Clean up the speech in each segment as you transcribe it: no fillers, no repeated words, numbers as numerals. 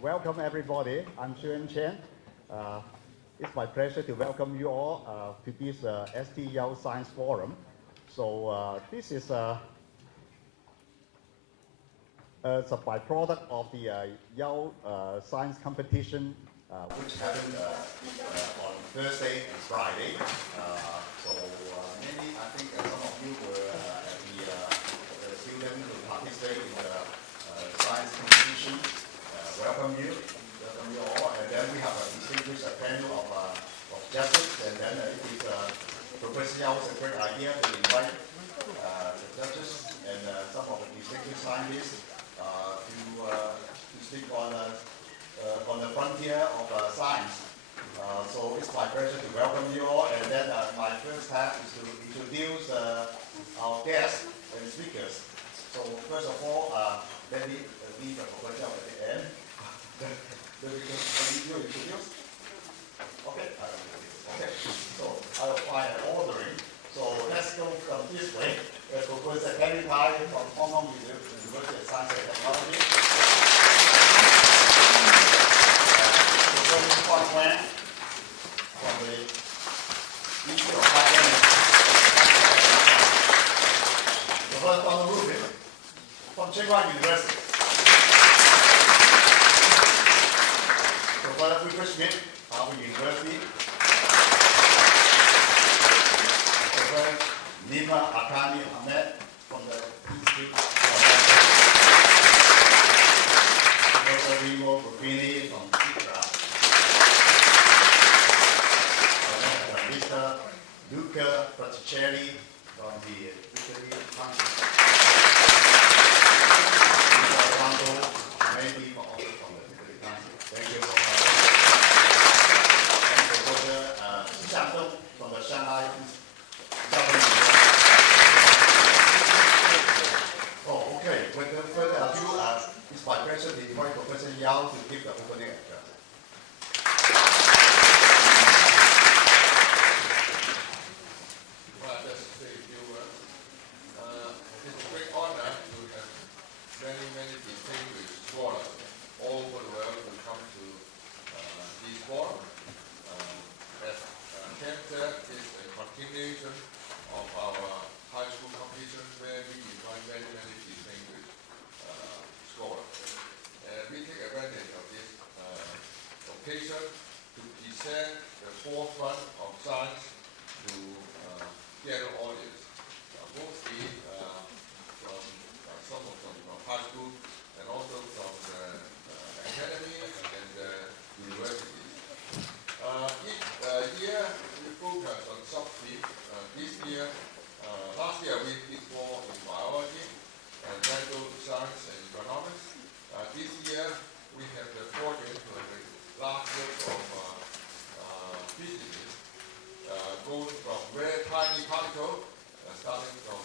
Welcome everybody, I'm Shing-Tung. It's my pleasure to welcome you all to this ST Yau Science Forum. So this is it's a byproduct of the Yau Science Competition, which happened on Thursday and Friday. Maybe I think some of you were at the students who participated in the science competition. Welcome you all. And then we have a distinguished panel of judges. And then it is Professor Yau's a great idea to invite the judges and some of the distinguished scientists to speak on the frontier of science. So it's my pleasure to welcome you all. And then my first task is to introduce our guests and speakers. So first of all, let me leave the professor at the end. Then we can introduce. Okay. Okay. So I will find an ordering. So let's go from this way. Professor Henry Tai from Hong Kong University of Science and Technology. Professor Huang Wan from the Institute of Finance. Professor Donald Ruffini from Tsinghua University. Professor Ricci, Harvard University. Professor Nima Akani Ahmed from the Institute of Professor Remo Ruffini from ICRANet. Mr. Luca Fraticelli from the Italy Council. Mr. Orlando Mendy from the Italy Council. Thank you for Shing-Tung from the Shanghai government. Oh, okay. Without further ado, it's my pleasure to invite Professor Yau to give the opening address. Well, just to say a few words. It's a great honor to have many distinguished scholars all over the world who come to this forum. Cancer is a continuation of our high school competition where we invite many distinguished scholars. And we take advantage of this occasion to present the forefront of science to general audience, mostly from some of them from high school and also from the academies and universities. Each year we focus on subfield. Last year we did more in biology and medical science and economics. This year we have the fortune to have a large group of physicists going from very tiny particle, starting from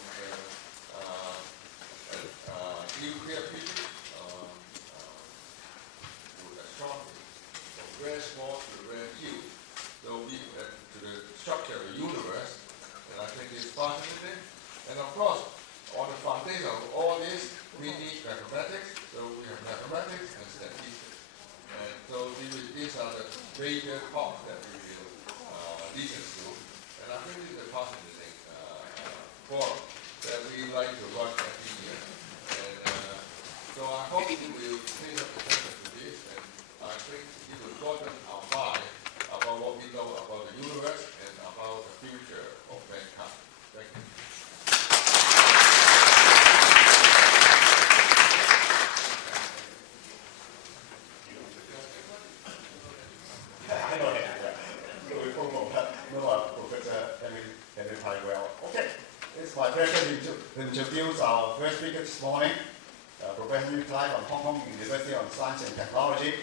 nuclear physics to astronomy, from very small to very huge. So we to the structure of the universe, and I think it's fascinating. And of course, on the foundation of all this, we need mathematics. So we have mathematics and statistics. And so these are the major talks that we will listen to. And I think it's a fascinating forum that we like to run every year. And so I hope you will pay some attention to this, and I think it will broaden our mind about what we know about the universe and about the future my pleasure to introduce our first speaker this morning, Professor Liu from Hong Kong University of Science and Technology.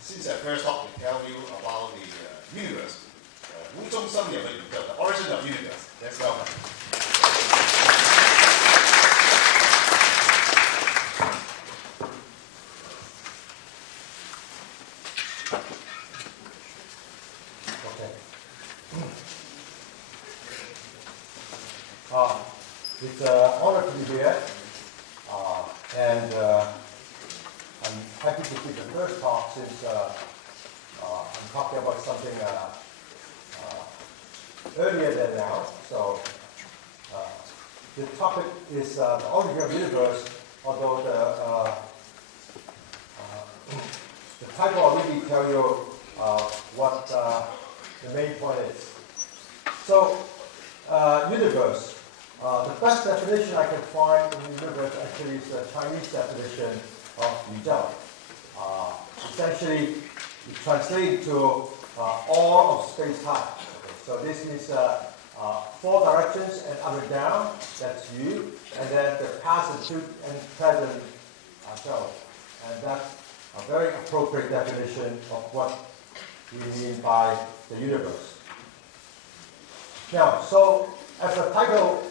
Since I first talk, to tell you about the universe, the origin of the universe. Let's welcome. It's an honor to be here, and I'm happy to give the first talk since I'm talking about something earlier than now. So the topic is the origin of the universe, although the title already tell you what the main point is. So universe. The best definition I can find in the universe actually is the Chinese definition of 宇宙. Essentially, it translates to all of space-time. Okay, so this means 4 directions and up and down, that's you, and then the past and future and present are shown. And that's a very appropriate definition of what we mean by the universe. Now, so as the title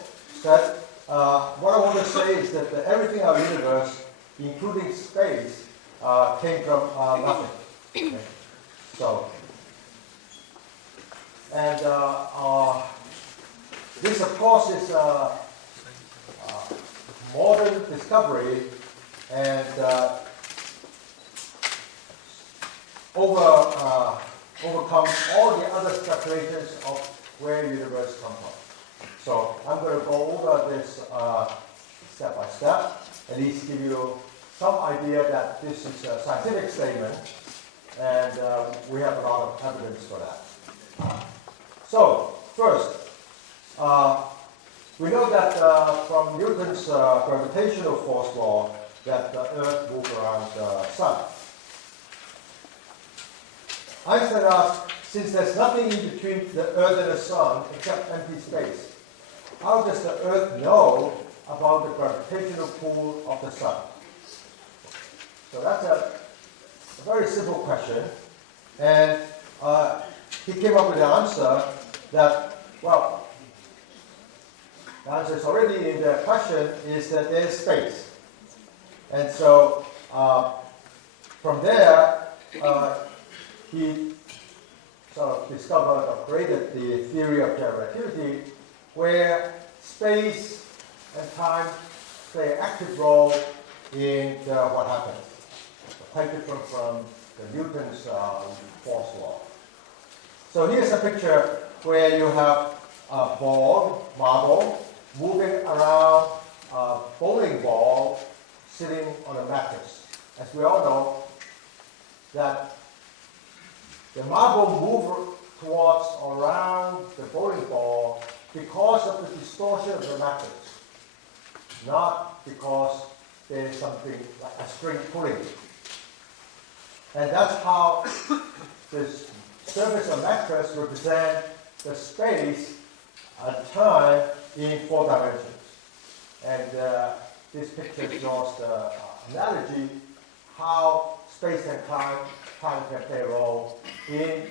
said, what I want to say is that everything in our universe, including space, came from nothing. Okay? So, and this, of course, is a modern discovery, and overcome all the other speculations of where the universe comes from. So I'm going to go over this step by step, at least give you some idea that this is a scientific statement, and we have a lot of evidence for that. So first, we know that from Newton's gravitational force law that the Earth moves around the Sun. Einstein asked, since there's nothing in between the Earth and the Sun except empty space, how does the Earth know about the gravitational pull of the Sun? So that's a very simple question. And he came up with the answer that, well, the answer is already in the question, is that there's space. And so from there, he sort of discovered or created the theory of general relativity, where space and time play an active role in what happens. Quite different from the Newton's force law. So here's a picture where you have a ball, marble, moving around a bowling ball sitting on a mattress. As we all know, that the marble moves towards or around the bowling ball because of the distortion of the mattress, not because there's something like a string pulling. And that's how the surface of the mattress represents the space and time in 4 dimensions. And this picture shows the analogy how space and time can play a role in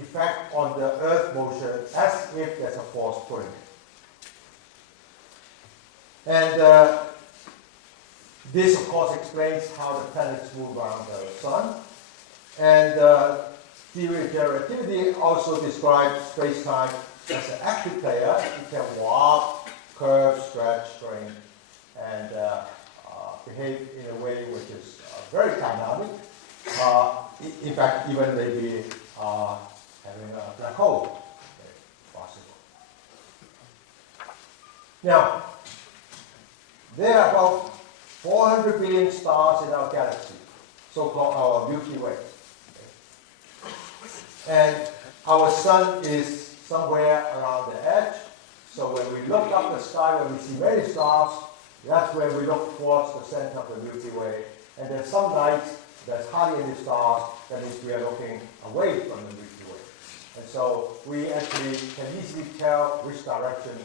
effect on the Earth motion as if there's a force pulling it. And this, of course, explains how the planets move around the Sun. And theory of general relativity also describes space-time as an active player. It can warp, curve, stretch, shrink, and behave in a way which is very dynamic. In fact, even maybe having a black hole, possible. Now, there are about 400 billion stars in our galaxy, so-called our Milky Way. And our Sun is somewhere around the edge. So when we look up the sky, when we see many stars, that's when we look towards the center of the Milky Way. And then some nights, there's hardly any stars, that means we are looking away from the Milky Way. And so we actually can easily tell which direction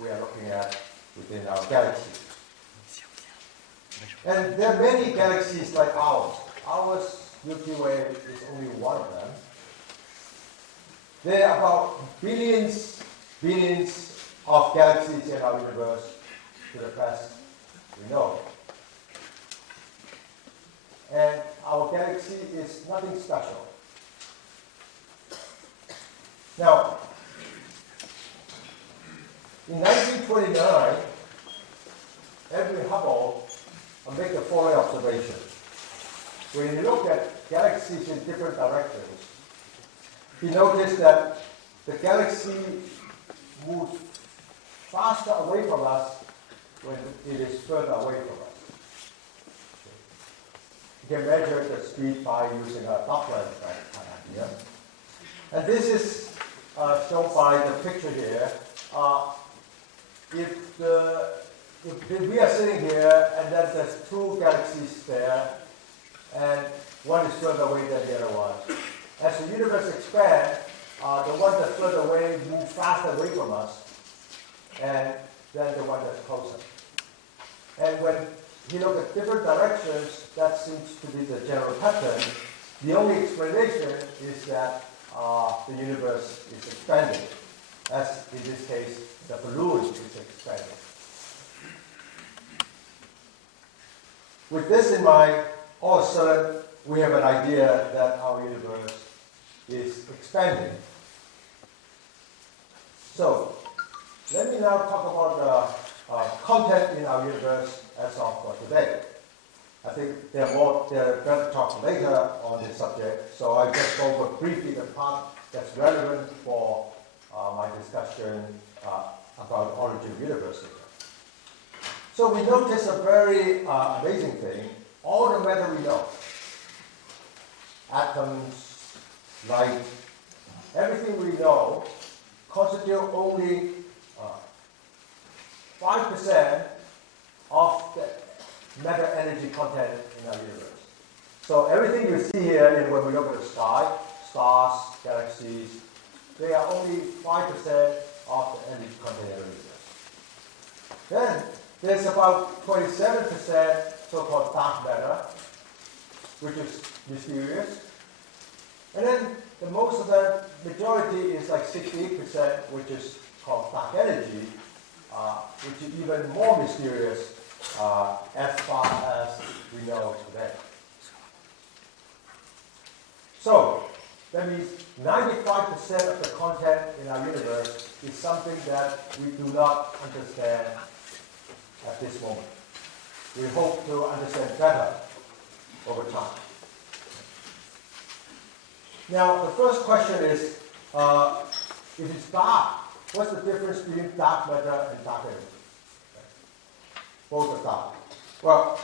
we are looking at within our galaxy. And there are many galaxies like ours. Ours, Milky Way, is only one of them. There are about billions of galaxies in our universe to the best we know. And our galaxy is nothing special. Now, in 1929, Edwin Hubble made the following observation. When you look at galaxies in different directions, he noticed that the galaxy moves faster away from us when it is further away from us. You can measure the speed by using a Doppler effect here. And this is shown by the picture here. If we are sitting here and then there's two galaxies there, and one is further away than the other one. As the universe expands, the one that's further away moves faster away from us, and then the one that's closer. And when you look at different directions, that seems to be the general pattern. The only explanation is that the universe is expanding, as in this case, the balloon is expanding. With this in mind, all of a sudden, we have an idea that our universe is expanding. So, let me now talk about the content in our universe as of today. I think there are better talk later on this subject, so I just go over briefly the part that's relevant for my discussion about origin of the universe. So we notice a very amazing thing. All the matter we know, atoms, light, everything we know constitute only 5% of the matter energy content in our universe. So everything you see here, and when we look at the sky, stars, galaxies, they are only 5% of the energy content in our universe. Then there's about 27% so-called dark matter, which is mysterious. And then the most of the majority is like 68%, which is called dark energy, which is even more mysterious as far as we know today. So that means 95% of the content in our universe is something that we do not understand at this moment. We hope to understand better over time. Now, the first question is, if it's dark, what's the difference between dark matter and dark energy? Both are dark. Well,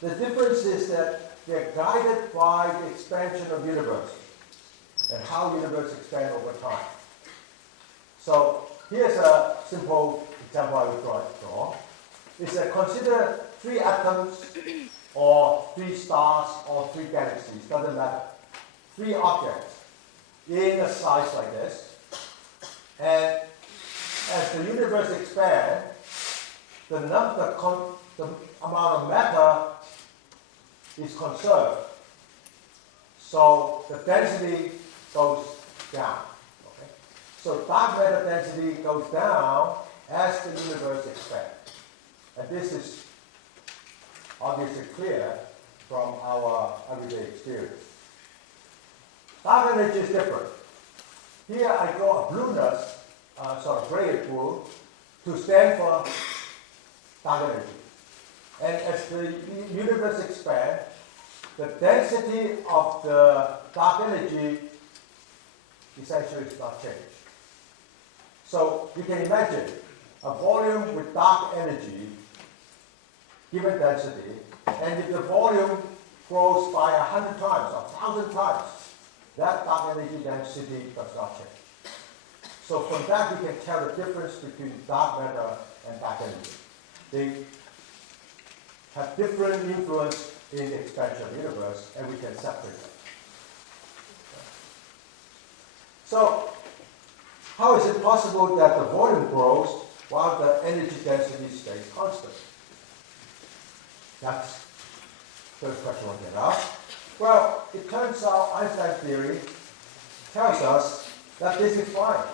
the difference is that they're guided by the expansion of the universe and how the universe expands over time. So here's a simple example I would draw. Is that consider 3 atoms or 3 stars or 3 galaxies, doesn't matter. 3 objects in a size like this. And as the universe expands, the amount of matter is conserved. So the density goes down. Okay? So dark matter density goes down as the universe expands. And this is obviously clear from our everyday experience. Dark energy is different. Here I draw a blueness, sort of grayish blue, to stand for dark energy. And as the universe expands, the density of the dark energy essentially does not change. So you can imagine a volume with dark energy given density, and if the volume grows by 100 times or 1,000 times, that dark energy density does not change. So from that we can tell the difference between dark matter and dark energy. They have different influence in the expansion of the universe, and we can separate them. So how is it possible that the volume grows while the energy density stays constant? That's the first question I get asked. Well, it turns out Einstein's theory tells us that this is fine,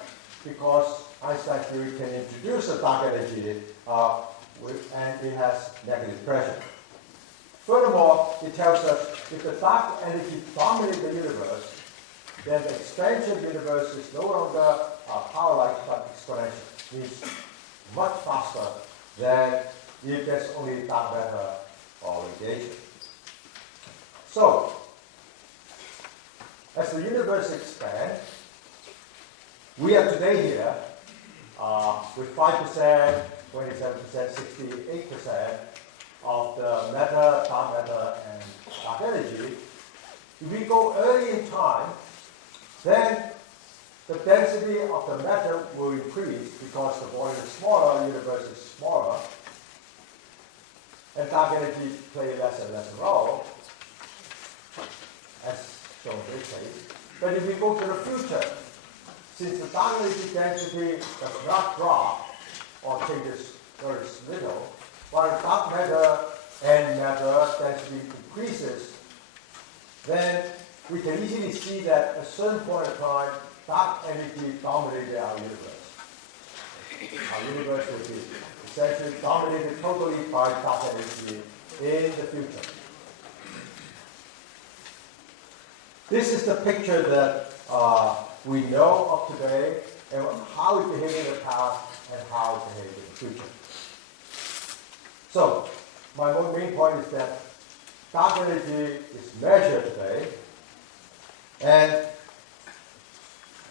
because Einstein's theory can introduce a dark energy and it has negative pressure. Furthermore, it tells us if the dark energy dominates the universe, then the expansion of the universe is no longer power-like but exponential. It means much faster than if there's only dark matter or radiation. So, as the universe expands, we are today here with 5%, 27%, 68% of the matter, dark matter, and dark energy. If we go early in time, then the density of the matter will increase because the volume is smaller, the universe is smaller, and dark energy play less and less role, as shown in this case. But if we go to the future, since the dark energy density does not drop or changes very little, while the dark matter and matter density increases, then we can easily see that at a certain point in time, dark energy dominated our universe. Our universe will be essentially dominated totally by dark energy in the future. This is the picture that we know of today, and how it behaved in the past and how it behaved in the future. So, my main point is that dark energy is measured today, and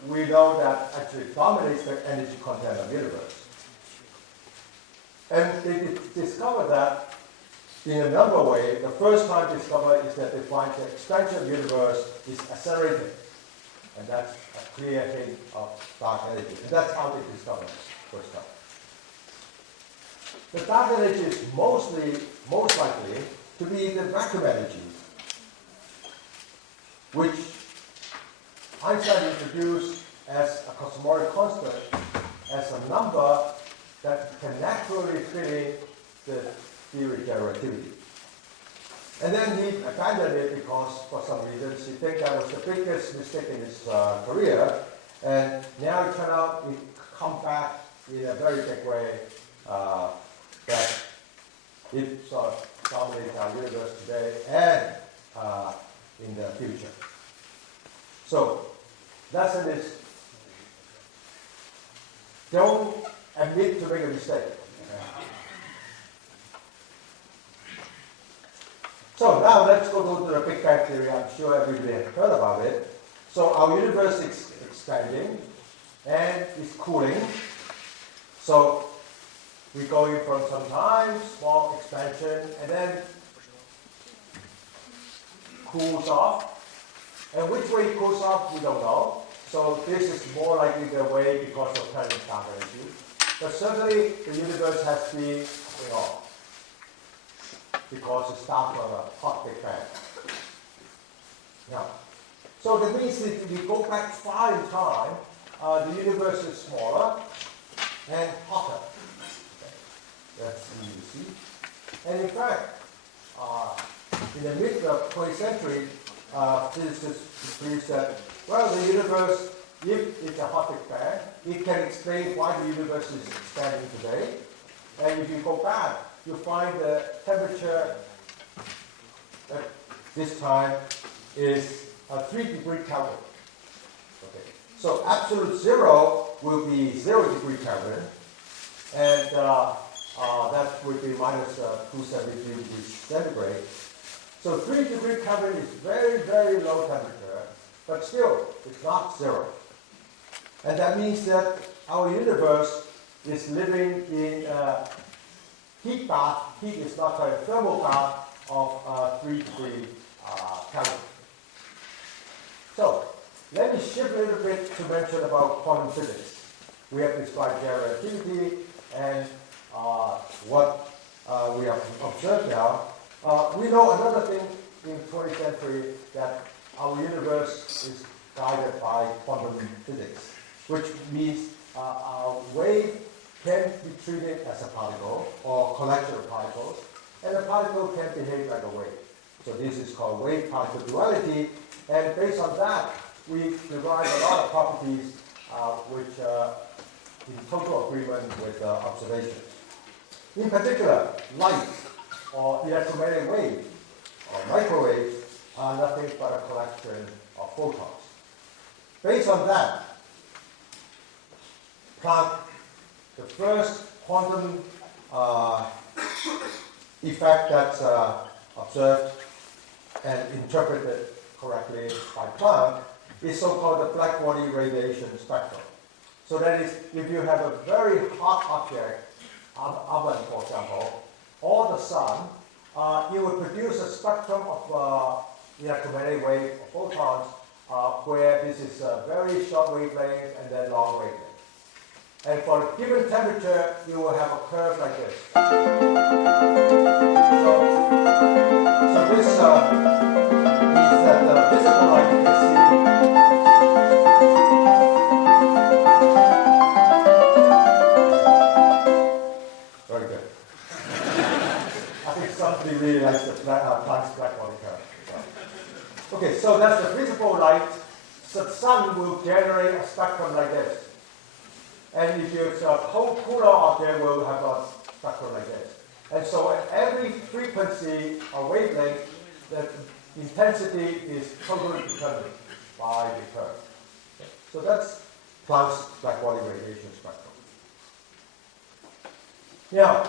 we know that actually dominates the energy content of the universe. And they discovered that in a number of ways. The first time discovered is that they find the expansion of the universe is accelerating. And that's a clear hint of dark energy. And that's how they discovered it first time. The dark energy is most likely to be the vacuum energy, which Einstein introduced as a cosmological constant, as a number that can naturally fit in the theory of relativity. And then he abandoned it because, for some reasons, he thinks that was the biggest mistake in his career. And now it turned out it come back in a very big way that it sort of dominates our universe today and in the future. So, lesson is, don't admit to make a mistake. So now let's go to the Big Bang Theory. I'm sure everybody has heard about it. So our universe is expanding and is cooling. So we're going from some time, small expansion, and then cools off. And which way it cools off, we don't know. So this is more likely the way because of present dark energy. But certainly the universe has been cooling off, because it starts from a hot Big Bang. Now, so that means that if we go back far in time, the universe is smaller and hotter. Okay. That's easy to see. And in fact, in the mid of the 20th century, physicists believe that, well, the universe, if it's a hot Big Bang, it can explain why the universe is expanding today. And if you go back, you find the temperature at this time is 3 degrees Kelvin. Okay. So absolute zero will be 0 degrees Kelvin, and that would be minus 273 degrees centigrade. So 3 degrees Kelvin is very, very low temperature, but still it's not zero. And that means that our universe is living in heat bath. Heat is not a thermal bath of 3 degrees Kelvin. So let me shift a little bit to mention about quantum physics. We have described general relativity and what we have observed now. We know another thing in the 20th century, that our universe is guided by quantum physics, which means our wave can be treated as a particle or collection of particles, and a particle can behave like a wave. So this is called wave-particle duality, and based on that, we derive a lot of properties which are in total agreement with observations. In particular, light or electromagnetic waves or microwaves are nothing but a collection of photons. Based on that, Planck, the first quantum effect that's observed and interpreted correctly by Planck is so-called the black body radiation spectrum. So that is, if you have a very hot object, oven for example, or the sun, it would produce a spectrum of electromagnetic wave or photons where this is a very short wavelength and then long wavelength. And for a given temperature, you will have a curve like this. So this is that the visible light you can see. Very good. I think somebody really likes the Planck's black body curve. Okay, so that's the visible light. So the sun will generate a spectrum like this. And if it's a cooler object, will have a spectrum like this. And so at every frequency or wavelength, the intensity is totally determined by the curve. So that's Planck's black body radiation spectrum. Now,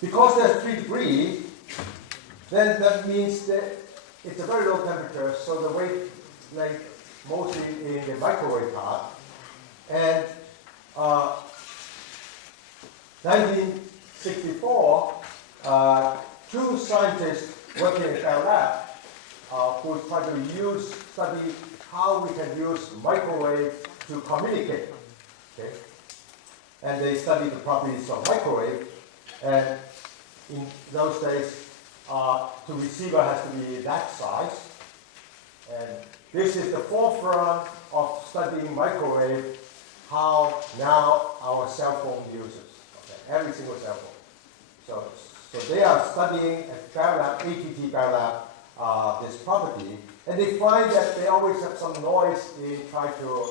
because there's 3 degrees, then that means that it's a very low temperature, so the wavelength mostly in the microwave part. And 1964, 2 scientists working in our lab who try to study how we can use microwave to communicate. Okay? And they studied the properties of microwave. And in those days, the receiver has to be that size. And this is the forefront of studying microwave, how now our cell phone uses. Okay? Every single cell phone. So they are studying at Galileo, ATT Galileo, this property, and they find that they always have some noise in trying to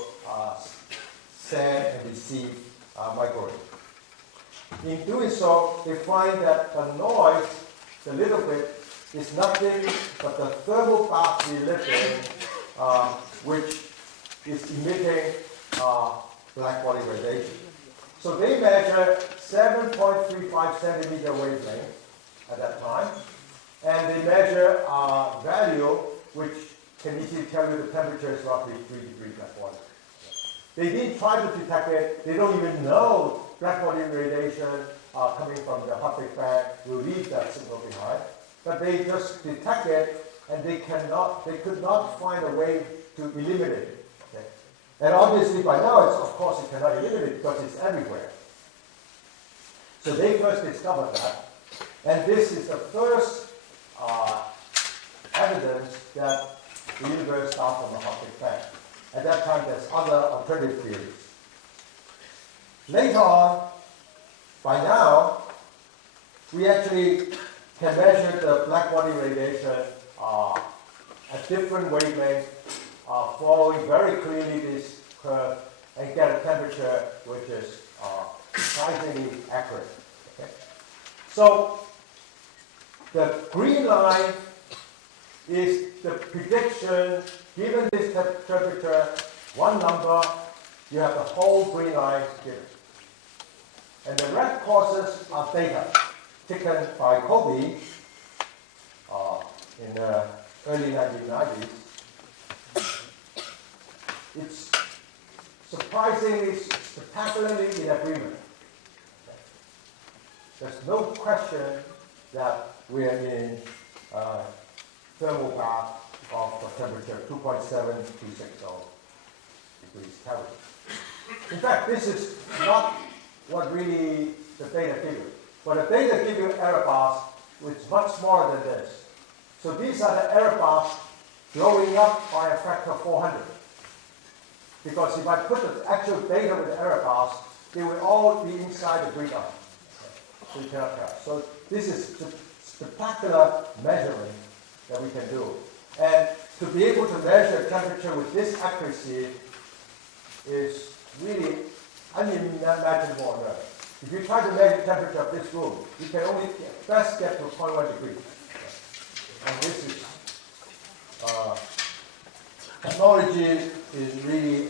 send and receive microwave. In doing so, they find that the noise, the little bit, is nothing but the thermal bath we live in, which is emitting black body radiation. So they measure 7.35 centimeter wavelength at that time, and they measure a value which can easily tell you the temperature is roughly 3 degrees black body. They didn't try to detect it. They don't even know black body radiation coming from the hot Big Bang will leave that signal behind. But they just detect it, and they could not find a way to eliminate it. Okay? And obviously by now, of course, you cannot eliminate it because it's everywhere. So they first discovered that, and this is the first evidence that the universe started from a hot Big Bang. At that time, there's other alternative theories. Later on, by now, we actually can measure the black body radiation at different wavelengths, following very clearly this curve, and get a temperature which is surprisingly accurate. Okay? So the green line is the prediction. Given this temperature, one number, you have the whole green line given. And the red courses are data taken by Kobe in the early 1990s. It's surprisingly, spectacularly in agreement. There's no question that we are in thermal bath of the temperature 2.7 to 6 degrees Kelvin. In fact, this is not what really the data give you. But the data give you error bars which is much smaller than this. So these are the error bars blowing up by a factor of 400. Because if I put the actual data with the error bars, they will all be inside the grid arm. So you cannot tell. So this is spectacular measurement that we can do. And to be able to measure temperature with this accuracy is really unimaginable on Earth. If you try to measure temperature of this room, you can only best get to 0.1 degree. And this is technology is really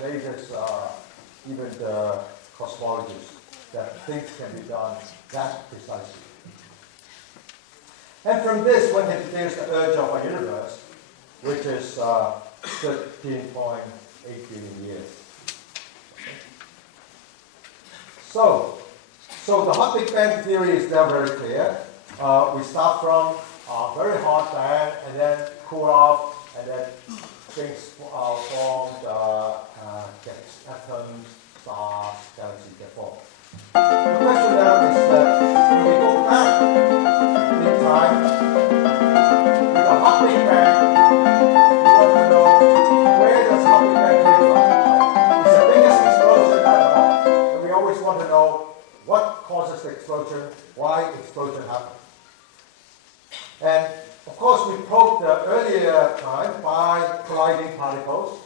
amazes even the cosmologists that things can be done that precisely. And from this, one can deduce the age of our universe, which is 13.8 billion years. So the hot Big Bang theory is now very clear. We start from a very hot bang and then cool off, and then things formed, atoms, stars, galaxies get formed. The question now is that when we go back in time with a hot Big Bang, we want to know where does hot Big Bang came from? It's the biggest explosion ever, and we always want to know what causes the explosion, why the explosion happened. And of course, we probed the earlier time by colliding particles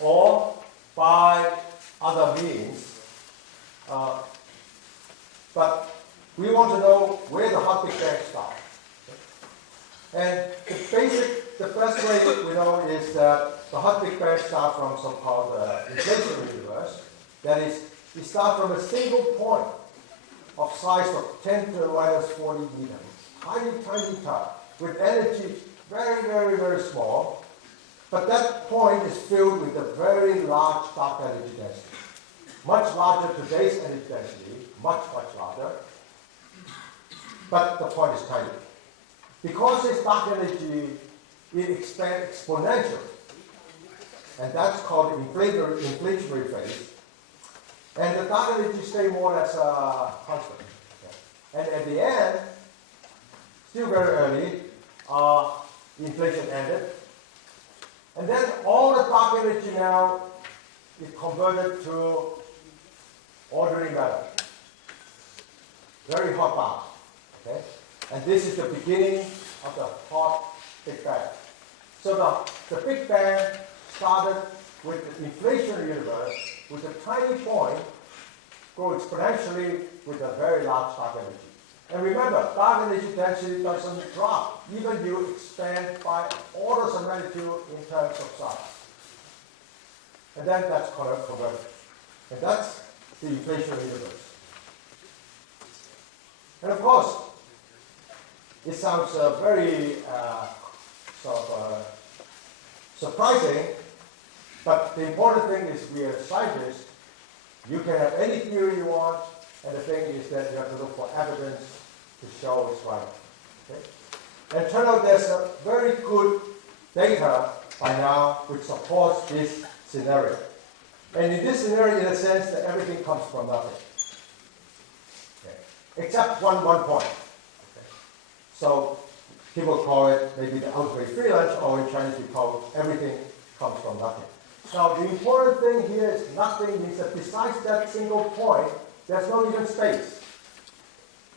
or by other means. But we want to know where the hot Big Bang starts. And the best way we know is that the hot Big Bang starts from so-called inflationary universe. That is, it starts from a single point of size of 10 to the minus 40 meters. Tiny, tiny, tiny, with energy very, very, very small. But that point is filled with a very large dark energy density. Much larger today's energy density, much, much larger. But the point is tiny. Because this dark energy, it expands exponentially. And that's called the inflationary phase. And the dark energy stays more or less constant. Okay. And at the end, still very early, the inflation ended. And then all the dark energy now is converted to ordinary matter. Very hot bath. Okay? And this is the beginning of the hot Big Bang. So the Big Bang started with the inflationary universe with a tiny point, grow exponentially with a very large dark energy. And remember, dark energy density doesn't drop, even you expand by orders of magnitude in terms of size. And then that's converted. And that's the inflationary universe. And of course, it sounds very surprising, but the important thing is we are scientists. You can have any theory you want, and the thing is that you have to look for evidence to show it's right. Okay? And it turns out there's a very good data by now which supports this scenario. And in this scenario, in a sense, that everything comes from nothing. Okay? Except one point. Okay? So people call it maybe the ultimate free lunch, or in Chinese we call everything comes from nothing. Now the important thing here is nothing means that besides that single point, there's not even space.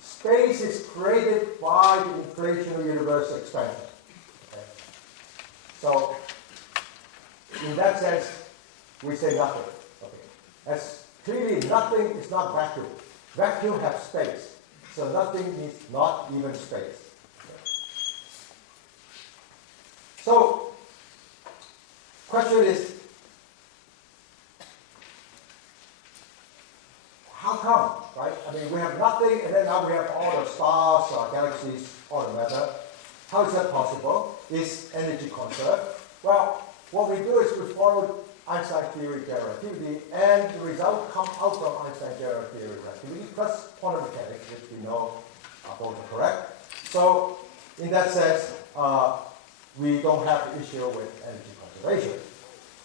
Space is created by the inflationary universe expansion. Okay? So, in that sense, we say nothing. Okay? As clearly, nothing is not vacuum. Vacuum has space. So nothing means not even space. Okay? So, question is, how come, right? I mean, we have nothing, and then now we have all the stars, galaxies, all the matter. How is that possible? Is energy conserved? Well, what we do is we follow Einstein's theory of general relativity, and the result comes out from Einstein's general theory of relativity plus quantum mechanics, which we know are both correct. So, in that sense, we don't have the issue with energy conservation.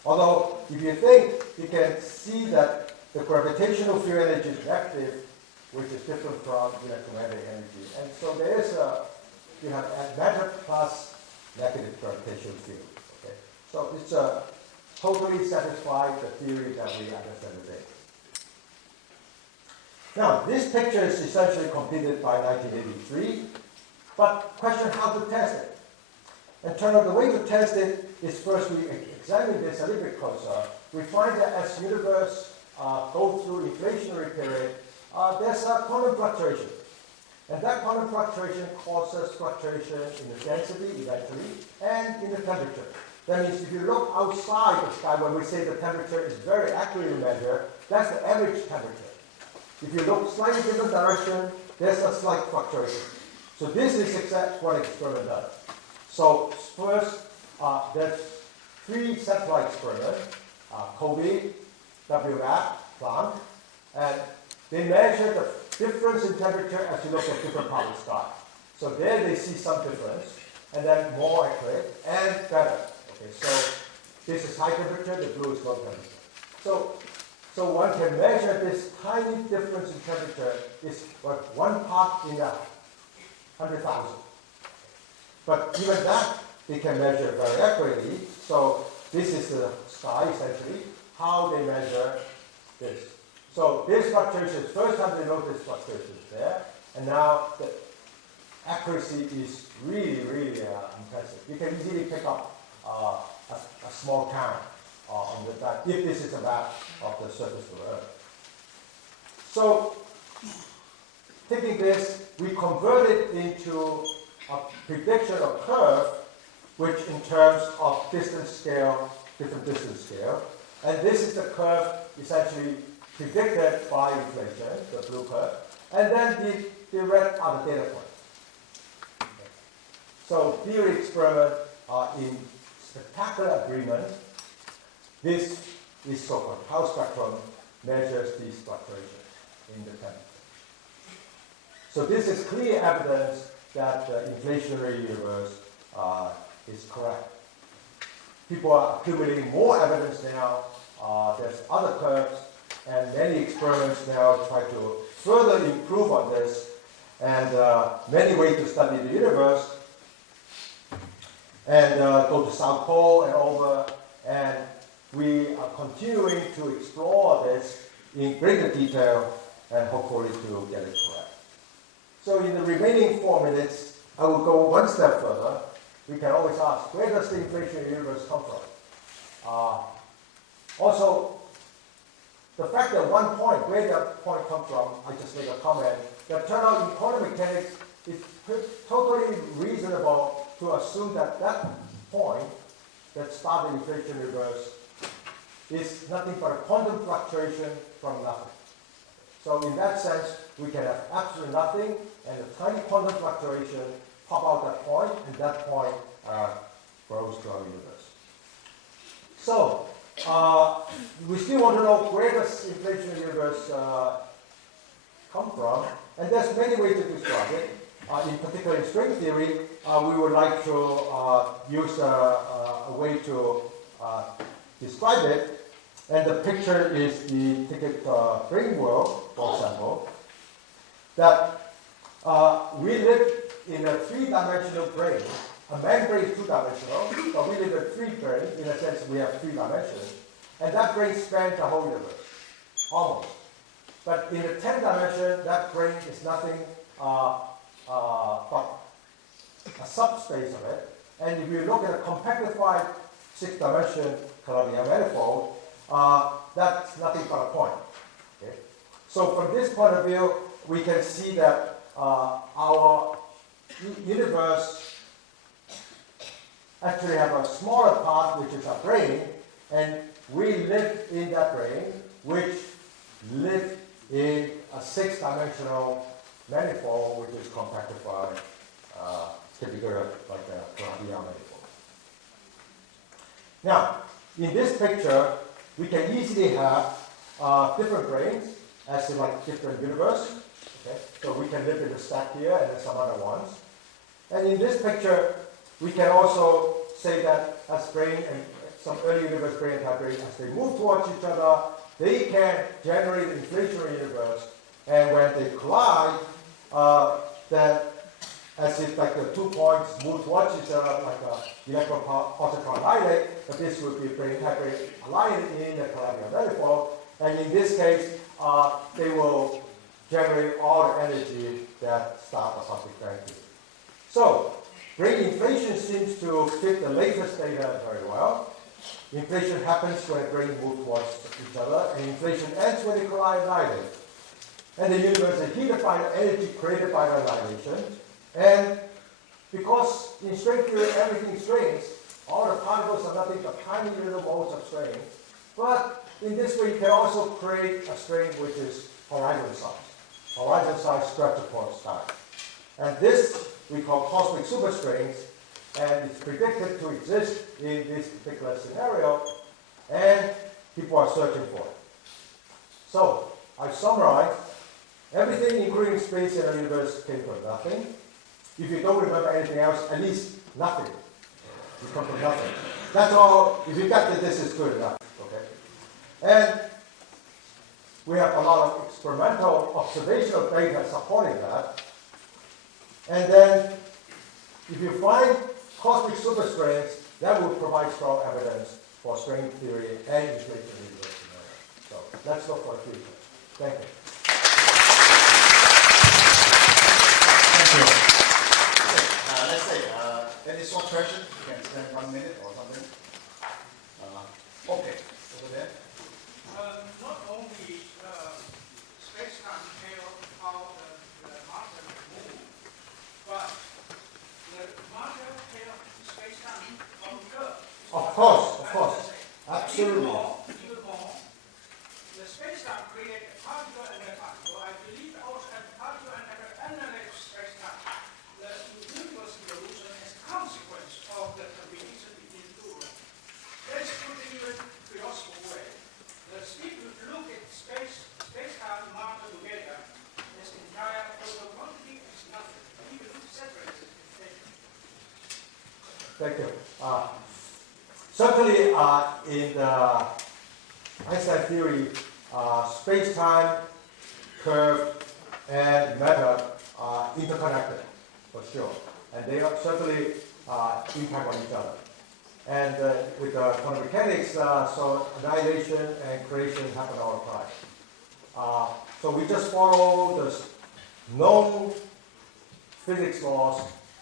Although, if you think, you can see that the gravitational field energy is negative, which is different from electromagnetic energy. And so there is you have matter plus negative gravitational field. Okay? So it's totally satisfy the theory that we understand today. Now, this picture is essentially completed by 1983, but question how to test it. And turn out the way to test it is first we examine this a little bit closer. We find that as universe go through inflationary period, there's a quantum fluctuation. And that quantum fluctuation causes fluctuation in the density eventually and in the temperature. That means if you look outside the sky, when we say the temperature is very accurately measured, that's the average temperature. If you look slightly different direction, there's a slight fluctuation. So this is exactly what experiment does. So first, there's 3 satellite experiments, COVID, WMAP, Planck, and they measure the difference in temperature as you look at different parts of the sky. So there they see some difference, and then more accurate and better. Okay, so this is high temperature, the blue is low temperature. So one can measure this tiny difference in temperature is like 1 part in 100,000. But even that they can measure very accurately. So this is the sky essentially, how they measure this. So this fluctuation, first time they notice fluctuations there, and now the accuracy is really, really impressive. You can easily pick up a small town on the map, if this is a map of the surface of the Earth. So taking this, we convert it into a prediction of curve, which in terms of distance scale, different distance scale. And this is the curve essentially predicted by inflation, the blue curve. And then the red are the data points. Okay. So theory experiment are in spectacular agreement. This is so-called Tau spectrum measures these fluctuations in the temperature. So this is clear evidence that the inflationary universe is correct. People are accumulating more evidence now. There's other curves and many experiments now try to further improve on this, and many ways to study the universe. And go to South Pole and over, and we are continuing to explore this in greater detail and hopefully to get it correct. So in the remaining 4 minutes, I will go one step further. We can always ask, where does the inflationary universe come from? Also, the fact that one point, where that point comes from, I just make a comment, that turn out in quantum mechanics, it's totally reasonable to assume that that point that started the inflation universe is nothing but a quantum fluctuation from nothing. So in that sense, we can have absolutely nothing, and a tiny quantum fluctuation pop out that point, and that point grows to our universe. So we still want to know where does inflationary universe come from, and there's many ways to describe it. In particular, in string theory, we would like to use a way to describe it. And the picture is the ticket brain world, for example, that we live in a 3-dimensional brain. A man brain is 2-dimensional, but we live in 3 brain. In a sense, we have 3 dimensions. And that brain spans the whole universe, almost. But in the 10th dimension, that brain is nothing but a subspace of it. And if you look at a compactified 6-dimension Calabi-Yau manifold, that's nothing but a point. Okay? So from this point of view, we can see that our universe actually have a smaller part, which is our brain, and we live in that brain, which live in a 6-dimensional manifold, which is compactified, typically like a Calabi-Yau manifold. Now, in this picture, we can easily have different brains, as in like different universe. Okay? So we can live in the stack here and then some other ones. And in this picture, we can also say that as brain and some early universe brain and type brain, as they move towards each other, they can generate an inflationary universe. And when they collide, then as if like the 2 points move towards each other like an electron positron light, but this would be very aligned in the Calabi manifold. And in this case, they will generate all the energy that start the cosmic vacuum. So, ring inflation seems to fit the latest data very well. Inflation happens when grain move towards each other, and inflation ends when they collide and annihilate. And the universe is heated by the energy created by the annihilation. And because in string theory everything is strings, all the particles are nothing but tiny little modes of string. But in this way, you can also create a string which is horizon size structure size. And this we call cosmic superstrings, and it's predicted to exist in this particular scenario, and people are searching for it. So, I summarize, everything including space in the universe came from nothing. If you don't remember anything else, at least nothing. You come from nothing. That's all, if you get that, this is good enough, okay? And we have a lot of experimental observational data supporting that. And then, if you find cosmic superstrings, that will provide strong evidence for string theory and inflation universe scenario. So let's look for the future. Thank you. Thank you. Okay, let's say any short question, you can spend 1 minute or something. Okay, over there. Not only space-time tell how the matter moves, but the matter tell space-time on curve. Of course. Absolutely. Even more, the space-time create a particle and a particle. I believe also a particle and a analytic space-time. The universe evolution is a consequence of the combination between two. Let's put it in a philosophical way. If you look at space-time matter together, this entire total quantity is nothing. Even if separated, it's nothing. Thank you. Certainly, in the Einstein theory, space-time, curve, and matter are interconnected, for sure. And they are certainly impact on each other. And with quantum mechanics, so annihilation and creation happen all the time. So we just follow the known physics laws,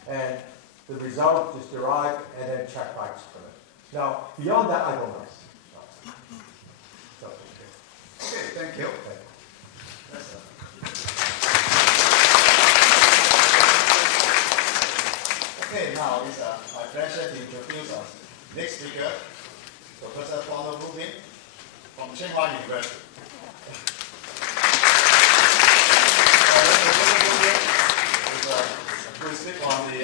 and the result is derived and then checked by experiment. Now, beyond that, I don't know. So, Okay, thank you. That's okay, now it's my pleasure to introduce our next speaker, Professor Ruffini from Tsinghua University. Will speak on the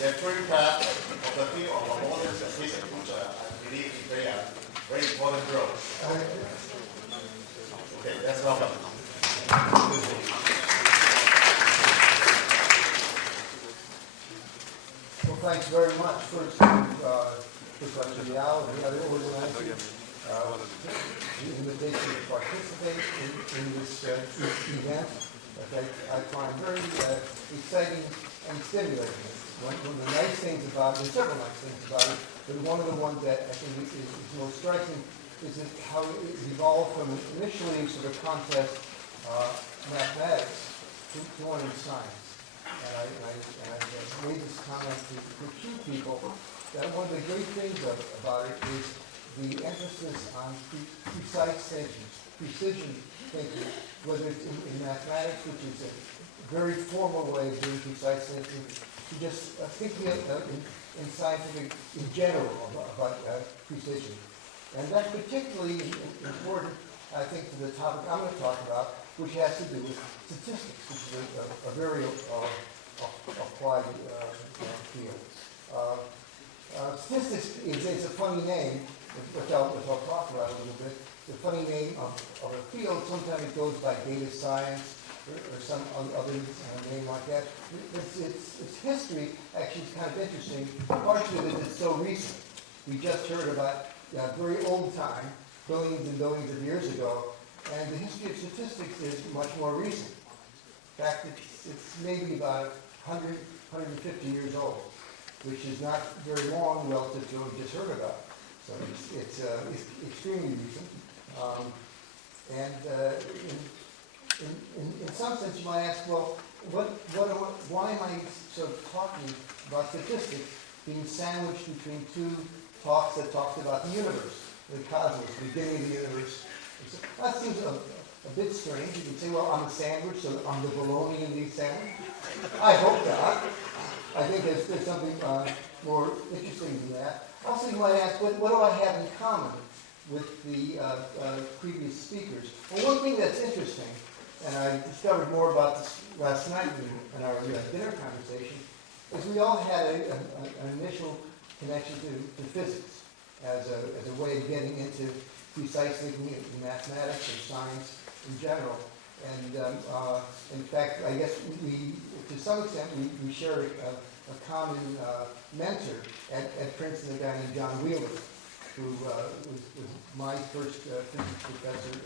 electric path of the field of modern physics, which I believe play a very important role. Okay, let's welcome. Well, thanks very much first to Professor Yau and the other organizers the invitation to participate in this event. Okay, I find very exciting and stimulating. One of the nice things about it, there's several nice things about it, but one of the ones that I think is most striking is how it evolved from initially sort of contest mathematics to one in science. And I made this comment to a few people that one of the great things about it is the emphasis on precise thinking, precision thinking, whether it's in mathematics, which is a very formal way of doing precise thinking, to just thinking in scientific, in general, about precision. And that's particularly important, I think, to the topic I'm going to talk about, which has to do with statistics, which is a very applied field. Statistics is a funny name, which I'll talk about a little bit. The funny name of a field, sometimes it goes by data science or some other name like that. Its history actually is kind of interesting, partially because it's so recent. We just heard about a very old time, billions and billions of years ago, and the history of statistics is much more recent. In fact, it's maybe about 100, 150 years old, which is not very long relative to what we just heard about. So it's extremely recent. In some sense, you might ask, well, why am I sort of talking about statistics being sandwiched between two talks that talked about the universe, the cosmos, the beginning of the universe? So that seems a bit strange. You can say, well, I'm a sandwich, so I'm the bologna in the sandwich. I hope not. I think there's something more interesting than that. Also, you might ask, what do I have in common with the previous speakers? Well, one thing that's interesting, and I discovered more about this last night in our dinner conversation, is we all had an initial connection to physics as a way of getting into precise thinking in mathematics and science in general. And in fact, I guess we to some extent, we shared a common mentor at Princeton, a guy named John Wheeler, who was my first physics professor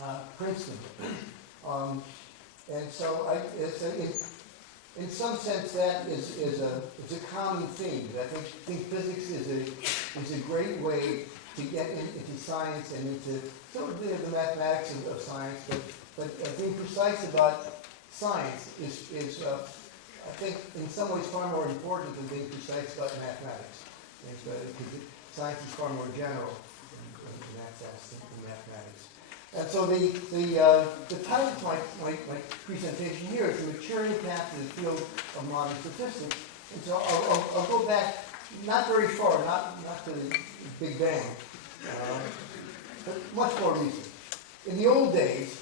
at Princeton. And so in some sense, that is a common theme. I think physics is a great way to get into science and into sort of the mathematics of science, but being precise about science is I think, in some ways far more important than being precise about mathematics. Because science is far more general in that sense than mathematics. And so the title of my presentation here is The Maturing Path to the Field of Modern Statistics. And so I'll go back not very far, not to the Big Bang, but much more recent. In the old days,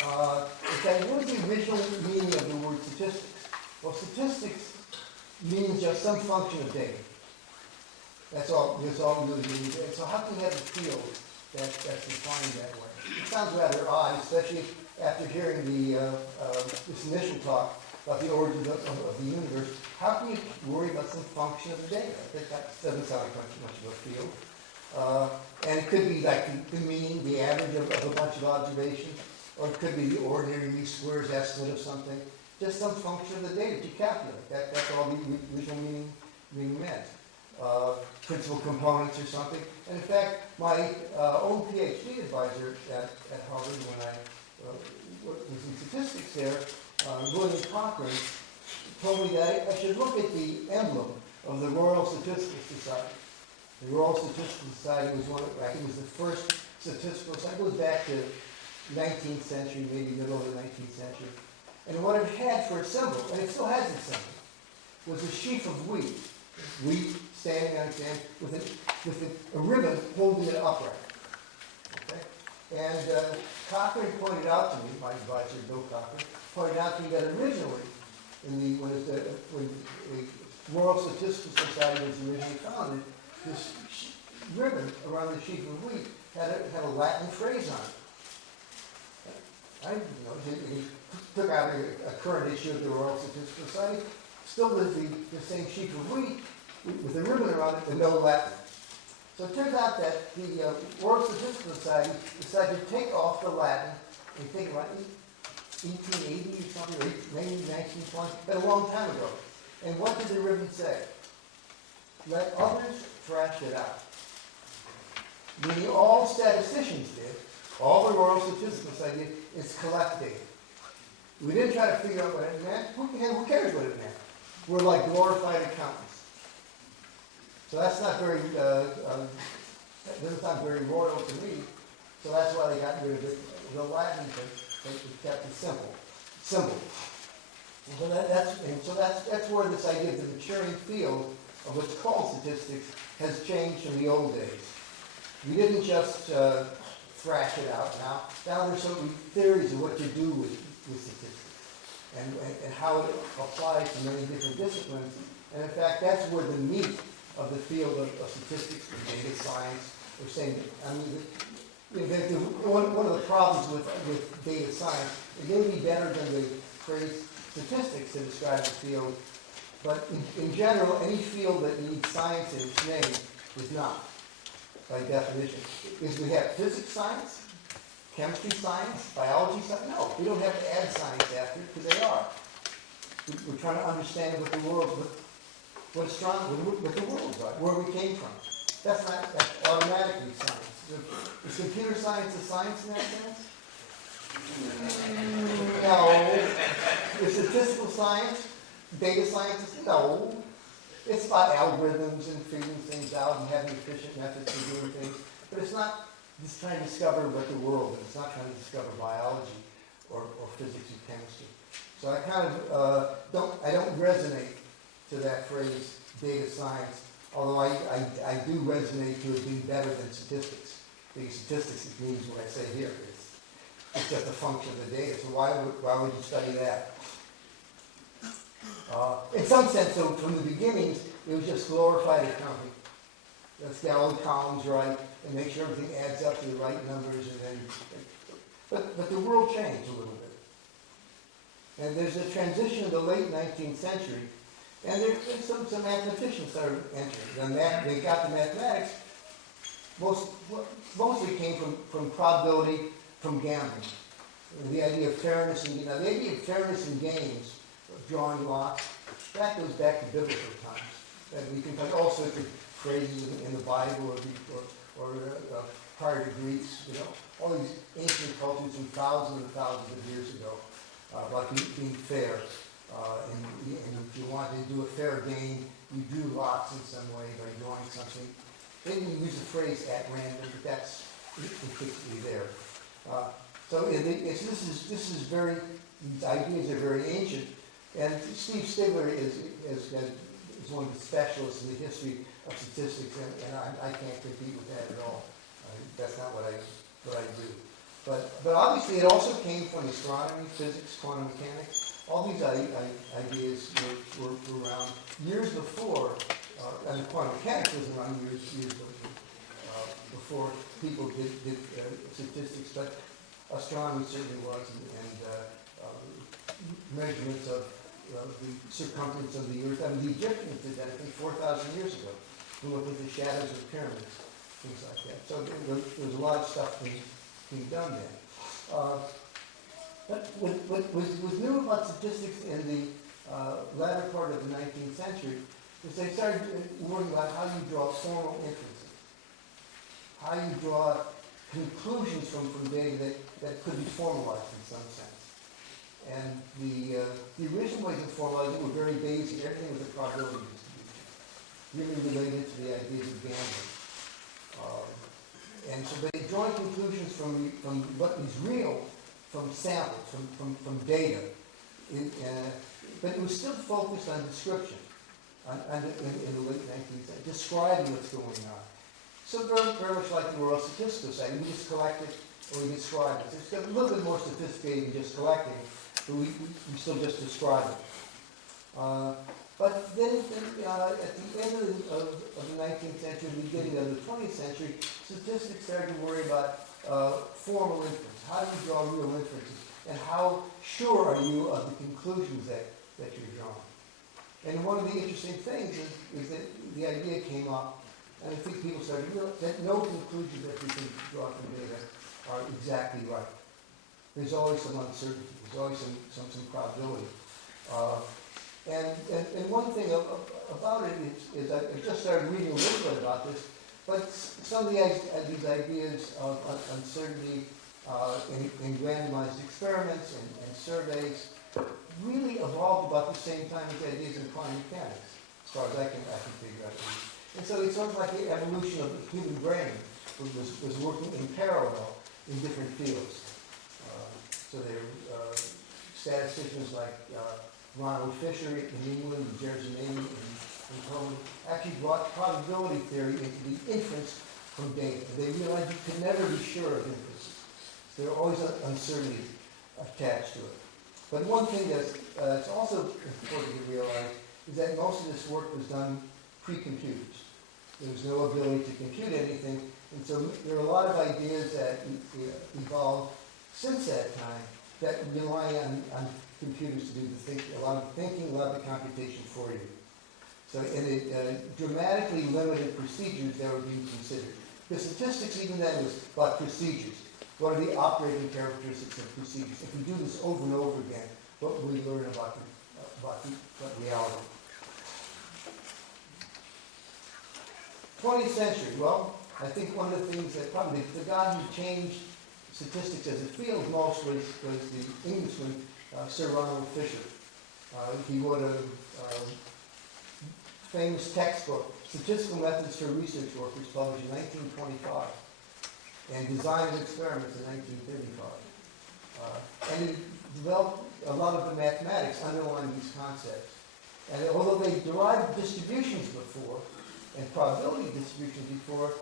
what was the original meaning of the word statistics? Well, statistics means just some function of data. That's all it really means. And so how can you have a field that's defined that way? It sounds rather odd, especially after hearing this initial talk about the origins of the universe. How can you worry about some function of the data? That doesn't sound like much of a field. And it could be like the mean, the average of a bunch of observations, or it could be the ordinary least squares estimate of something. Just some function of the data to calculate. That's all the original meaning meant. Principal components or something. And in fact, my own PhD advisor at Harvard, when I was in statistics there, William Cochrane, told me that I should look at the emblem of the Royal Statistical Society. The Royal Statistical Society was I think it was the first statistical society. It goes back to 19th century, maybe middle of the 19th century. And what it had for its symbol, and it still has its symbol, was a sheaf of wheat. Wheat standing on its end with a ribbon holding it upright. Okay? And Cochrane pointed out to me, my advisor, Bill Cochrane, pointed out to me that originally, when the Royal Statistical Society was originally founded, this ribbon around the sheaf of wheat had a Latin phrase on it. He took out a current issue of the Royal Statistical Society, still with the same sheet of wheat with a ribbon around it and no Latin. So it turns out that the Royal Statistical Society decided to take off the Latin and think about 1880 or something, or maybe 1920, but a long time ago. And what did the ribbon say? Let others thrash it out. Meaning all statisticians did, all the Royal Statistical Society did, is collect data. We didn't try to figure out what it meant. Who cares what it meant? We're like glorified accountants. So that's not very, that doesn't sound very royal to me. So that's why they got rid of the Latin, but they kept it simple. Symbol. So that's where this idea of the maturing field of what's called statistics has changed from the old days. We didn't just thrash it out now there's so many theories of what to do with statistics and how it applies to many different disciplines. And in fact, that's where the meat of the field of statistics and data science are saying. I mean, one of the problems with data science, it may be better than the phrase statistics to describe the field, but in general, any field that needs science in its name is not, by definition. Because we have physics science, chemistry science, biology science? No, we don't have to add science after it because they are. We're trying to understand what the world, what astronomy, what the world's like, where we came from. That's automatically science. Is computer science a science in that sense? No. Is statistical science, data science? No. It's about algorithms and figuring things out and having efficient methods for doing things. But it's not just trying to discover what the world is. It's not trying to discover biology or physics or chemistry. So I kind of don't resonate to that phrase, data science, although I do resonate to it being better than statistics. Because statistics means what I say here. It's just a function of the data. So why would you study that? In some sense, so from the beginnings, it was just glorified accounting. Let's get all the columns right and make sure everything adds up to the right numbers, and then. But the world changed a little bit, and there's a transition in the late 19th century, and there's some mathematicians started entering. They got the mathematics. Mostly came from probability, from gambling. The idea of fairness in the idea of fairness in games, drawing lots, that goes back to biblical times. And we can find all sorts of phrases in the Bible or prior to Greeks, all these ancient cultures from thousands and thousands of years ago about being fair. And if you want to do a fair game, you drew lots in some way by drawing something. They didn't use the phrase at random, but that's implicitly there. So this is very, these ideas are very ancient. And Steve Stigler is one of the specialists in the history of statistics, and I can't compete with that at all. That's not what I do. But obviously it also came from astronomy, physics, quantum mechanics. All these ideas were around years before, and quantum mechanics was around years before people did statistics, but astronomy certainly was, and measurements of the circumference of the Earth. I mean, the Egyptians did that, I think, 4,000 years ago. We looked at the shadows of pyramids, things like that. So there was a lot of stuff being done there. But what was new about statistics in the latter part of the 19th century is they started worrying about how you draw formal inferences, how you draw conclusions from data that could be formalized in some sense. And the original ways of formalizing were very basic. Everything was a probability distribution, really related to the ideas of gambling. And so they draw conclusions from what is real, from samples, from data. But it was still focused on description in the late 19th century, describing what's going on. So very, very much like the World Statistical Society, we just collect it or we describe it. It's a little bit more sophisticated than just collecting, but we still just describe it. But then at the end of the 19th century, beginning of the 20th century, statistics started to worry about formal inference. How do you draw real inferences? And how sure are you of the conclusions that you're drawing? And one of the interesting things is that the idea came up, and I think people started to realize that no conclusions that we can draw from data are exactly right. There's always some uncertainty. There's always some probability. And one thing about it is I just started reading a little bit about this, but some of these ideas of uncertainty in randomized experiments and surveys really evolved about the same time as ideas in quantum mechanics, as far as I can figure out. And so it's sort of like the evolution of the human brain was working in parallel in different fields. So there are statisticians like Ronald Fisher in England, and Jerzy Neyman in Poland, actually brought probability theory into the inference from data. They realized you could never be sure of inferences. There are always uncertainty attached to it. But one thing that's also important to realize is that most of this work was done pre-computers. There was no ability to compute anything, and so there are a lot of ideas that evolved since that time that rely on computers to do the thinking, a lot of thinking, a lot of the computation for you. So in the dramatically limited procedures that were being considered. The statistics even then was about procedures. What are the operating characteristics of procedures? If we do this over and over again, what will we learn about reality? 20th century, well, I think one of the things that probably the guy who changed statistics as a field most was the Englishman, Sir Ronald Fisher. He wrote a famous textbook, Statistical Methods for Research Workers, published in 1925, and Design of Experiments in 1935. And he developed a lot of the mathematics underlying these concepts. And although they derived distributions before, and probability distributions before,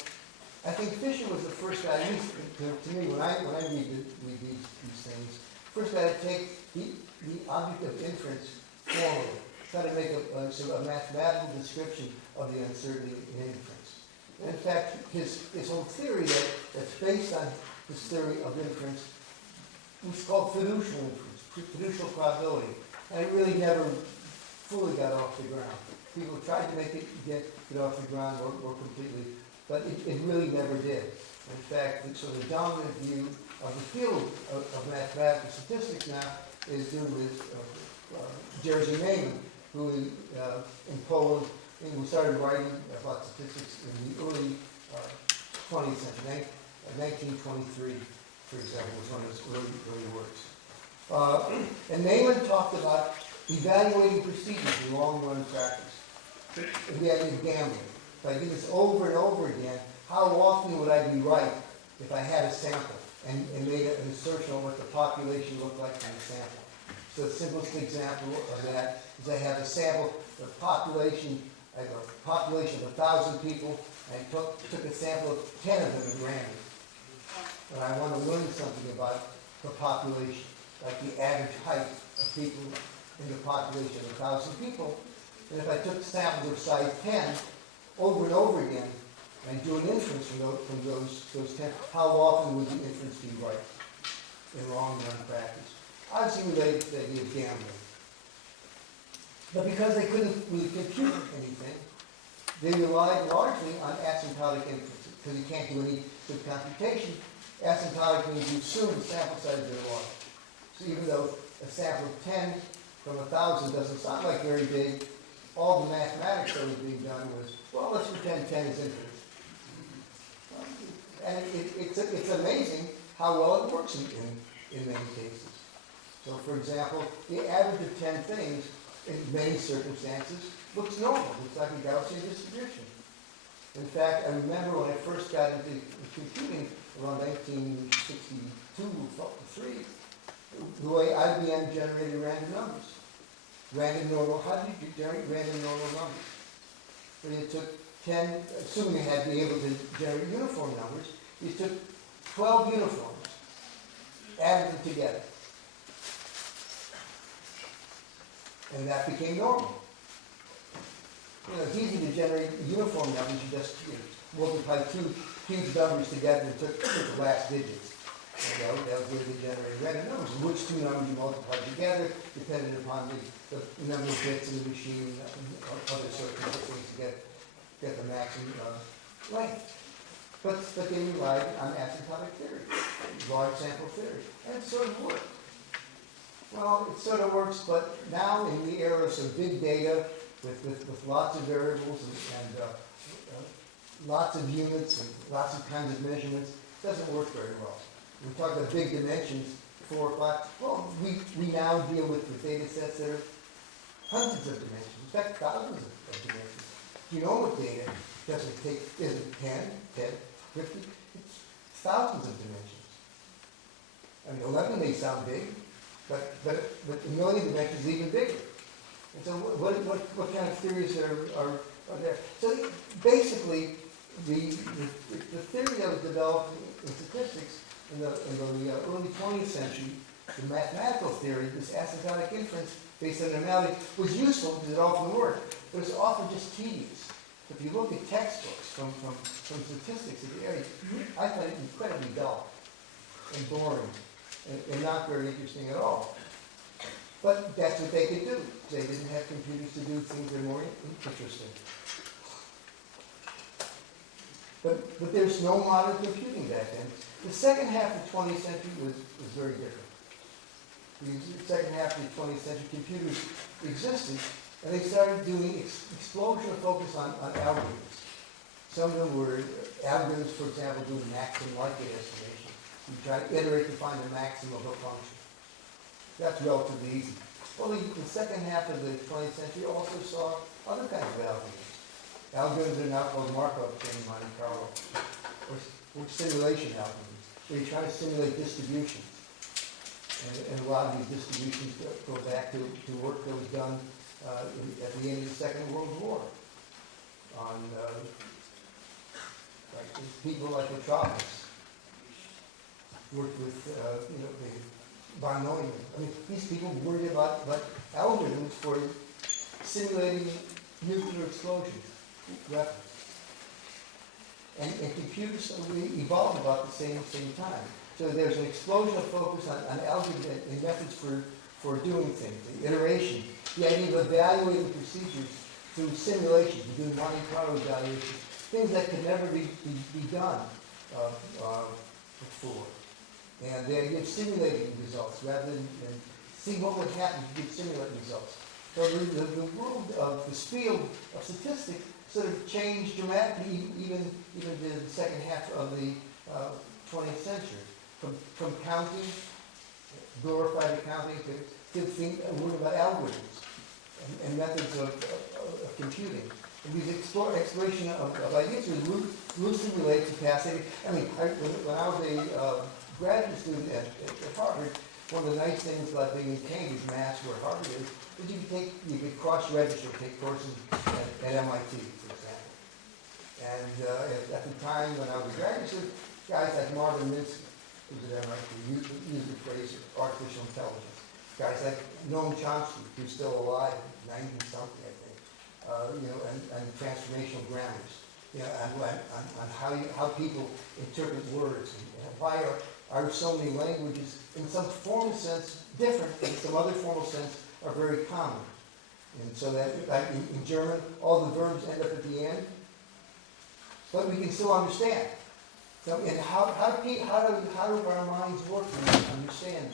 I think Fisher was the first guy, at least to me, when I read these things, first guy to take the object of inference formally, try to make a mathematical description of the uncertainty in inference. And in fact, his whole theory that's based on this theory of inference was called fiducial inference, fiducial probability. And it really never fully got off the ground. People tried to make it get off the ground or completely, but it really never did. In fact, the dominant view of the field of mathematical statistics now is due with Jerzy Neyman, who in Poland, who started writing about statistics in the early 20th century. 1923, for example, was one of his early works. And Neyman talked about evaluating procedures in long-run practice. The idea of gambling. If I do this over and over again, how often would I be right if I had a sample and made an assertion on what the population looked like in the sample? So the simplest example of that is I have a sample, I have a population of 1,000 people, and I took a sample of 10 of them at random. And I want to learn something about the population, like the average height of people in the population of 1,000 people. And if I took samples of size 10 over and over again, and do an inference from those 10, how often would the inference be right in long-run practice? Obviously related to the idea of gambling. But because they couldn't really compute anything, they relied largely on asymptotic inferences. Because you can't do any good computation, asymptotic means you assume the sample size is very large. So even though a sample of 10 from 1,000 doesn't sound like very big, all the mathematics that was being done was, well, let's pretend 10 is infinite. And it's amazing how well it works in many cases. So, for example, the average of 10 things in many circumstances looks normal. Looks like a Gaussian distribution. In fact, I remember when I first got into computing around 1962 or 63, the way IBM generated random numbers. How did you generate random normal numbers? When you took 10, assuming you had to be able to generate uniform numbers, you took 12 uniforms, added them together. And that became normal. It's easy to generate uniform numbers. You just multiply two huge numbers together and took the last digits. That was where they generated random numbers. Which two numbers you multiply together depended upon the number of bits in the machine and other sorts of things to get the maximum length. But they relied on asymptotic theory, large sample theory, and it sort of worked. Well, it sort of works, but now in the era of some big data with lots of variables and lots of units and lots of kinds of measurements, it doesn't work very well. We talk about big dimensions, 4 or 5. Well, we now deal with data sets that are hundreds of dimensions, in fact, thousands of dimensions. Genomic data isn't 10, 50, it's thousands of dimensions. I mean, 11 may sound big, but a million dimensions is even bigger. And so what kind of theories are there? So basically, the theory that was developed in statistics in the early 20th century, the mathematical theory, this asymptotic inference based on normality, was useful because it often worked, but it's often just tedious. If you look at textbooks from statistics of the area, I find it incredibly dull and boring and not very interesting at all. But that's what they could do. They didn't have computers to do things that are more interesting. But there's no modern computing back then. The second half of the 20th century was very different. The second half of the 20th century, computers existed, and they started doing explosion of focus on algorithms. Some of them were algorithms, for example, doing maximum likelihood estimation. You try to iterate to find the maximum of a function. That's relatively easy. Well, the second half of the 20th century also saw other kinds of algorithms. Algorithms are now called Markov chain Monte Carlo, or simulation algorithms, where you try to simulate distributions. And a lot of these distributions go back to work that was done at the end of the Second World War on like people like Petrobras worked with the von Neumann. I mean, these people worried about algorithms for simulating nuclear explosions, weapons. And computers evolved about the same time. So there's an explosion of focus on algorithms and methods for doing things, the iteration, the idea of evaluating procedures through simulations, doing Monte Carlo evaluations, things that could never be done before. And the idea of simulating results rather than see what would happen if you could simulate results. So the world of this field of statistics sort of changed dramatically, even the second half of the 20th century. From counting, glorified accounting, to think worry about algorithms and methods of computing. And these exploration of ideas was loosely related to passing. I mean, when I was a graduate student at Harvard, one of the nice things about being in Cambridge, Mass, where Harvard is you could cross-register, take courses at MIT, for example. And at the time when I was a graduate student, guys like Marvin Minsky, who's at MIT, used the phrase artificial intelligence. Guys like Noam Chomsky, who's still alive, 90-something, I think, and transformational grammars, and how people interpret words, and why are so many languages, in some formal sense, different, in some other formal sense, are very common. And so that, like in German, all the verbs end up at the end, but we can still understand. So, and how do our minds work when we understand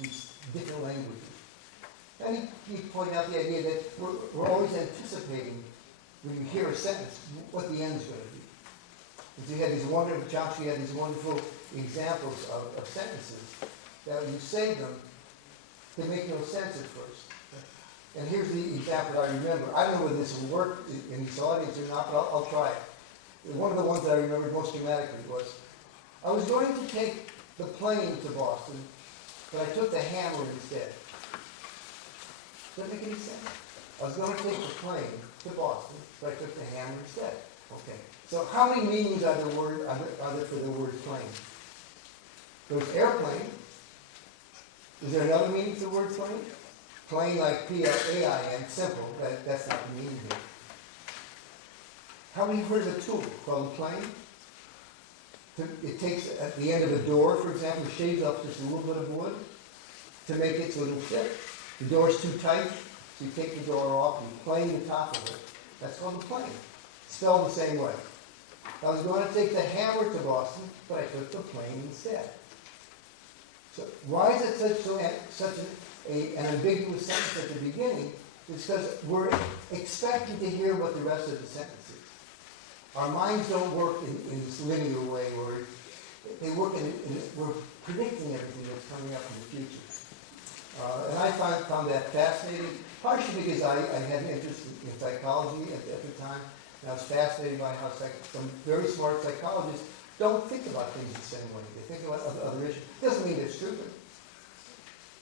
these different languages? And he pointed out the idea that we're always anticipating, when you hear a sentence, what the end is going to be. Because Chomsky had these wonderful examples of sentences that when you say them, they make no sense at first. And here's the example I remember. I don't know whether this will work in this audience or not, but I'll try it. One of the ones that I remembered most dramatically was, I was going to take the plane to Boston, but I took the hammer instead. Does that make any sense? I was going to take the plane to Boston, but I took the hammer instead. Okay. So how many meanings are there for the word plane? There's airplane. Is there another meaning to the word plane? Plane like P-L-A-I-N, simple. That's not the meaning here. How many have heard of a tool called a plane? It takes, at the end of a door, for example, shaves off just a little bit of wood to make it so it'll fit. The door's too tight, so you take the door off and you plane the top of it. That's called a plane. Spelled the same way. I was going to take the hammer to Boston, but I took the plane instead. So why is it such an ambiguous sentence at the beginning? It's because we're expecting to hear what the rest of the sentence is. Our minds don't work in this linear way where they work we're predicting everything that's coming up in the future. And I found that fascinating, partially because I had an interest in psychology at the time, and I was fascinated by how some very smart psychologists don't think about things the same way. They think about other issues. Doesn't mean they're stupid,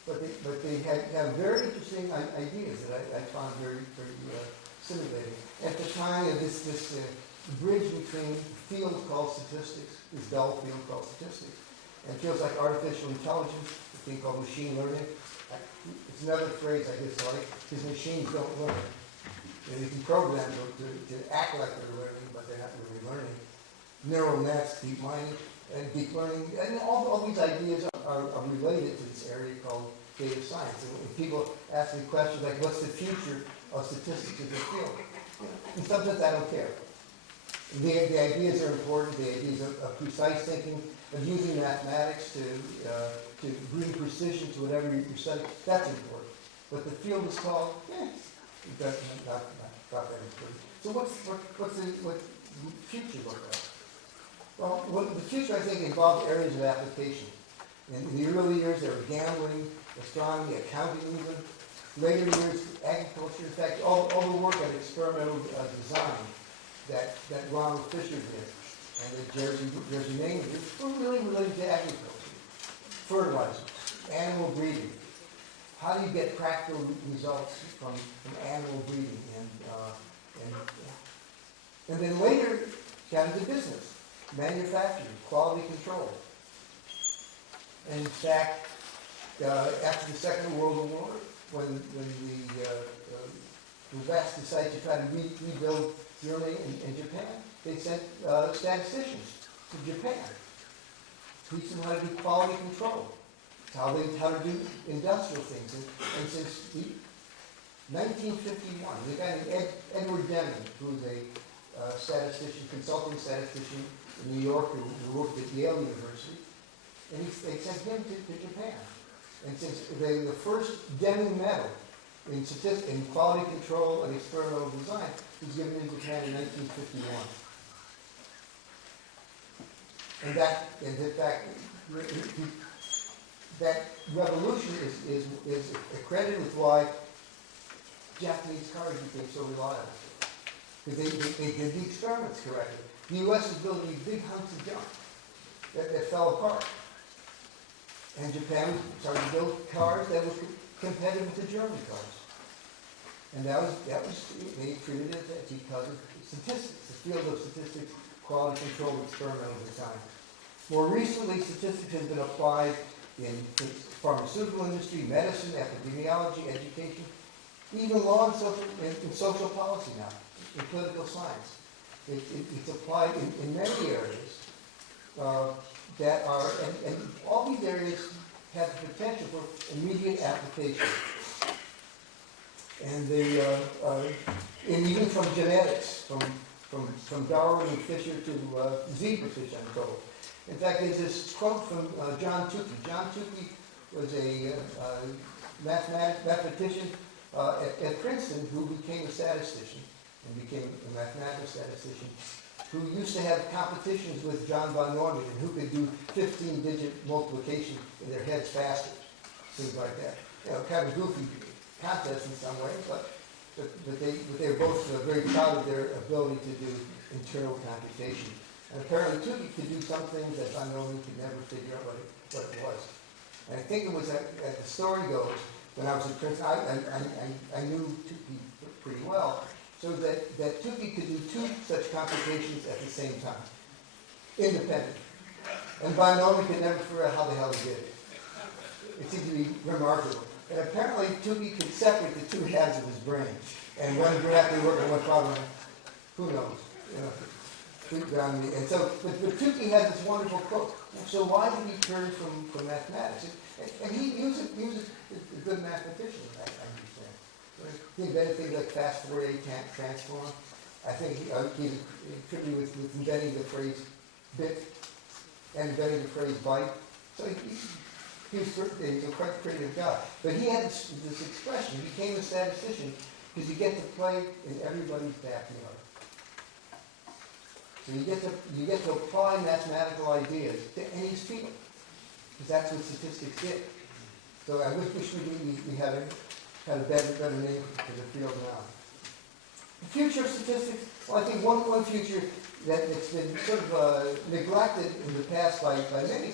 but they have very interesting ideas that I found very stimulating. At the time of this bridge between fields called statistics, this dull field called statistics, and fields like artificial intelligence, a thing called machine learning. It's another phrase I dislike, because machines don't learn. You can program them to act like they're learning, but they're not really learning. Neural nets, deep learning, and all these ideas are related to this area called data science. And when people ask me questions like, what's the future of statistics as a field? In some sense, I don't care. The ideas are important, the ideas of precise thinking, of using mathematics to bring precision to whatever you're studying, that's important. But the field is called, not that important. So what's the future look like? Well, the future, I think, involved areas of application. In the early years, there were gambling, astronomy, accounting even. Later years, agriculture. In fact, all the work on experimental design that Ronald Fisher did and that Jerzy Neyman did were really related to agriculture, fertilizer, animal breeding. How do you get practical results from animal breeding? And then later, got into business, manufacturing, quality control. And in fact, after the Second World War, when the West decided to try to rebuild Germany and Japan, they sent statisticians to Japan to teach them how to do quality control, how to do industrial things. And since 1951, the guy named Edward Deming, who was a statistician, consulting statistician in New York, who worked at Yale University, and they sent him to Japan. And since the first Deming medal in quality control and experimental design was given in Japan in 1951. And in fact, that revolution is accredited with why Japanese cars became so reliable. Because they did the experiments correctly. The U.S. was building these big hunks of junk that fell apart. And Japan started to build cars that were competitive with the German cars. And that was they treated it because of statistics, the field of statistics, quality control, experimental design. More recently, statistics has been applied in the pharmaceutical industry, medicine, epidemiology, education, even law and in social policy now, in political science. It's applied in many areas that are, and all these areas have the potential for immediate application. And and even from genetics, from Darwin and Fisher to zebrafish, I'm told. In fact, there's this quote from John Tukey. John Tukey was a mathematician at Princeton who became a statistician and became a mathematical statistician, who used to have competitions with John von Neumann and who could do 15-digit multiplication in their heads faster, things like that. Kind of goofy contest in some ways, but they were both very proud of their ability to do internal computation. And apparently Tukey could do some things that von Neumann could never figure out what it was. And I think it was, as the story goes, when I was at Princeton, I knew Tukey pretty well, so that Tukey could do two such computations at the same time, independent. And von Neumann could never figure out how the hell he did it. It seemed to be remarkable. And apparently Tukey could separate the two halves of his brain. And one directly worked on one problem, who knows? And so, but Tukey has this wonderful quote. So why did he turn from mathematics? And he was a good mathematician, I understand. He invented things like fast Fourier transform. I think he's attributed with inventing the phrase bit and inventing the phrase byte. So he's a quite creative guy. But he had this expression. He became a statistician because you get to play in everybody's backyard. So you get to apply mathematical ideas to any field, because that's what statistics did. So I wish we had a better name for the field now. The future of statistics, well, I think one future that's been sort of neglected in the past by many,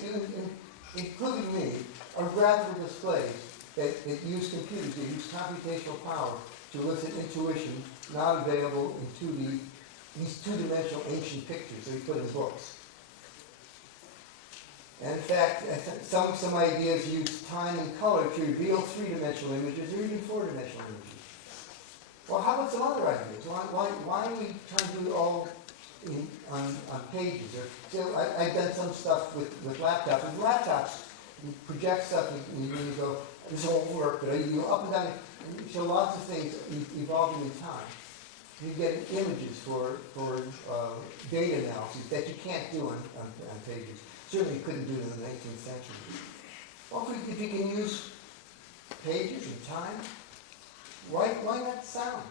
including me, are graphical displays that use computers, that use computational power to elicit intuition not available in these two-dimensional ancient pictures that we put in books. And in fact, some ideas use time and color to reveal three-dimensional images or even four-dimensional images. Well, how about some other ideas? Why don't we try to do it all on pages? So I've done some stuff with laptops. With laptops, you project stuff and you go, this won't work, but you go up and down, and you show lots of things evolving in time. You get images for data analysis that you can't do on pages. Certainly you couldn't do it in the 19th century. Well, if you can use pages and time, why not sound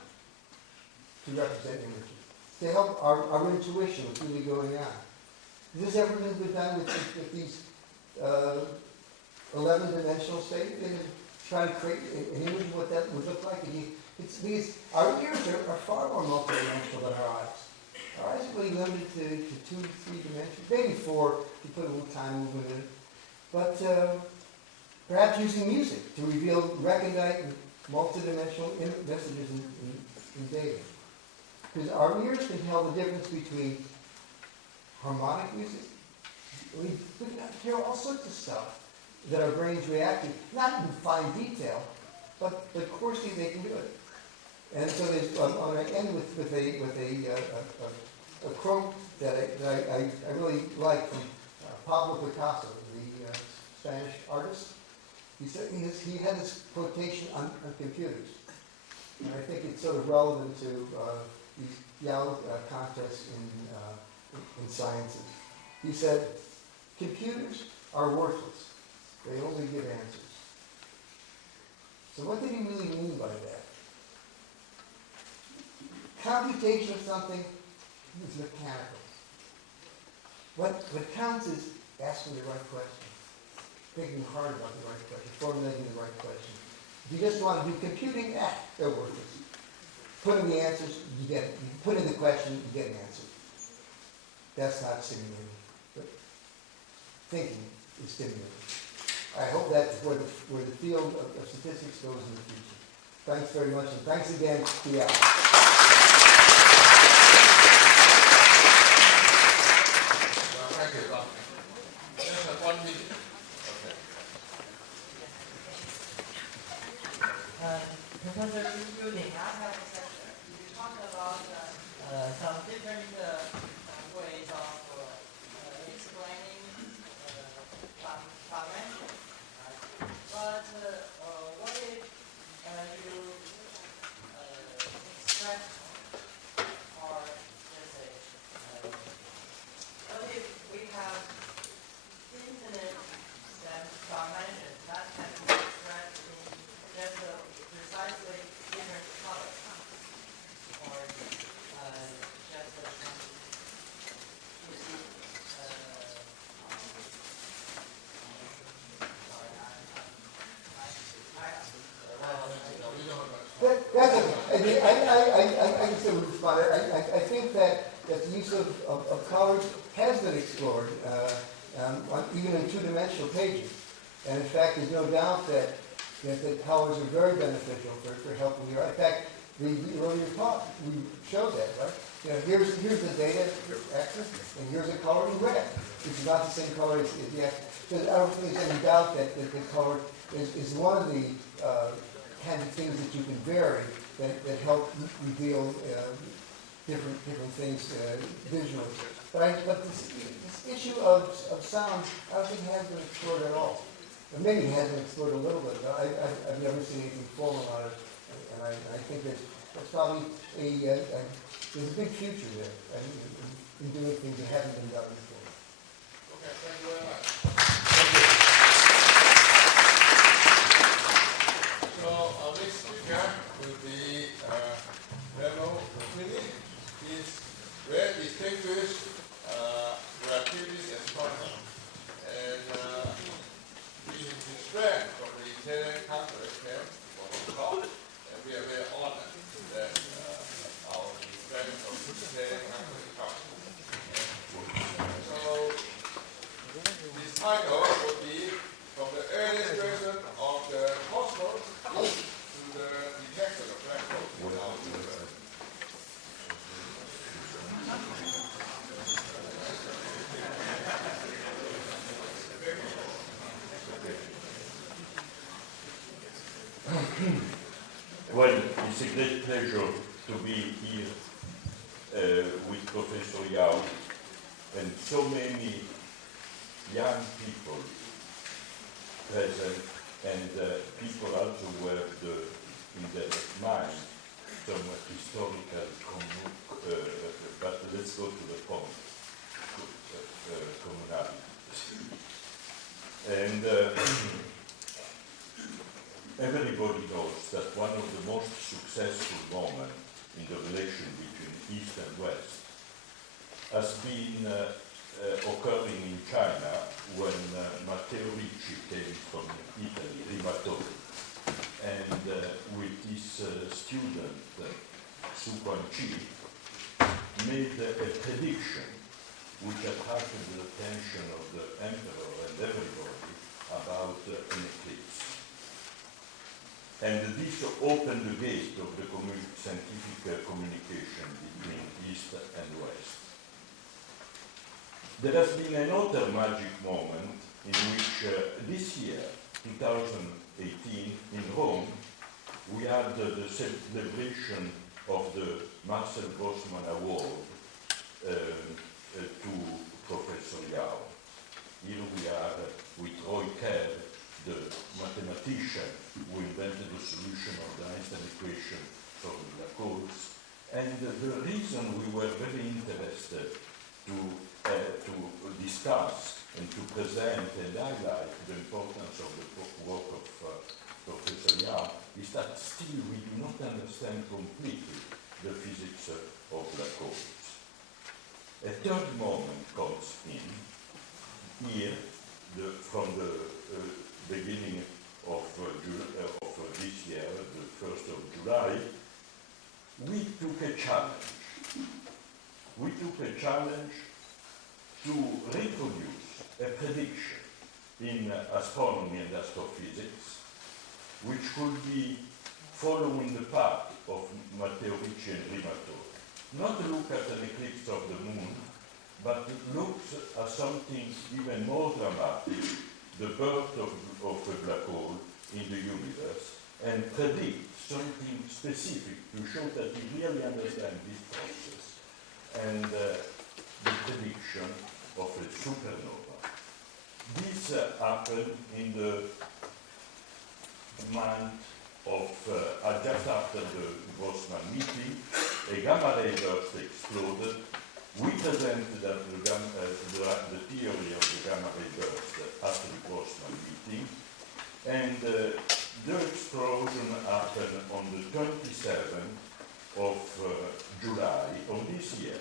to represent images? To help our intuition what's really going on. Has this ever been done with these 11-dimensional states? They try to create an image of what that would look like. Our ears are far more multidimensional than our eyes. Our eyes are really limited to 2 to 3 dimensions, maybe 4 if you put a little time movement in it. But perhaps using music to reveal recondite multidimensional messages in data. Because our ears can tell the difference between harmonic music. We can hear all sorts of stuff that our brains react to, not in fine detail, but coarsely they can do it. And so there's, I'm going to end with a quote that I really like from Pablo Picasso, the Spanish artist. He said he had this quotation on computers, and I think it's sort of relevant to these Yau contests in sciences. He said, "Computers are worthless. They only give answers." So what did he really mean by that? Computation of something is mechanical. What counts is asking the right question, thinking hard about the right question, formulating the right question. If you just want to do computing, they're worthless. Put in the answers, you get it. You put in the question, you get an answer. That's not stimulating. But thinking is stimulating. I hope that's where the field of statistics goes in the future. Thanks very much, and thanks again to Yau. Thank you, Prof. Just 1 minute. Professor Yuding, I have a question. You talked about some different ways of explaining dimensions, right? But what if you extract, or let's say, what if we have infinite dimensions that can be extracted in just precisely different colors, or just you see, That's okay. I can still respond. I think that the use of colors has been explored, even in 2-dimensional pages. And in fact, there's no doubt that colors are very beneficial for helping you. In fact, the earlier talk, we showed that, right? You know, here's the data axis, and here's a color in red, which is not the same color as the axis. So I don't think there's any doubt that the color is one of the kind of things that you can vary that help reveal different things visually. But this issue of sound, I don't think has been explored at all. And maybe it has been explored a little bit, but I've never seen anything formal on it. And I think that's probably there's a big future there in doing things that haven't been done before. Okay, thank you very much. So our next speaker will be Remo. He's very distinguished relativist astronomer, and his friend from the Italian Copernican was and we are very honored that our friend from the Italian Copernican. So his title would be from the earliest version of the cosmos to the detection of black holes in our universe. Well, it's a great pleasure to be here with Professor Yau and so many young people present, and people also were in their mind some historical but let's go to the point. Commonalities. And everybody knows that one of the most successful moments in the relation between East and West has been occurring in China when Matteo Ricci came from Italy, Remo, and with his student Guangqi made a prediction which attracted the attention of the emperor and everybody about an eclipse. And this opened the gate of the scientific communication between East and West. There has been another magic moment in which this year, 2018, in Rome, we had the celebration of the Marcel Grossman Award to Professor Yau. Here we are with Roy Kerr, the mathematician who invented the solution of the Einstein equation for the black holes. And the reason we were very interested to discuss and to present and highlight the importance of the work of Professor Yau is that still we do not understand completely the physics of black holes. A third moment comes in here from the beginning of this year, the 1st of July. We took a challenge. We took a challenge to reproduce a prediction in astronomy and astrophysics, which could be following the path of Matteo Ricci and Remo. Not look at an eclipse of the moon, but looks at something even more dramatic, the birth of a black hole in the universe, and predict something specific to show that we really understand this process, and the prediction of a supernova. This happened in the month of, just after the Grossman meeting. A gamma ray burst exploded. We presented the theory of the gamma ray burst after the Grossman meeting, and the explosion happened on the 27th of July of this year.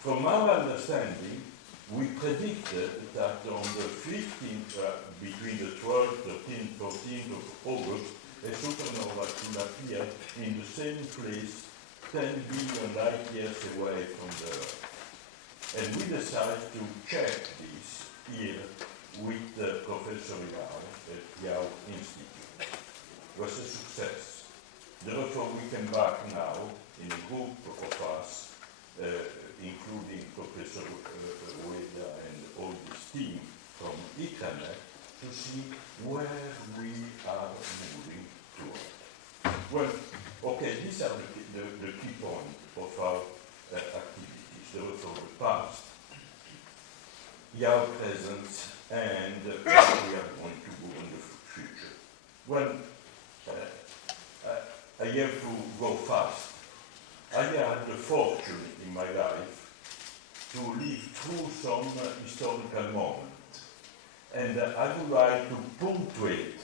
From our understanding, we predicted that on the 15th, between the 12th, 13th, 14th of August, a supernova should appear in the same place 10 billion light years away from the Earth. And we decided to check this here with Professor Yau at Yau Institute. It was a success. Therefore, we came back now in a group of us, including Professor Weda and all this team from ICRANet, to see where we are moving toward. Well, okay, these are the key points of our activities, therefore the past, Yau present, and what we are going to go in the future. Well, I have to go fast. I had the fortune in my life to live through some historical moments, and I would like to punctuate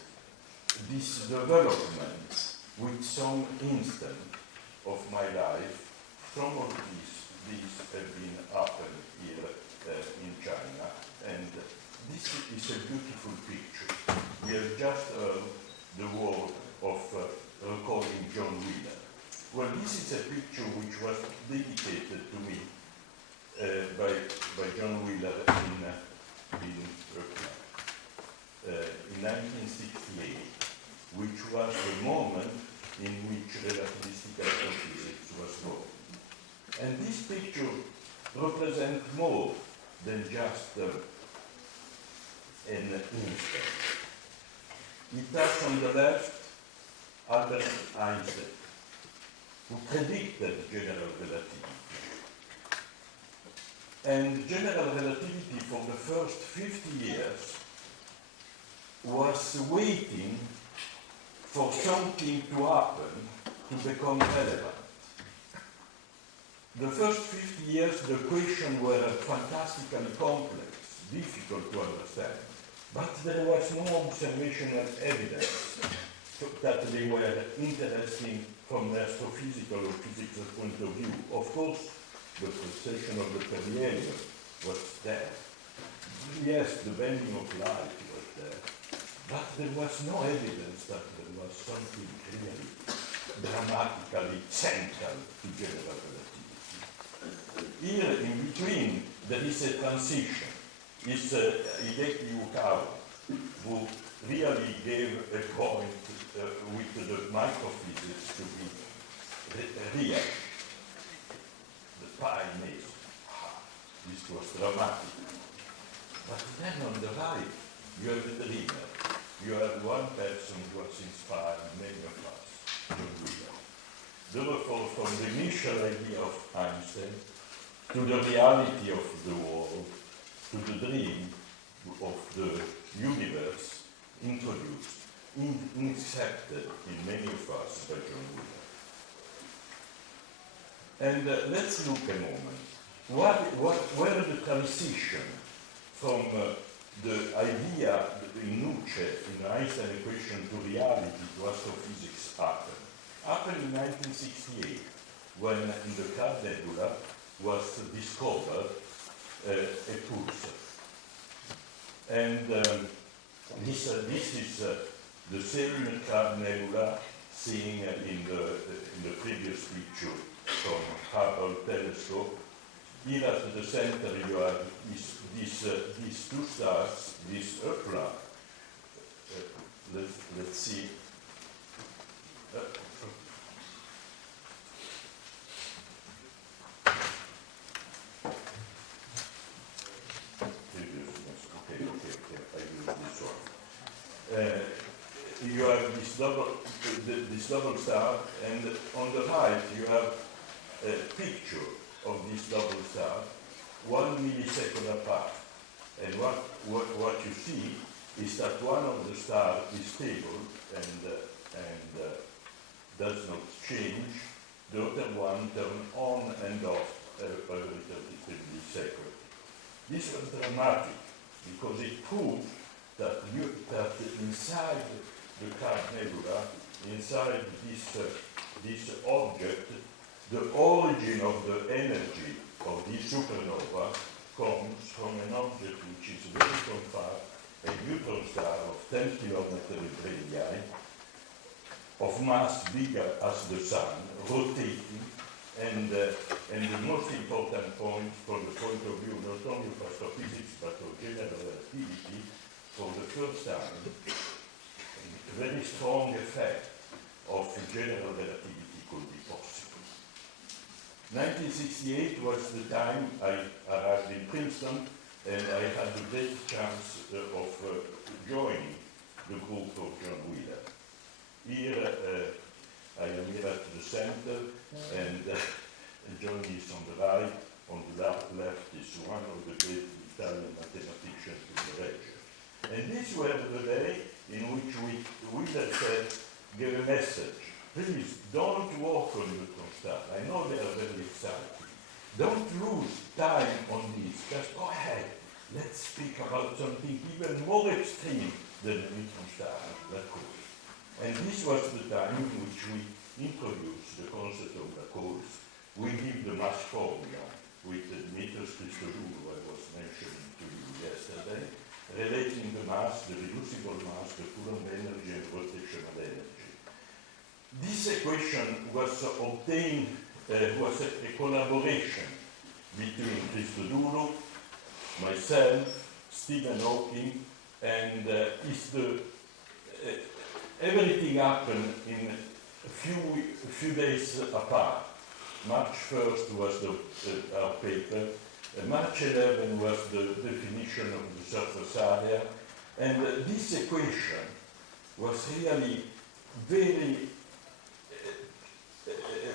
this development with some instant of my life. Some of these have been happened here in China, and this is a beautiful picture. We have just heard the word of recording John Wheeler. Well, this is a picture which was dedicated to me by John Wheeler in 1968, which was the moment in which relativistic astrophysics was born. And this picture represents more than just an instant. It has on the left Albert Einstein, who predicted general relativity. And general relativity for the first 50 years was waiting for something to happen to become relevant. The first 50 years, the equations were fantastically complex, difficult to understand, but there was no observational evidence that they were interesting from the astrophysical or physical point of view. Of course, the pulsation of the periodium was there. Yes, the bending of light was there, but there was no evidence that there was something really dramatically central to general relativity. Here, in between, there is a transition. It's Hideki Yukawa, who really gave a point with the microphysics to be real. The pioneers. This was dramatic. But then on the right, you have a dreamer. You have one person who has inspired many of us, John Wheeler. Therefore, from the initial idea of Einstein to the reality of the world, to the dream of the universe, introduced, incepted in many of us by John Wheeler. And let's look a moment. Where the transition from the idea in Nietzsche, in the Einstein equation, to reality, to astrophysics happened in 1968, when in the Crab Nebula was discovered a pulsar. And this is the same Crab Nebula seen in the previous picture from Hubble telescope. Here at the center you have these two stars, this Hubble. Let's see. You have this double star, and on the right you have a picture of this double star, 1 millisecond apart. And what you see is that one of the stars is stable and does not change. The other one turns on and off every 33 seconds. This was dramatic because it proved that inside the Crab Nebula, inside this object, the origin of the energy of this supernova comes from an object which is very compact, a neutron star of 10 kilometers in radii, of mass bigger as the Sun, rotating, and the most important point from the point of view not only of astrophysics but of general relativity, for the first time, a very strong effect of general relativity could be possible. 1968 was the time I arrived in Princeton, and I had the great chance of joining the group of John Wheeler. Here, I am here at the center, and John is on the right. On the left is one of the great Italian mathematicians in the region. And these were the day in which Wheeler said, gave a message. Please don't work on neutron stars. I know they are very exciting. Don't lose time on this. Just go ahead. Let's speak about something even more extreme than a neutron star, of course. And this was the time in which we introduced the concept of black holes. We give the mass formula with Dimitrios Christodoulou, I was mentioning to you yesterday, relating the mass, the reducible mass, the Coulomb energy and rotational energy. This equation was obtained, was a collaboration between Christodoulou, myself, Stephen Hawking, and everything happened in a few days apart. March 1st was our paper. March 11 was the definition of the surface area, and this equation was really very,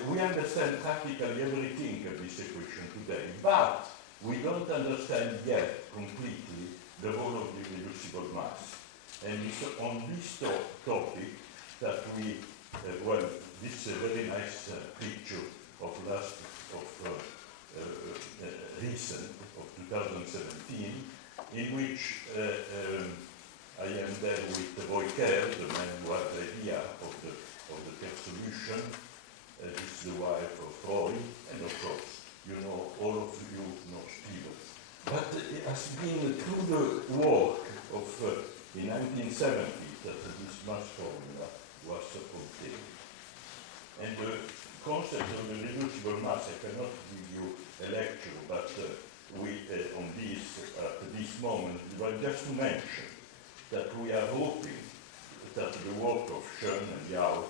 we understand practically everything of this equation today, but we don't understand yet completely the role of the reducible mass. And it's on this topic that we well, this is a very nice picture of recent, of 2017, in which I am there with Royker, the man who had the idea of the Kerr solution. This is the wife of Roy, and of course, you know, all of you know Steven. But it has been through the work of in 1970 that this mass formula was obtained. And the concept of the reducible mass, I cannot give you a lecture, but we on this at this moment, but just to mention that we are hoping that the work of Shing and Yau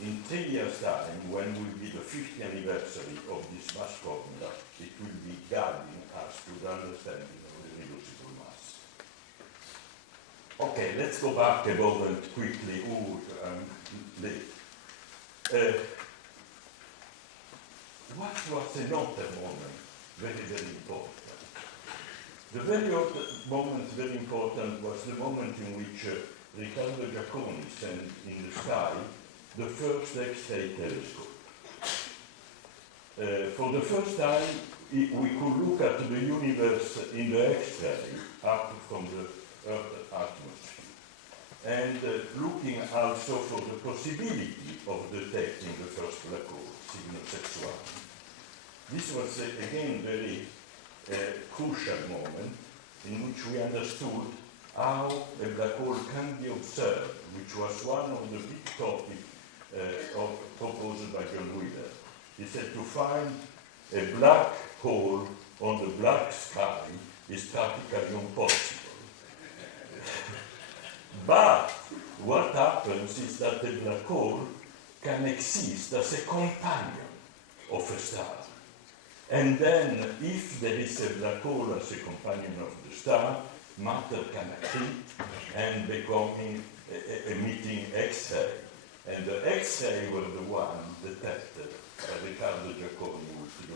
in 3 years' time, when will be the 50th anniversary of this mass formula, it will be guiding us to the understanding of the reducible mass. Okay, let's go back a moment quickly. Late. What was another moment very, very important? The very moment very important was the moment in which Riccardo Giacconi sent in the sky the first X-ray telescope. For the first time, we could look at the universe in the X-ray up from the Earth's atmosphere, and looking also for the possibility of detecting the first black hole, Cygnus X1. This was again very crucial moment in which we understood how a black hole can be observed, which was one of the big topics proposed by John Wheeler. He said to find a black hole on the black sky is practically impossible. But what happens is that a black hole can exist as a companion of a star. And then, if there is a black hole as a companion of the star, matter can accrete and becoming emitting X-ray. And the X-ray were the one detected by Riccardo Giacconi with the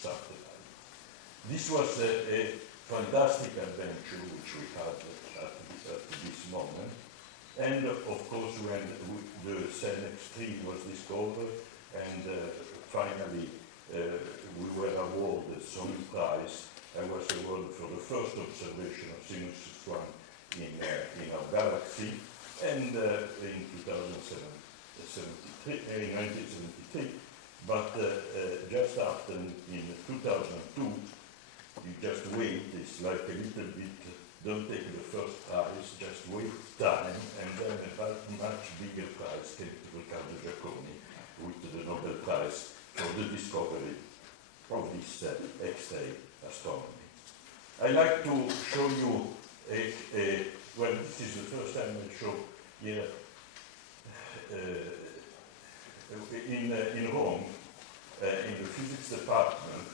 satellite. This was a fantastic adventure which we had at this moment. And of course, when the CNX3 was discovered, and finally we were awarded some prize. I was awarded for the first observation of Cygnus X1 in our galaxy, and in 1973. But just after, in 2002, you just wait. It's like a little bit. Don't take the first prize, just wait time, and then a much bigger prize came to Riccardo Giacconi with the Nobel Prize for the discovery of this X-ray astronomy. I like to show you well, this is the first time I show here in Rome, in the physics department,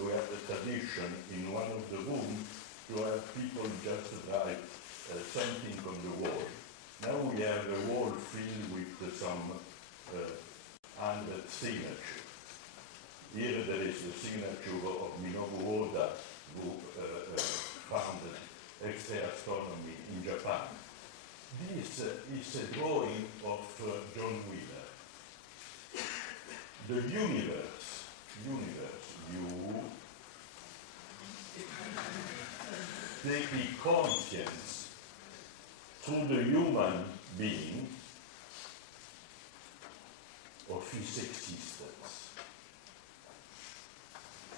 we have the tradition in one of the rooms to have people just write something on the wall. Now we have a wall filled with some hundred signatures. Here there is the signature of Minobu Oda, who founded X-ray astronomy in Japan. This is a drawing of John Wheeler. The universe, you taking conscience through the human being of his existence.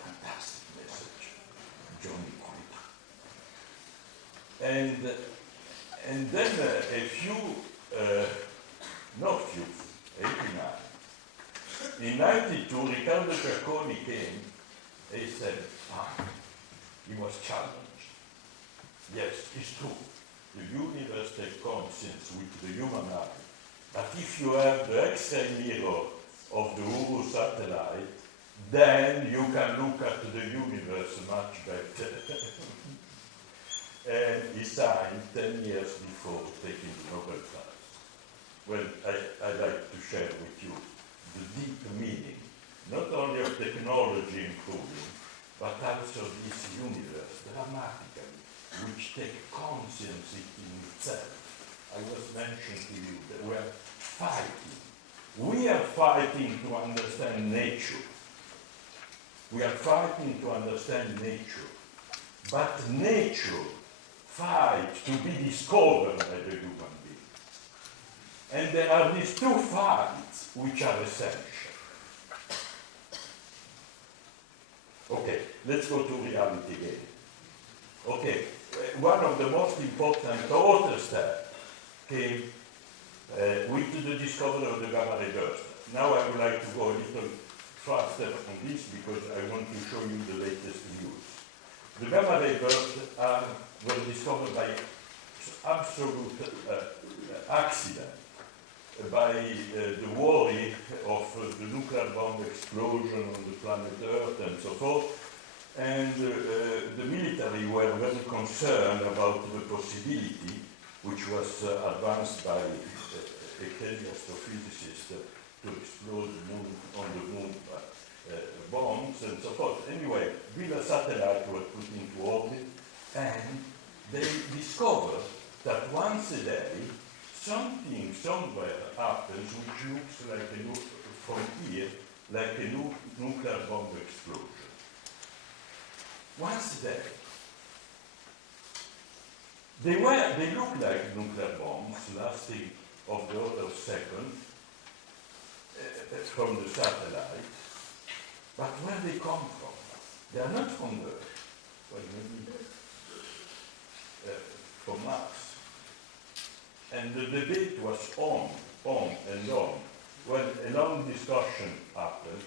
Fantastic message, Johnny Quinta. And then a few, not few, 89. In 92, Riccardo Giacconi came and he said, he was challenged. Yes, it's true. The universe takes conscience with the human eye. But if you have the X-ray mirror of the Uru satellite, then you can look at the universe much better. And he signed 10 years before taking the Nobel Prize. Well, I'd like to share with you the deep meaning, not only of technology improving, but also this universe, dramatically, which takes conscience in itself. I was mentioning to you that we're fighting We are fighting to understand nature. We are fighting to understand nature. But nature fights to be discovered by the human being. And there are these two fights which are essential. Okay, let's go to reality again. Okay, one of the most important authors there came with the discovery of the gamma ray burst. Now I would like to go a little faster on this because I want to show you the latest news. The gamma ray bursts were discovered by absolute accident, by the worry of the nuclear bomb explosion on the planet Earth and so forth. And the military were very concerned about the possibility, which was advanced by a crazy astrophysicist, to explode on the moon bombs and so forth. Anyway, Villa satellites were put into orbit, and they discovered that once a day, something somewhere happens which looks like from here, like a nuclear bomb explosion. Once a day. They look like nuclear bombs lasting of the order of seconds from the satellite, but where they come from? They are not from Earth, well, maybe from Mars. And the debate was on and on. Well, a long discussion happened,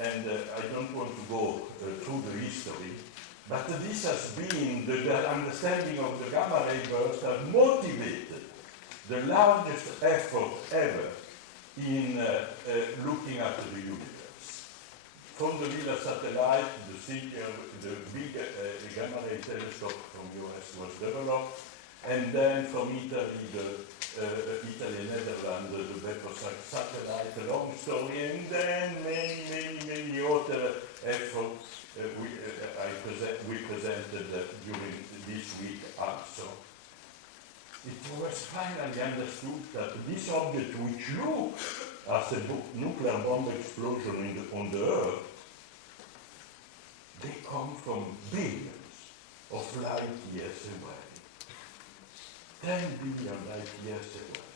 and I don't want to go through the history, but this has been the understanding of the gamma ray burst has motivated the largest effort ever in looking at the universe. From the Villa satellite, the big gamma ray telescope from US was developed, and then from Italy, Italy and Netherlands, the Beposat satellite, a long story, and then many other efforts we presented during this week also. It was finally understood that this object, which looks as a nuclear bomb explosion on the Earth, they come from billions of light years away. 10 billion light years away.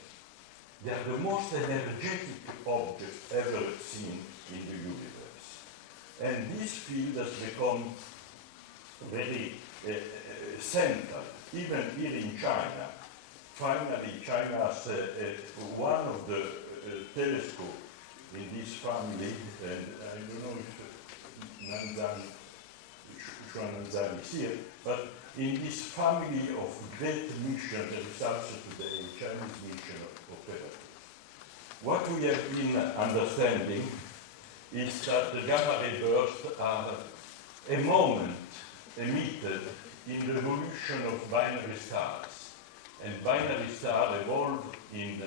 They are the most energetic objects ever seen in the universe. And this field has become very central, even here in China. Finally, China has one of the telescopes in this family, and I don't know if Nanzan is here, but in this family of great missions, there is also today a Chinese mission of operators. What we have been understanding is that the gamma ray bursts are a moment emitted in the evolution of binary stars. And binary stars evolve in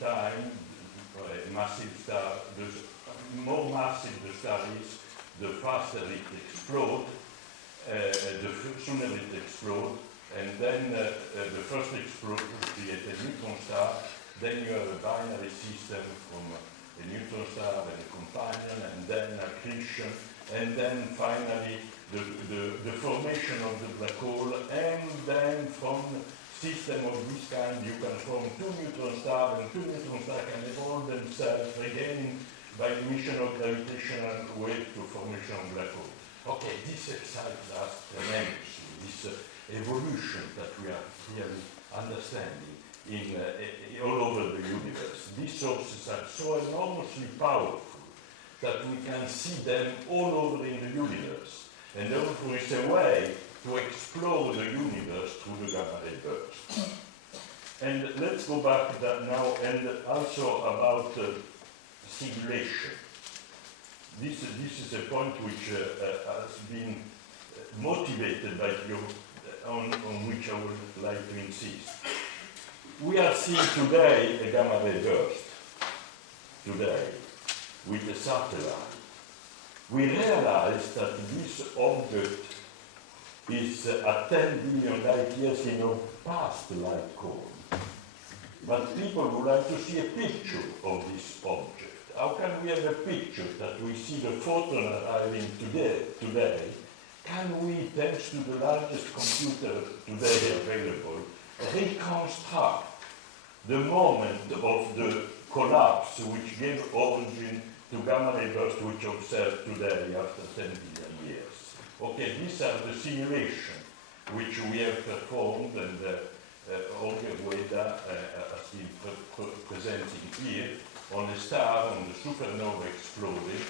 time. A massive star, the more massive the star is, the faster it explodes. The sooner it explodes, and then the first explosion creates a neutron star. Then you have a binary system from a neutron star and a companion, and then accretion, and then finally the formation of the black hole, and then from system of this kind you can form two neutron stars, and two neutron stars can evolve themselves again by emission of gravitational wave to formation of black hole. Okay, this excites us tremendously, this evolution that we are really understanding all over the universe. These sources are so enormously powerful that we can see them all over in the universe. And therefore it's a way to explore the universe through the gamma ray burst. And let's go back to that now, and also about simulation. This is a point which has been motivated by you, on which I would like to insist. We are seeing today a gamma ray burst, today, with a satellite. We realize that this object is at 10 billion light years in a past light cone. but people would like to see a picture of this object. How can we have a picture that we see the photon arriving today? Can we, thanks to the largest computer today available, reconstruct the moment of the collapse which gave origin to gamma ray bursts which observed today after 10 billion years? Okay, these are the simulations which we have performed, and Olga Gueda has been presenting here on a star, on the supernova exploding,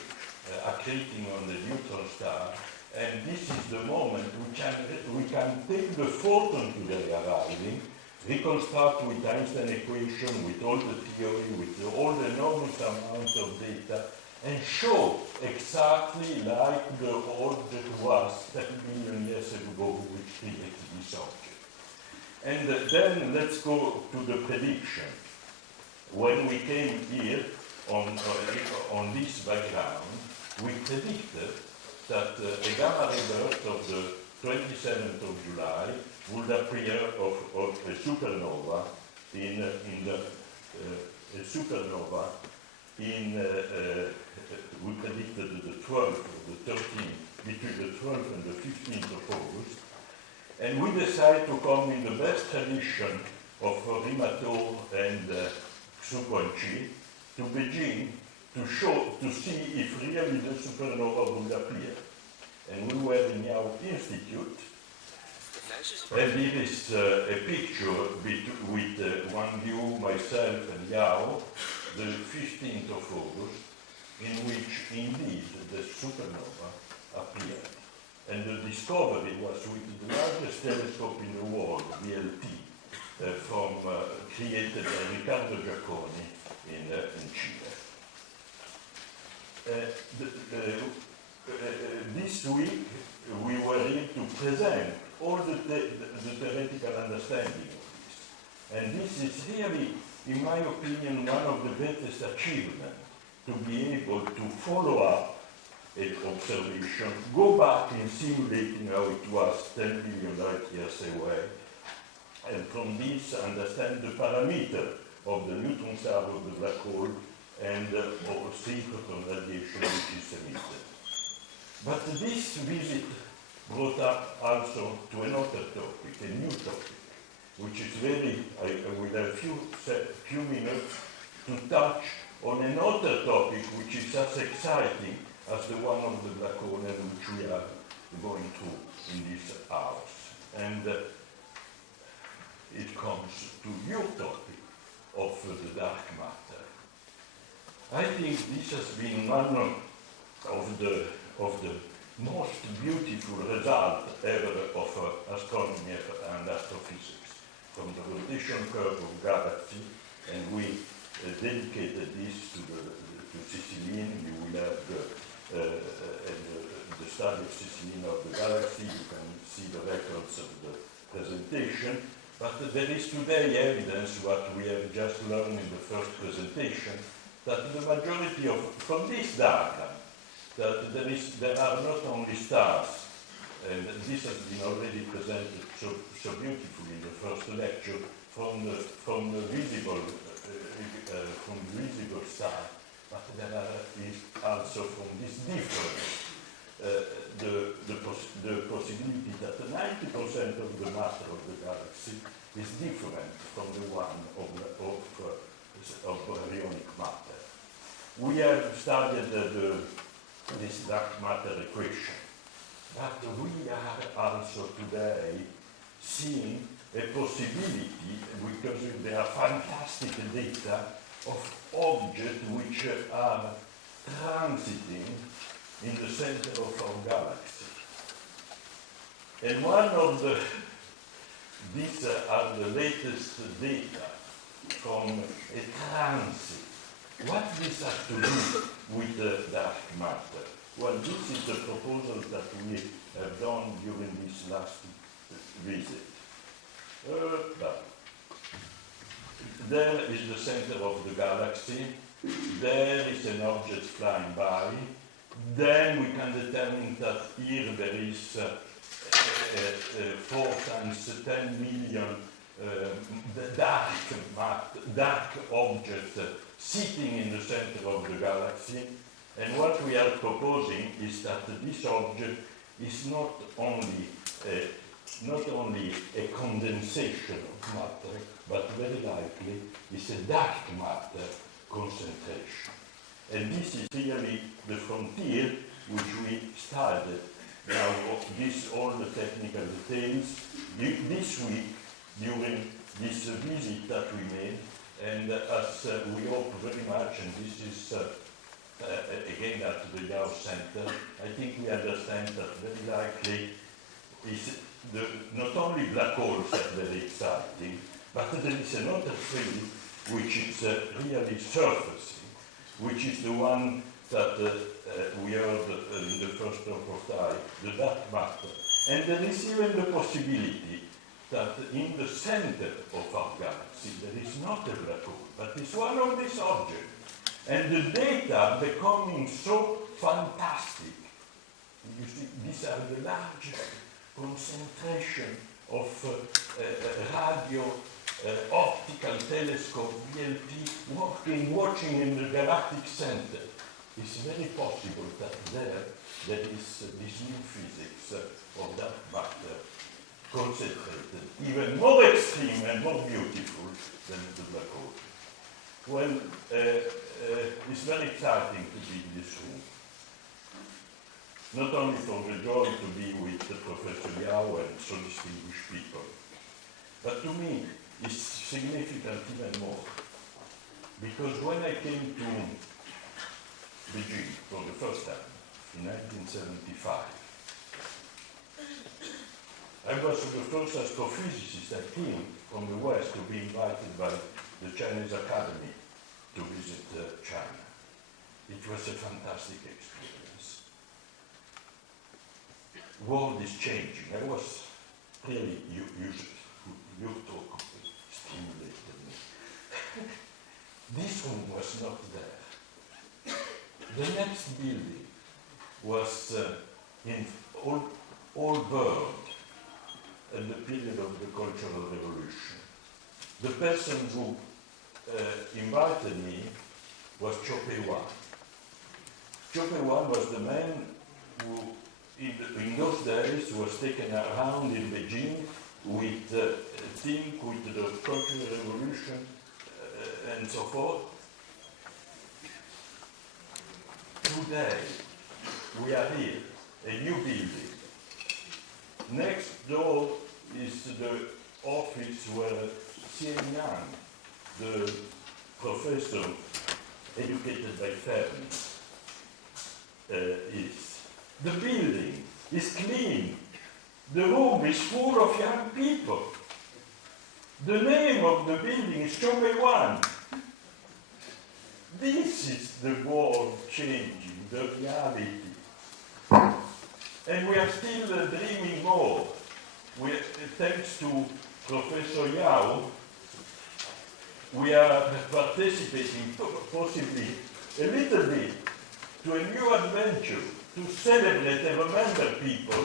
accreting on the neutron star, and this is the moment we can take the photon today arriving, reconstruct with Einstein equation, with all the theory, with all the enormous amount of data, and show exactly like the object was 10 billion years ago which created this object. And then let's go to the prediction. When we came here on this background, we predicted that a gamma ray burst of the 27th of July would appear of a supernova we predicted the 12th or the 13th, between the 12th and the 15th of August, and we decided to come in the best tradition of Remo and Guangqi to Beijing to see if really the supernova would appear. And we were in Yau Institute, and here is a picture with Guangqi, myself, and Yau, the 15th of August, in which indeed the supernova appeared. And the discovery was with the largest telescope in the world, VLT, created by Riccardo Giacconi in Chile. This week we were able to present all the theoretical understanding of this. And this is really, in my opinion, one of the greatest achievements, to be able to follow up an observation, go back in simulating how it was 10 billion light years away, and from this understand the parameter of the neutron star of the black hole and of synchrotron radiation which is emitted. But this visit brought up also to another topic, a new topic, which is very, I will have a few minutes to touch on another topic which is as exciting as the one of the black hole which we are going through in this hours. And it comes to your topic of the dark matter. I think this has been one of the most beautiful result ever of astronomy and astrophysics, from the rotation curve of galaxy, and we dedicated this to Sicilian. You will have the study of Sicilian of the galaxy. You can see the records of the presentation. But there is today evidence, what we have just learned in the first presentation, that the majority from this diagram, that there are not only stars, and this has been already presented so beautifully in the first lecture, from the visible star, but there is also from this difference the possibility that 90% of the matter of the galaxy is different from the one of baryonic matter. We have studied this dark matter equation, but we are also today seeing a possibility, because there are fantastic data of objects which are transiting in the center of our galaxy. And one of these are the latest data from a transit. What this has to do with the dark matter? Well, this is the proposal that we have done during this last visit. There is the center of the galaxy. There is an object flying by. Then we can determine that here there is 4 times 10 million the dark object sitting in the center of the galaxy. And what we are proposing is that this object is not only a condensation of matter, but very likely is a dark matter concentration. And this is really the frontier which we started. Now, all the technical details, this week, during this visit that we made, and as we hope very much, and this is again at the Yau Center, I think we understand that very likely is not only black holes are very exciting, but there is another field which is really surfacing, which is the one that we heard in the first talk of time, the dark matter. And there is even the possibility that in the center of our galaxy there is not a black hole, but it's one of these objects. And the data are becoming so fantastic. You see, these are the largest concentration of radio optical telescope, VLT, watching in the galactic center. It's very possible that there is this new physics of dark matter concentrated, even more extreme and more beautiful than the black hole. Well, it's very exciting to be in this room. Not only for the joy to be with Professor Yau and so distinguished people, but to me it's significant even more. Because when I came to Beijing for the first time in 1975, I was the first astrophysicist that came from the West to be invited by the Chinese Academy to visit China. It was a fantastic experience. World is changing. I was really, your talk stimulated me. This one was not there. The next building was in old world at the period of the Cultural Revolution. The person who invited me was Chow Pei-Wan. Chow Pei-Wan was the man who, in those days, was taken around in Beijing with with the Cultural Revolution and so forth. Today, we are here, a new building. Next door is the office where Shing-Tung, the professor educated by Fermi, is. The building is clean. The room is full of young people. The name of the building is Chow Pei-Wan. This is the world changing, the reality. And we are still dreaming more. Thanks to Professor Yau, we are participating possibly a little bit to a new adventure to celebrate and remember people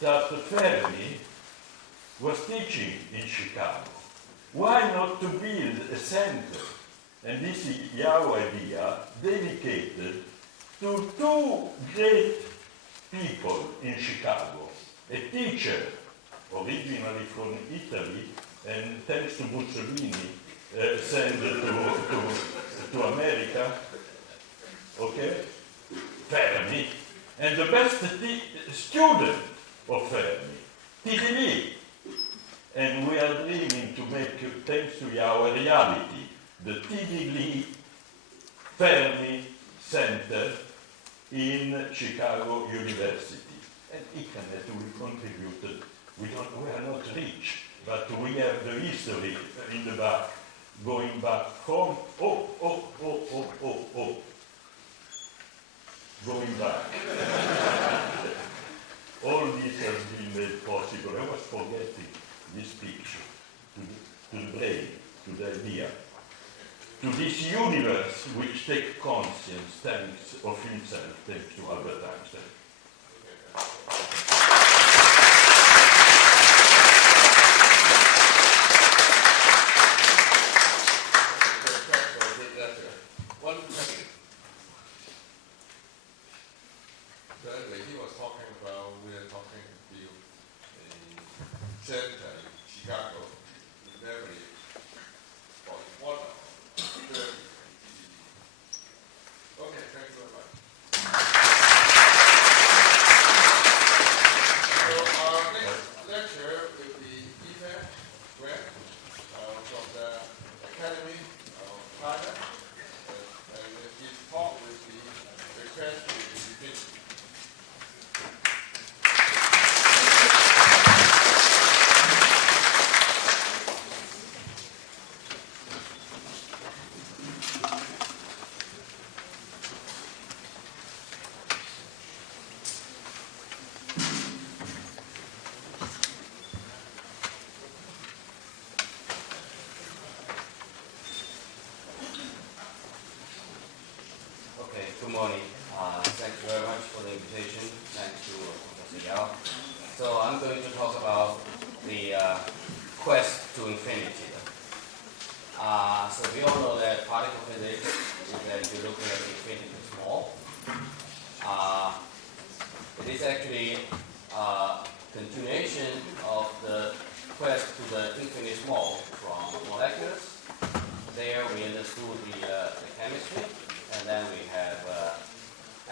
that Fermi was teaching in Chicago. Why not to build a center? And this is Yau idea dedicated to two great people in Chicago. A teacher, originally from Italy, and thanks to Mussolini, sent to America, okay? Fermi, and the best student of Fermi, TDV. And we are dreaming to make, thanks to our reality, the TDV Fermi Center in Chicago University. And ICRANet will contribute. We are not rich, but we have the history in the back, going back from, going back. All this has been made possible. I was forgetting this picture, to the brain, to the idea, to this universe which takes conscience thanks of himself, thanks to Albert Einstein. morning. Thank you very much for the invitation. Thanks to Professor Yau. So I'm going to talk about the quest to infinity. So we all know that particle physics is that you're looking at infinity small. It is actually a continuation of the quest to the infinity small from molecules. There we understood the chemistry, and then we have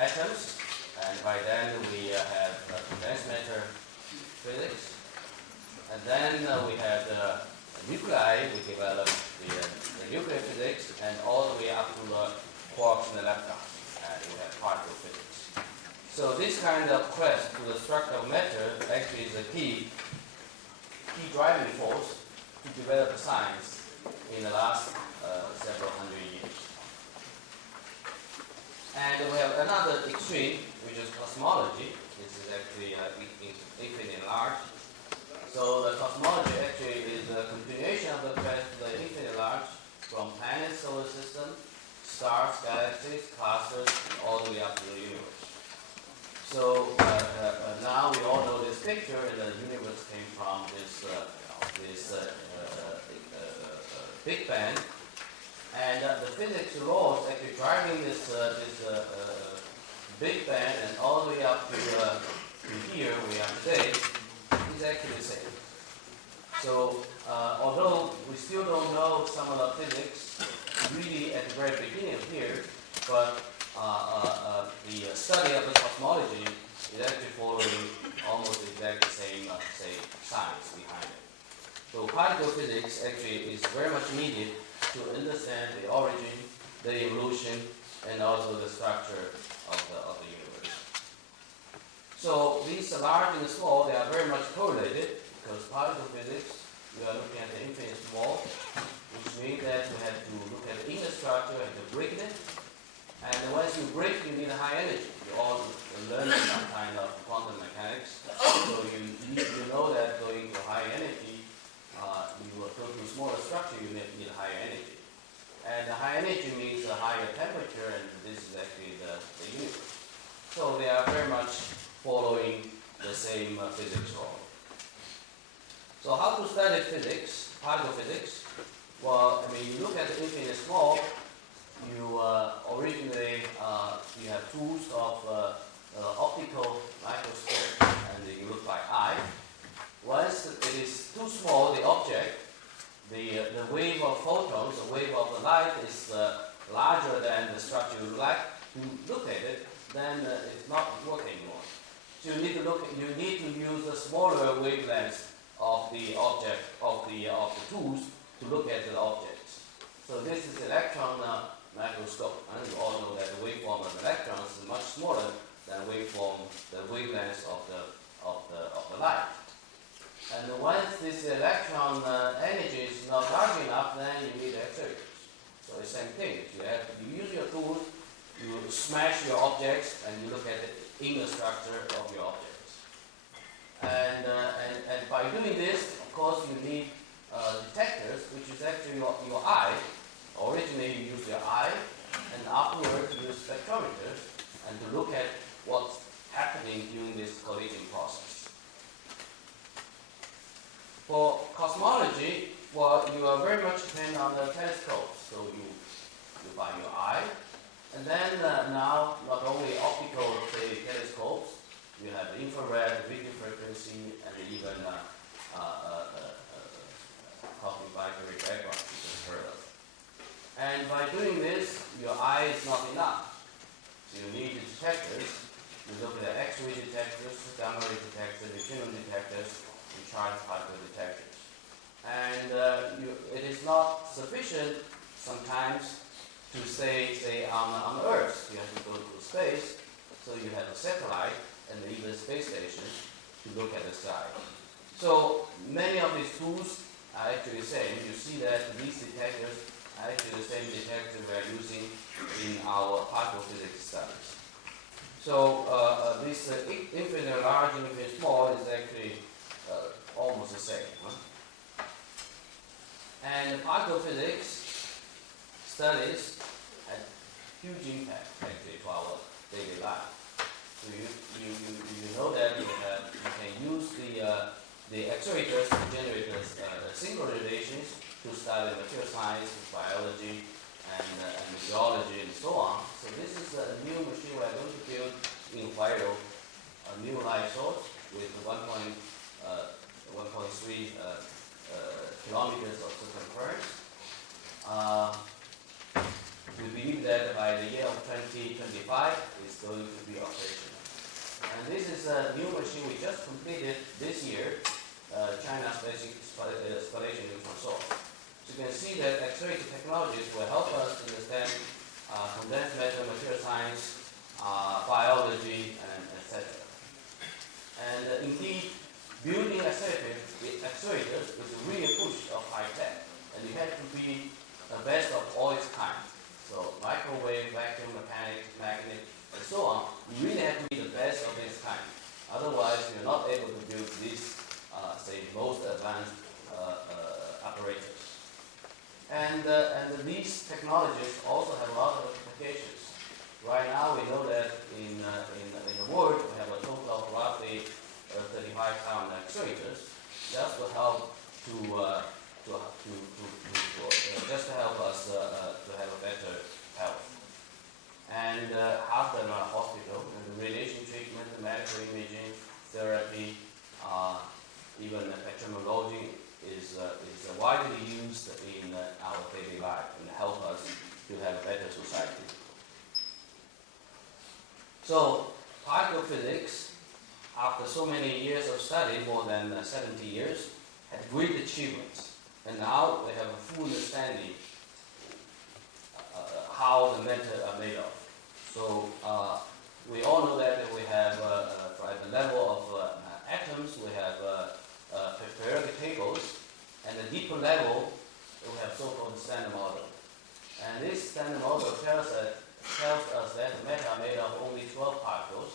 atoms, and by then we have condensed matter physics, and then we have the nuclei. We developed the nuclear physics, and all the way up to the quarks and electrons, and we have particle physics. So this kind of quest to the structure of matter actually is a key driving force to develop science in the last several hundred years. And we have another extreme, which is cosmology. This is actually infinitely large. So the cosmology actually is a continuation of the quest to the infinitely large, from planets, solar system, stars, galaxies, clusters, all the way up to the universe. So now we all know this picture, and the universe came from this Big Bang, and the physics laws actually driving this Big Bang and all the way up to here we are today is actually the same. So although we still don't know some of the physics really at the very beginning of here, but the study of the cosmology is actually following almost exactly the same science behind it. So particle physics actually is very much needed to understand the origin, the evolution, and also the structure of the universe. So these large and small, they are very much correlated, because particle physics, we are looking at the infinite small, which means that we have to look at the inner structure and to break it. And once you break, you need a high energy. You all learn some kind of quantum mechanics. So you know that going to high energy, you will go to a smaller structure, you need a higher energy. And the high energy means a higher temperature, and this is actually the universe. So they are very much following the same physics law. So how to study physics, particle physics? Well, I mean, you look at the infinite small, you originally you have tools of optical microscope, and you look by eye. Once it is too small, the object, the wave of photons, the wave of the light is larger than the structure you like to look at it, then it's not working anymore. So you need to use the smaller wavelengths of the object, of the tools to look at the objects. So this is electron microscope, and you all know that the waveform of electrons is much smaller than the wavelengths of the light. And once this electron energy is not large enough, then you need accelerators. So it's the same thing. You use your tools, you smash your objects, and you look at the inner structure of your objects. And by doing this, of course, you need detectors, which is actually your eye. Originally, you use your eye, and afterwards, you use spectrometers, and to look at what's happening during this collision process. For cosmology, well, you are very much dependent on the telescopes. So you buy your eye, and then now not only optical telescopes, you have the infrared, the radio frequency, and even cosmic microwave background, which is heard of. And by doing this, your eye is not enough. So you need the detectors. You look at X-ray detectors, gamma ray detectors, neutrino detectors, and charge particle detectors. And it is not sufficient sometimes to say on Earth. You have to go to space, so you have a satellite and even space station to look at the sky. So many of these tools are actually the same. You see that these detectors are actually the same detectors we are using in our particle physics studies. So this infinite large and infinite small is actually almost the same. Huh? And particle physics studies huge impact actually to our daily life. So you know that you can use the accelerators to generate synchronizations to study material science, biology, and geology, and so on. So this is a new machine we are going to build in Huairou, a new light source with 1.3 kilometers of circumference. We believe that by the year of 2025, it's going to be operational. And this is a new machine we just completed this year, China's basic spallation neutron source. So you can see that accelerated technologies will help us understand condensed matter, material science, biology, and etc. And indeed, building accelerators is really a push of high tech, and it had to be the best of all its kind. So microwave, vacuum, mechanics, magnet, and so on, you really have to be the best of its kind. Otherwise, you're not able to build these, say, most advanced apparatus. And these technologies also have a lot of applications. Right now, we know that in the world, we have a total of roughly 35,000 accelerators, just to help just to help us to have a better health. And after the hospital, the radiation treatment, the medical imaging, therapy, even spectrumology is widely used in our daily life and help us to have a better society. So, particle physics, after so many years of study, more than 70 years, had great achievements. And now we have a full understanding how the matter are made of. So we all know that we have, at the level of atoms, we have periodic tables, and the deeper level, we have so-called standard model. And this standard model tells us that the matter are made of only 12 particles,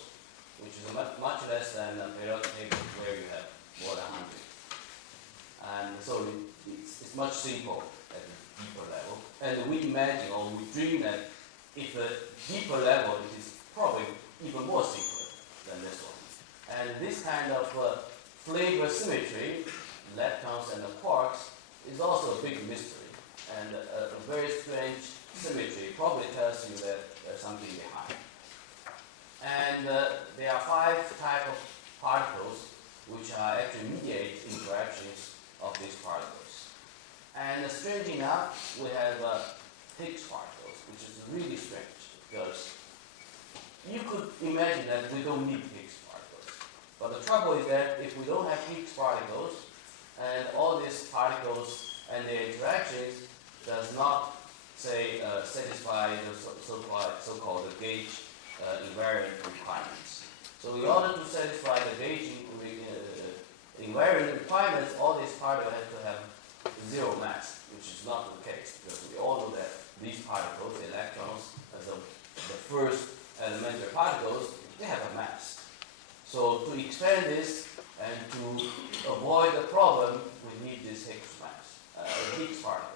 which is much less than a periodic table where you have more than 100. And so it's much simpler at the deeper level. And we imagine or we dream that if the deeper level, it is probably even more simpler than this one. And this kind of flavor symmetry, leptons and the quarks, is also a big mystery. And a very strange symmetry probably tells you that there's something behind. And there are 5 types of particles which are actually mediate interactions of these particles. And strange enough, we have Higgs particles, which is really strange because you could imagine that we don't need Higgs particles. But the trouble is that if we don't have Higgs particles, and all these particles and their interactions does not, say, satisfy the so-called gauge invariant requirements. So in order to satisfy the gauge invariant requirements, all these particles have to have 0 mass, which is not the case, because we all know that these particles, electrons, as the first elementary particles, they have a mass. So to expand this and to avoid the problem, we need this Higgs mass, Higgs particles.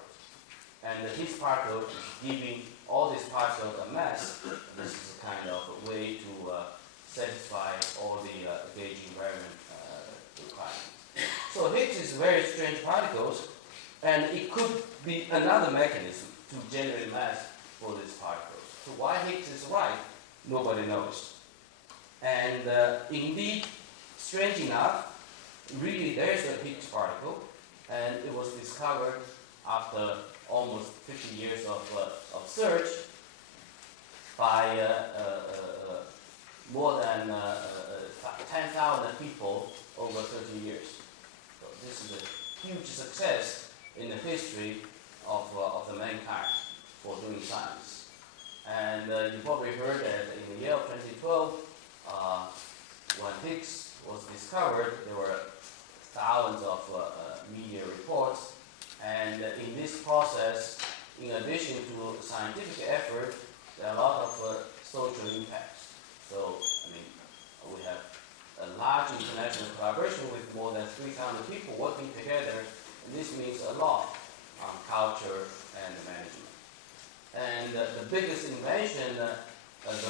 And the Higgs particle is giving all these particles a mass. This is a kind of a way to satisfy all the gauge invariant requirements. So Higgs is very strange particles, and it could be another mechanism to generate mass for these particles. So why Higgs is right, nobody knows. And indeed, strange enough, really there's a Higgs particle, and it was discovered after almost 50 years of search by more than 10,000 people over 30 years. So this is a huge success in the history of the mankind for doing science. And you probably heard that in the year of 2012, when Higgs was discovered, there were thousands of media reports. And in this process, in addition to scientific effort, there are a lot of social impacts. So, I mean, we have a large international collaboration with more than 3,000 people working together, and this means a lot on culture and management. And the biggest invention, the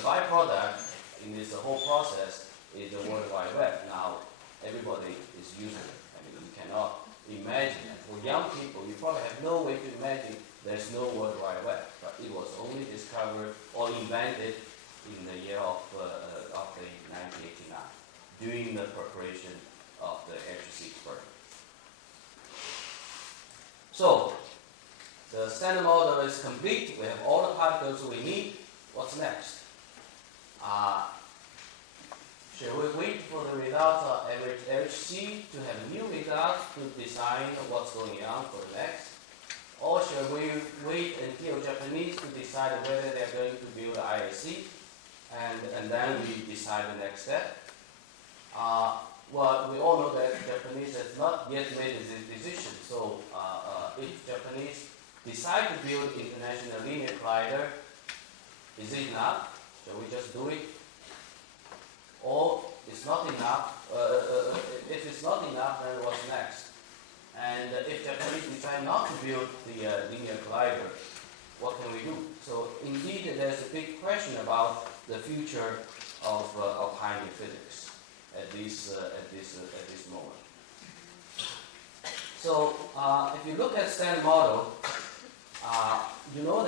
byproduct in this whole process is the World Wide Web. Now everybody is using it. I mean, you cannot imagine it. For young people, you probably have no way to imagine there's no World Wide Web. But it was only discovered or invented in the year of 1989 during the preparation of the electricity experiment. So the standard model is complete. We have all the particles we need. What's next? Should we wait for the results of LHC to have new results to design what's going on for the next? Or should we wait until Japanese to decide whether they're going to build IAC and then we decide the next step? Well, we all know that Japanese has not yet made a decision. So if Japanese decide to build international linear collider, is it enough? Shall we just do it? Or it's not enough? If it's not enough, then what's next? And if Japanese decide not to build the linear collider, what can we do? So indeed, there's a big question about the future of high-energy physics at this moment. So if you look at standard model, we know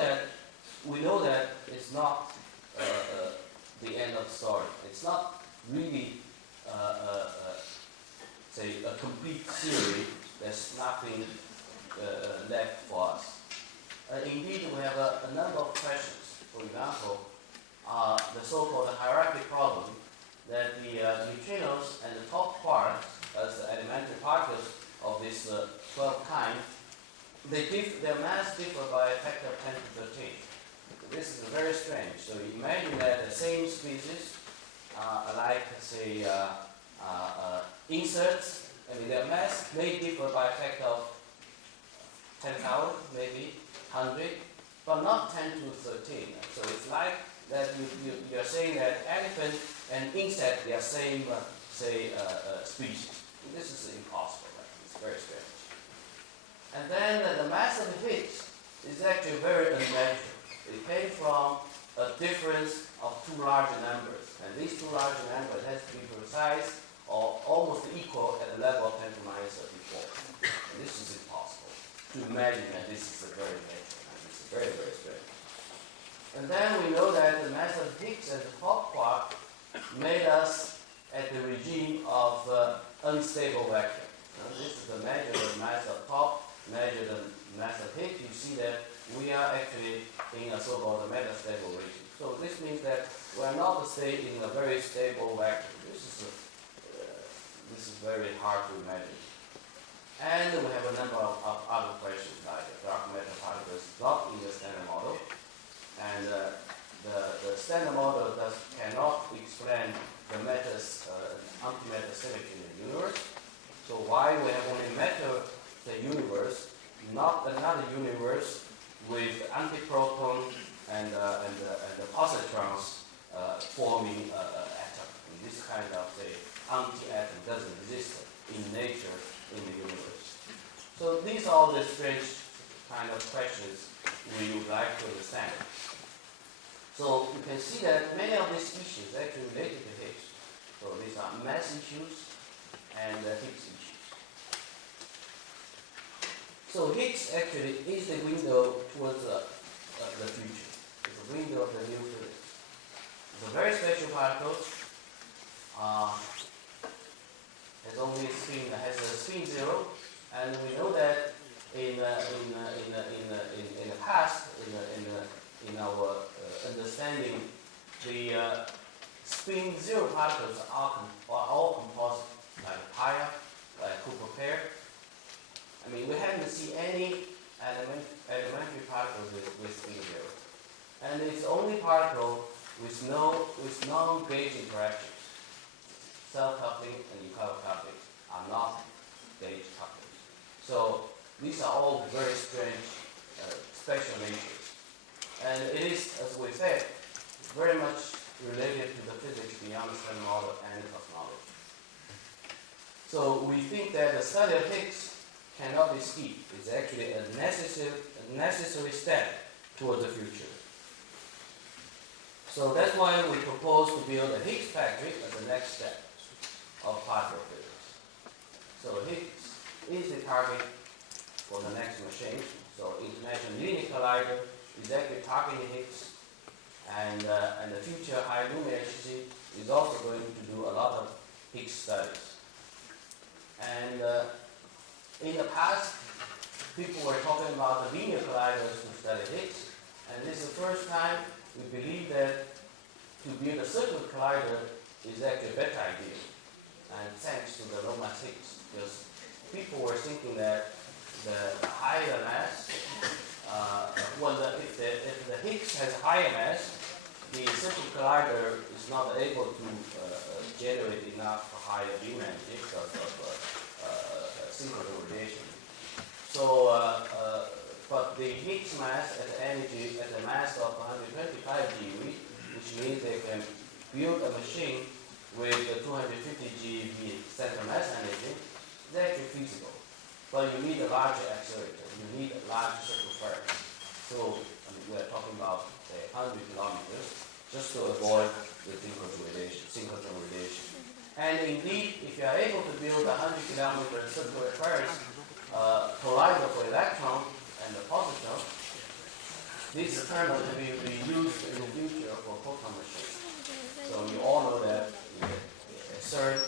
that it's not the end of the story. It's not really say a complete theory. There's nothing left for us. Indeed, we have a number of questions. For example, the so-called hierarchy problem, that the neutrinos and the top quarks, as the elementary particles of this 12 kind, their mass differ by a factor of 10 to 13. This is very strange. So imagine that the same species, like say inserts, I mean their mass may differ by a factor of 10,000, maybe 100, but not 10 to 13. So it's like that you're saying that elephant and insect, they are same, species. This is impossible. Right? It's very strange. And then the mass of the Higgs is actually very unnatural. It came from a difference of two larger numbers. And these two larger numbers has to be precise or almost equal at the level of 10 to the minus 34. And this is impossible to imagine that this is a very natural. This is very, very strange. And then we know that the mass of Higgs and the top quark made us at the regime of unstable vacuum. This is the measure of mass of top, measure the mass of Higgs. You see that we are actually in a so-called metastable regime. So this means that we are not in a very stable vacuum. This is very hard to imagine. And we have a number of other questions, like dark matter particles not in the standard model. And the standard model cannot explain the matters, antimatter symmetry in the universe. So why we have only matter, the universe, not another universe with antiproton and the positrons forming an atom. And this kind of anti-atom doesn't exist in nature in the universe. So these are all the strange kind of questions we would like to understand. So you can see that many of these issues are actually related to Higgs. So these are mass issues and Higgs issues. So Higgs actually is the window towards the future. It's a window of the new physics. It's a very special particle. Has a spin zero, and we know that in the past, in our understanding, the spin zero particles are all composite, like pi, like Cooper pair. I mean, we haven't seen any elementary particles with spin zero, and it's the only particle with non-gauge interactions. Self-coupling and encouple-coupling are not gauge couplings. So these are all very strange special natures. And it is, as we said, very much related to the physics beyond the standard model and cosmology. So we think that the study of Higgs cannot be skipped. It's actually a necessary step towards the future. So that's why we propose to build a Higgs factory as the next step of particle physics. So Higgs is the target for the next machine. So International Linear Collider is actually targeting Higgs, and the future high luminosity is also going to do a lot of Higgs studies. And in the past, people were talking about the linear colliders to study Higgs, and this is the first time we believe that to build a circular collider is actually a better idea, and thanks to the low mass Higgs, because people were thinking that the higher mass, if the Higgs has higher mass, the circular collider is not able to generate enough higher beam energy because of synchronous radiation. So, but the Higgs mass at the mass of 125 GeV, which means they can build a machine with 250 GeV center mass energy, is actually feasible. But you need a larger accelerator. You need a large circumference. So we're talking about 100 kilometers just to avoid the synchronous radiation. And indeed, if you are able to build a 100 kilometer circumference collider for electron and the positron, this technology will be used in the future for proton machines. So you all know that at CERN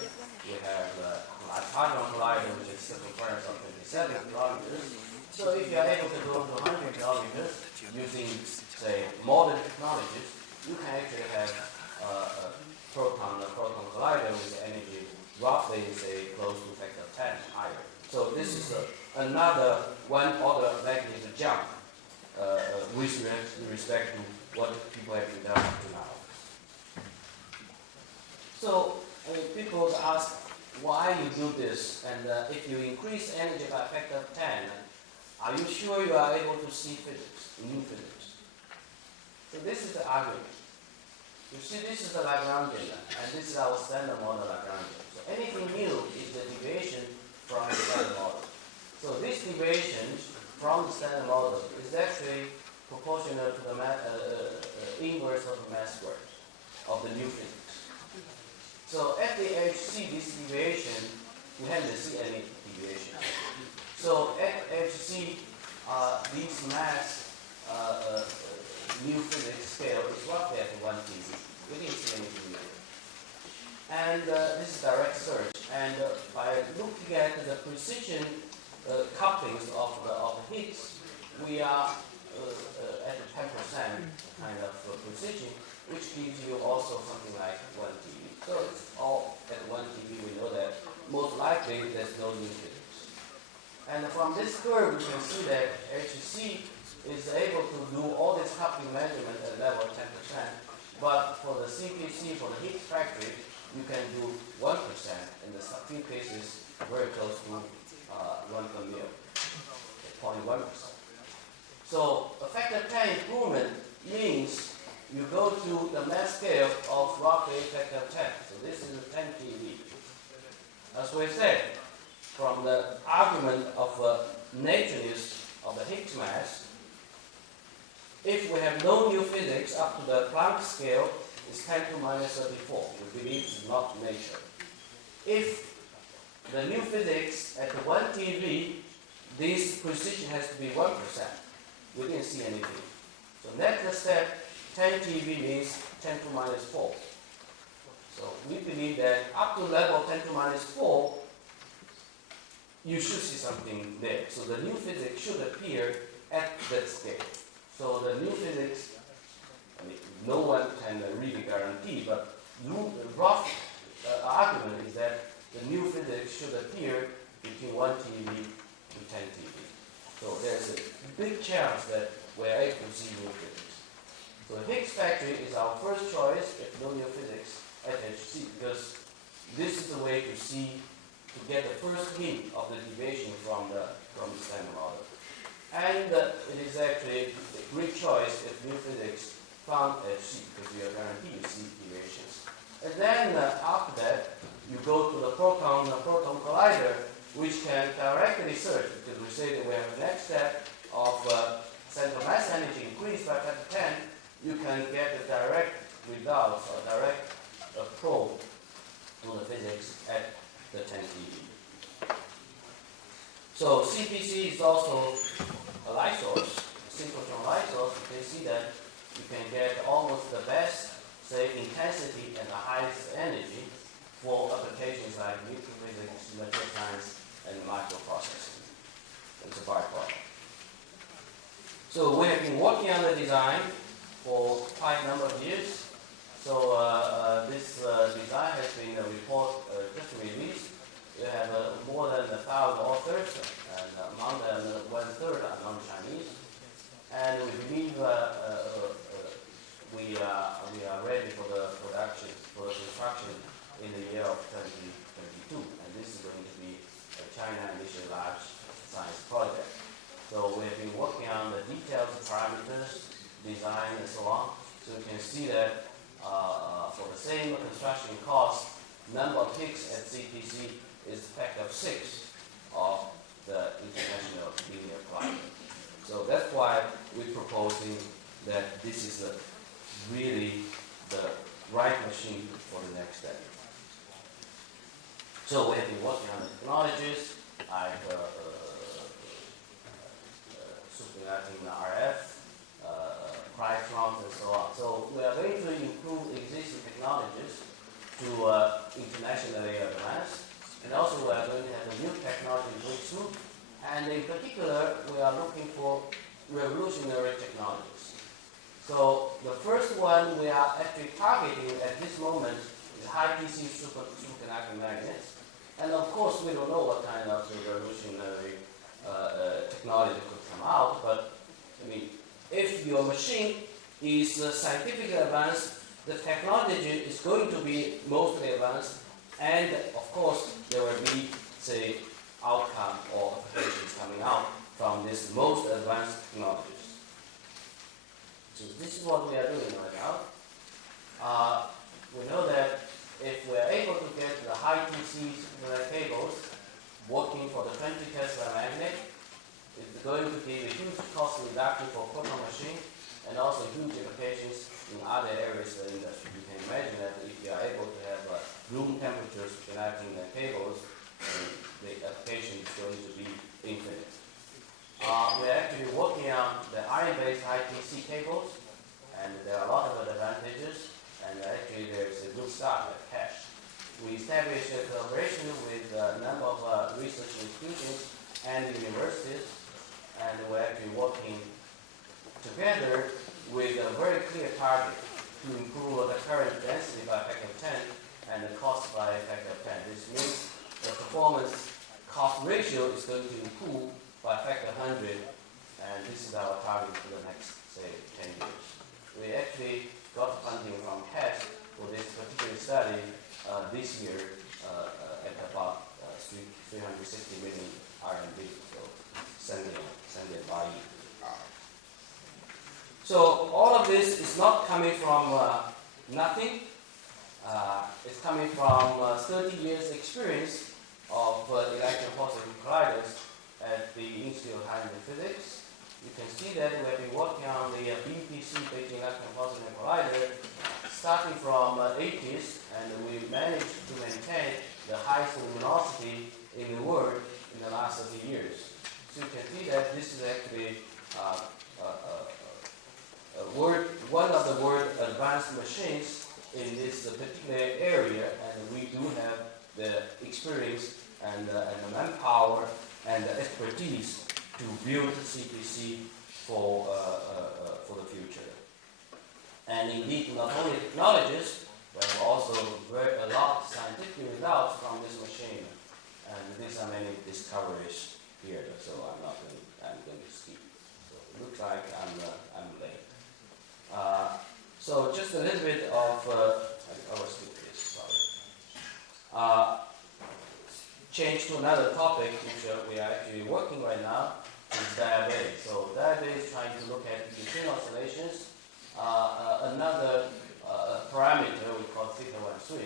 we have the Large Hadron Collider, which is circumference of 27 kilometers. So if you are able to go to 100 kilometers using, say, modern technologies, you can actually have a proton collider with energy roughly, say, close to a factor of 10 higher. So this is another one order of magnitude jump with respect to what people have been done up to now. So people ask why you do this, and if you increase energy by a factor of 10, are you sure you are able to see physics, new physics? So this is the argument. You see, this is the Lagrangian, and this is our standard model Lagrangian. So anything new is the deviation from the standard model. So this deviation from the standard model is actually proportional to the inverse of the mass squared of the new physics. So at the HC, this deviation, we haven't seen any deviation. So at HC, this mass new physics scale is roughly at 1 TeV. We didn't see any deviation. And this is direct search. And by looking at the precision couplings of the Higgs, we are at 10% kind of precision, which gives you also something like 1 TeV. So it's all at 1 TeV. We know that most likely there's no new physics. And from this curve, we can see that HC is able to do all this coupling measurement at level 10%. But for the CPC, for the Higgs factory, you can do 1%, in the few cases very close to 1 per mil, 0.1%. So a factor 10 improvement means you go to the mass scale of roughly factor 10. So this is 10 TeV. As we said, from the argument of natureness of the Higgs mass, if we have no new physics up to the Planck scale, it's 10 to minus 34. We believe it's not nature. If the new physics at the 1 TeV, this precision has to be 1%. We didn't see anything. So next step, 10 TeV means 10 to minus 4. So we believe that up to level 10 to minus 4, you should see something there. So the new physics should appear at that scale. So the new physics, I mean, no one can really guarantee, but the rough argument is that the new physics should appear between 1 TeV to 10 TeV. So there's a big chance that we're able to see new physics. So Higgs factory is our first choice if no new physics at HC, because this is the way to see, to get the first hint of the deviation from the standard model. And it is actually a great choice if new physics found at HC, because we are guaranteed to see deviations. And then after that, you go to the proton collider, which can directly search, because we say that we have the next step of central mass energy increased by factor 10, you can get the direct results or direct probe to the physics at the 10 TeV. So CPC is also a light source, a synchrotron light source. You can see that you can get almost the best, say, intensity and the highest energy for applications like nuclear physics, material science, and microprocessing. It's a byproduct. So we have been working on the design for quite a number of years. So this design has been a report just released. We have more than 1,000 authors, and among them 1/3 are non-Chinese. And we believe we are ready for the production, for the construction in the year of 2022. And this is going to be a China initial large science project. So we have been working on the details, parameters, design, and so on. So you can see that for the same construction cost, number of hits at CPC is a factor of 6 of the international linear climate. So that's why we're proposing that this is really the right machine for the next step. So we have been working on the technologies like superconducting RF, cryotron, and so on. So we are going to improve existing technologies to internationally advance, and also we are going to have a new technology breakthrough. And in particular, we are looking for revolutionary technologies. So the first one we are actually targeting at this moment is high DC superconducting magnets. And of course, we don't know what kind of revolutionary technology could come out, but I mean, if your machine is scientifically advanced, the technology is going to be mostly advanced, and of course, there will be, say, outcome or applications coming out from this most advanced technologies. So this is what we are doing right now. We know that if we are able to get the high TC cables working for the 20 Tesla magnet, it's going to give a huge cost reduction for proton machine and also huge applications in other areas of the industry. You can imagine that if you are able to have room temperatures connecting the cables, the application is going to be infinite. We're actually working on the iron-based high TC cables, and there are a lot of advantages, and actually there's a good start at cache. We established a collaboration with a number of research institutions and universities, and we're actually working together with a very clear target to improve the current density by a factor of 10 and the cost by a factor of 10. This means the performance cost ratio is going to improve by a factor of 100, and this is our target for the next, say, 10 years. We actually got funding from CASH for this particular study this year at about 360 million RMB. So send it by you. So all of this is not coming from nothing. It's coming from 30 years experience of electron pulsar colliders at the Institute of High Physics. You can see that we have been working on the BPC Beijing Electron Pulsar Collider starting from 80s, and we managed to maintain the highest luminosity in the world in the last 30 years. So you can see that this is actually one of the world's advanced machines in this particular area, and we do have the experience and the manpower and the expertise to build CPC for the future. And indeed, not only technologies, but also a lot of scientific results from this machine. And these are many discoveries here, so I'm going to skip. So it looks like I'm late. So just a little bit of I will skip this. Sorry. Change to another topic which we are actually working right now is diabasis. So diabasis is trying to look at between oscillations. Another parameter we call theta 1,3,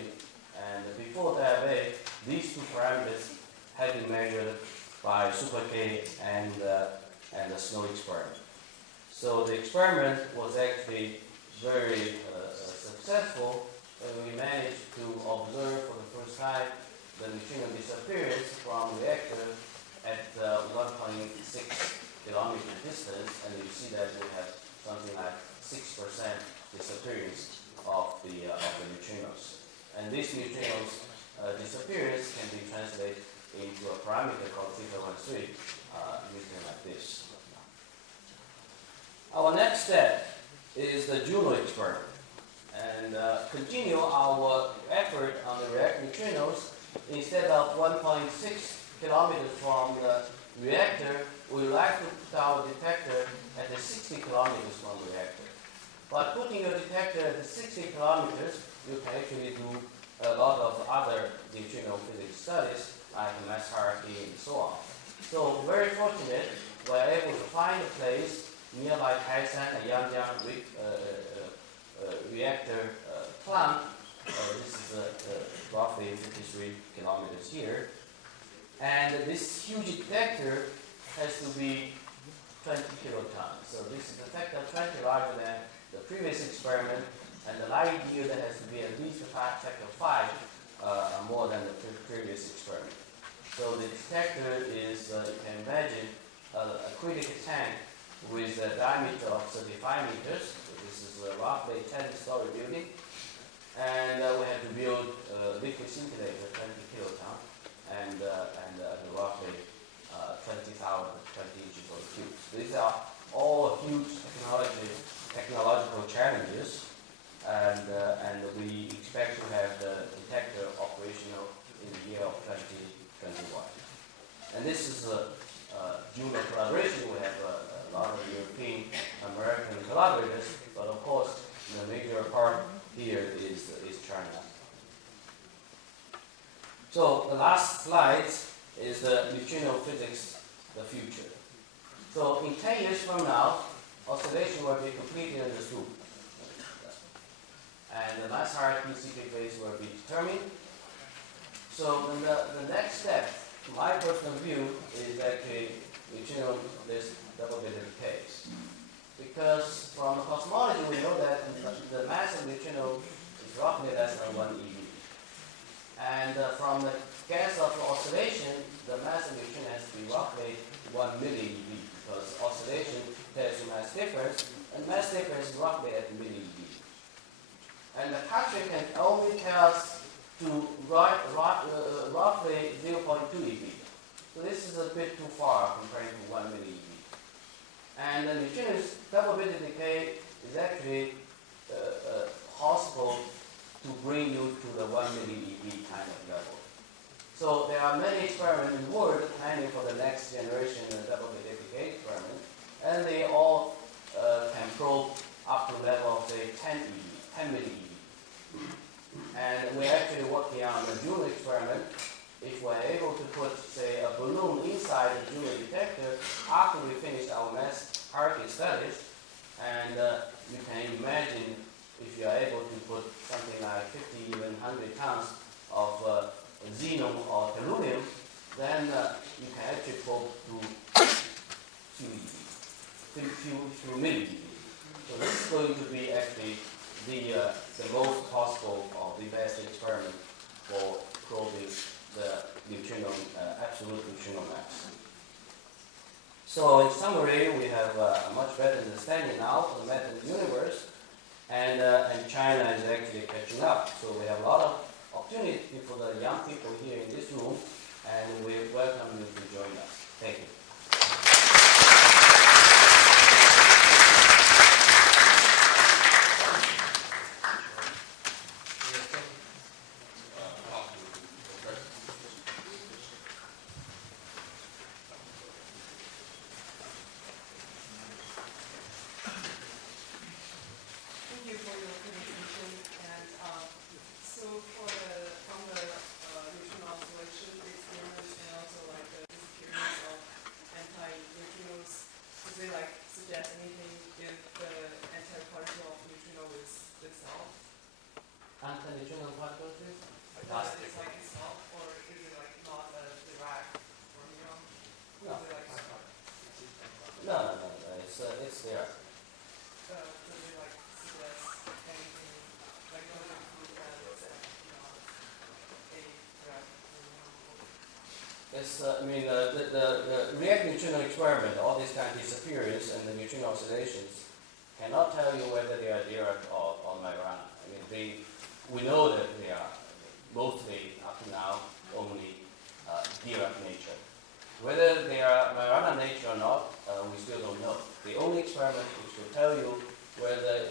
and before diabasis, these two parameters have been measured by Super K and the Snow experiment. So the experiment was actually very successful, we managed to observe for the first time the neutrino disappearance from reactor at 1.6 kilometer distance, and you see that we have something like 6% disappearance of the neutrinos. And this neutrinos disappearance can be translated into a parameter called θ13, written like this. Our next step is the Juno experiment, and continue our effort on the reactor neutrinos. Instead of 1.6 kilometers from the reactor, we would like to put our detector at the 60 kilometers from the reactor. But putting your detector at the 60 kilometers, you can actually do a lot of other neutrino physics studies, like mass hierarchy and so on. So very fortunate, we are able to find a place nearby Taishan and Yangjiang reactor plant. This is roughly 53 kilometers here. And this huge detector has to be 20 kilotons. So this is a factor 20 larger than the previous experiment, and the light yield has to be at least a factor 5 more than the previous experiment. So the detector is, you can imagine, a critical tank with a diameter of 35 meters. So this is roughly a 10-story building. And we have to build a liquid scintillator, 20 kiloton, and roughly 20,000, 20 inches of cubes. These are all huge technological challenges, and we expect to have the detector operational in the year of 2021. And this is a Juno collaboration. We have a lot of European, American collaborators, but of course the major part here is China. So the last slide is the neutrino physics, the future. So in 10 years from now, oscillation will be completely understood. And the mass hierarchy secret phase will be determined. So the next step, my personal view, is actually neutrino, this double-bit decays. Because from the cosmology, we know that the mass of neutrino is roughly less than 1 eV. And from the gas of oscillation, the mass of neutrino has to be roughly 1 milli eV, because oscillation tells you mass difference, and mass difference is roughly at milli eV. And the capture can only tell us to roughly 0.2 eV. So this is a bit too far compared to 1 milli eV. And the neutrino's double-bit decay is actually possible to bring you to the 1 milli eV kind of level. So there are many experiments in the world planning for the next generation double-bit decay experiment, and they all can probe up to level of say 10 milli eV. And we're actually working on the Juno experiment. If we're able to put, say, a balloon inside the Juno detector after we finish our mass hierarchy studies, and you can imagine if you are able to put something like 50, even 100 tons of xenon or tellurium, then you can actually probe to few milli eV. So this is going to be actually the most possible or the best experiment for probing the neutrino, absolute neutrino mass. So in summary, we have a much better understanding now of the matter of the universe, and China is actually catching up. So we have a lot of opportunity for the young people here in this room, and we welcome you to join us. Thank you. It's, the react neutrino experiment, all these kind of disappearance and the neutrino oscillations cannot tell you whether they are Dirac or Majorana. We know that they are mostly up to now only Dirac nature. Whether they are Majorana nature or not, we still don't know. The only experiment which will tell you whether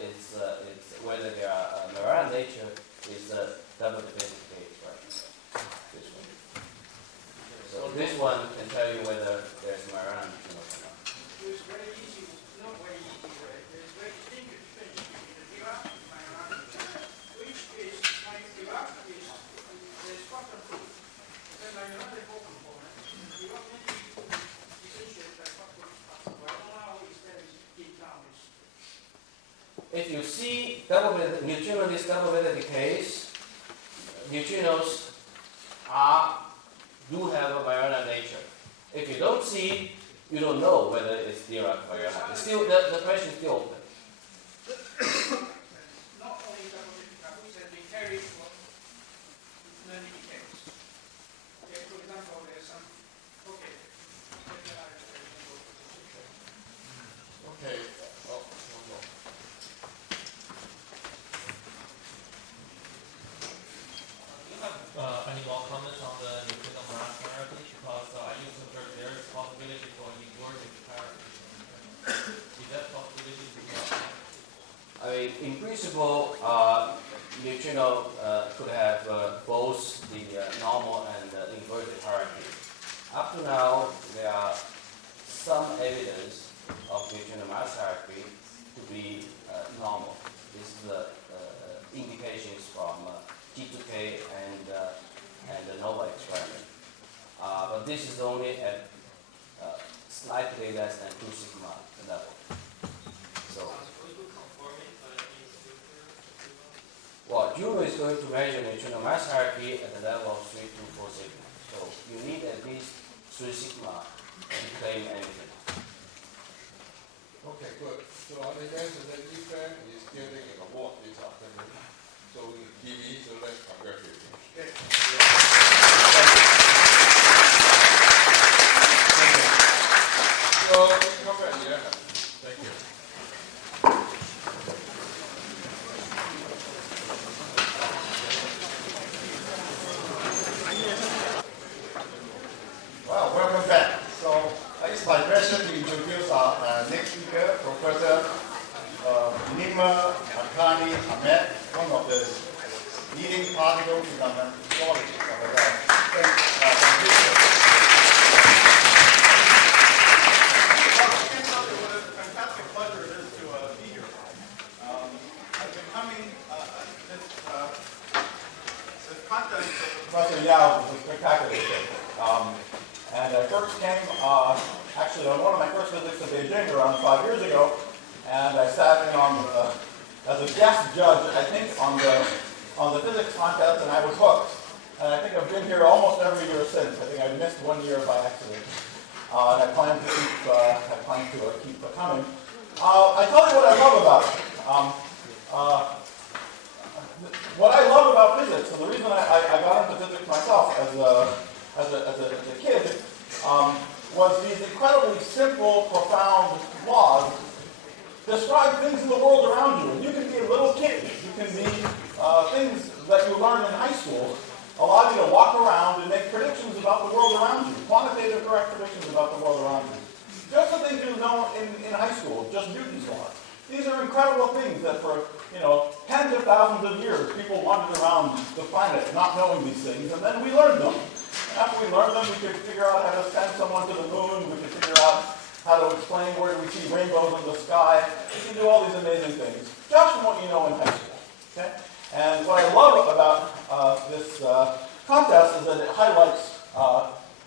whether they are Majorana nature is the double dimensional decay experiment. This one. So this one can tell you whether there's Majorana neutrino or not. It's very easy, not very easy, right? There's very distinct difference between the Dirac and Majorana, which is like Dirac is the spectrum proof. Then Majorana is focal component. Dirac may be differentiated by spectrum. But I don't know how it's very deep down. If you see neutrino these double beta decays, neutrinos do have a Majorana nature. If you don't see, you don't know whether it's Dirac or Majorana. Still, the question is still open. Not only double beta, which has been carried for many decades. Okay, for example, there's some. Okay. Okay. Oh, no. Do you have any more comments on the neutrino Majorana hierarchy? Because I used to observe there is possibility for inverted hierarchy. Is that possibility to be In principle, neutrino could have both the normal and inverted hierarchy. Up to now, there are some evidence of neutrino mass hierarchy to be normal. This is the indications from T2K and the Nova experiment. But this is only at slightly less than 2 sigma level. So, well, Juno is going to measure neutrino mass hierarchy at the level of 3 to 4 sigma. So you need at least 3 sigma to claim anything. Okay, good. So I mentioned that Yifan is getting an award this afternoon. So in TV, so let's congratulate him. Okay. So we come back here. Thank you. Well, welcome back. So it's my pleasure to introduce our next speaker, Professor Nima Akani Ahmed, one of the leading particle phenomenologists of the world. Fantastic pleasure it is to be here. I've been coming this contest. Professor Yau was a spectacular thing. And I first came, actually on one of my first visits to Beijing around 5 years ago, and I sat in on as a guest judge, I think, on the physics contest, and I was hooked. And I think I've been here almost every year since. I think I missed 1 year by accident. And I plan to keep coming. I tell you what I love about it. What I love about physics, and the reason I got into physics myself as a kid, was these incredibly simple, profound laws describe things in the world around you. And you can be a little kid. You can be things that you learn in high school allow you to walk around and make predictions about the world around you, quantitative correct predictions about the world around you. Just the things you know in high school, just Newton's laws. These are incredible things that for tens of thousands of years people wandered around the planet not knowing these things, and then we learned them. After we learned them, we could figure out how to send someone to the moon. We could figure out how to explain where do we see rainbows in the sky. We can do all these amazing things just from what you know in high school. Okay? And what I love about this contest is that it highlights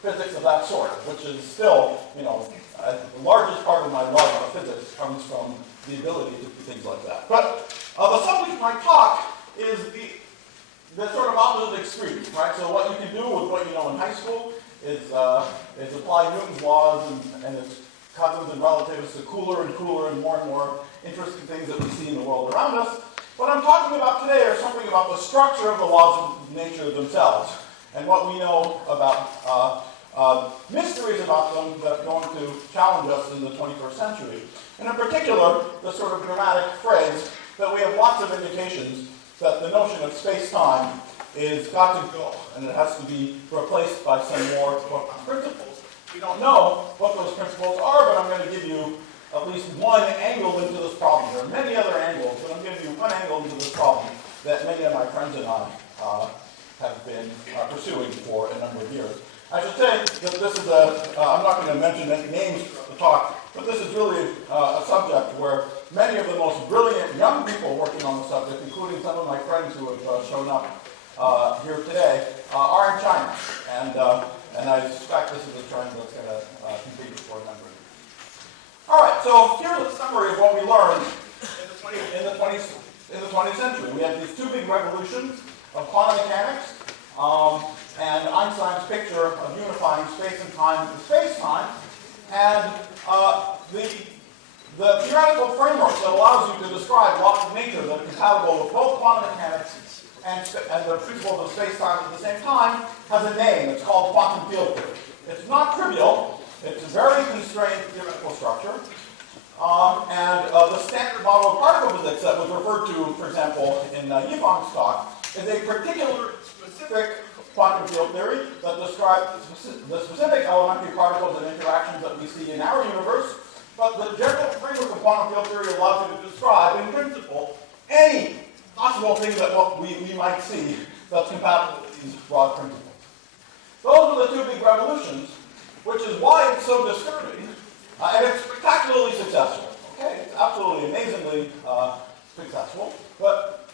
physics of that sort, which is still, the largest part of my love of physics comes from the ability to do things like that. But the subject of my talk is the sort of opposite extreme, right? So what you can do with what you know in high school is apply Newton's laws and its cousins and relatives to cooler and cooler and more interesting things that we see in the world around us. What I'm talking about today are something about the structure of the laws of nature themselves and what we know about mysteries about them that are going to challenge us in the 21st century. And in particular, the sort of dramatic phrase that we have lots of indications that the notion of space-time is got to go, and it has to be replaced by some more principles. We don't know what those principles are, but I'm going to give you at least one angle into this problem. There are many other angles, but I'm giving you one angle into this problem that many of my friends and I have been pursuing for a number of years. I should say that this is I'm not going to mention any names throughout the talk, but this is really a subject where many of the most brilliant young people working on the subject, including some of my friends who have shown up here today, are in China. And I suspect this is a trend that's going to continue for a number of years. All right, so here's a summary of what we learned in the 20th century. We had these two big revolutions of quantum mechanics and Einstein's picture of unifying space and time into space-time, and the theoretical framework that allows you to describe laws of nature that are compatible with both quantum mechanics and the principles of space-time at the same time has a name. It's called quantum field theory. It's not trivial. It's a very constrained theoretical structure. The standard model of particle physics that was referred to, for example, in Yifang's talk, is a particular specific quantum field theory that describes the specific elementary particles and interactions that we see in our universe. But the general framework of quantum field theory allows you to describe, in principle, any possible thing that we might see that's compatible with these broad principles. Those are the two big revolutions, which is why it's so disturbing, and it's spectacularly successful. Okay, it's absolutely amazingly successful,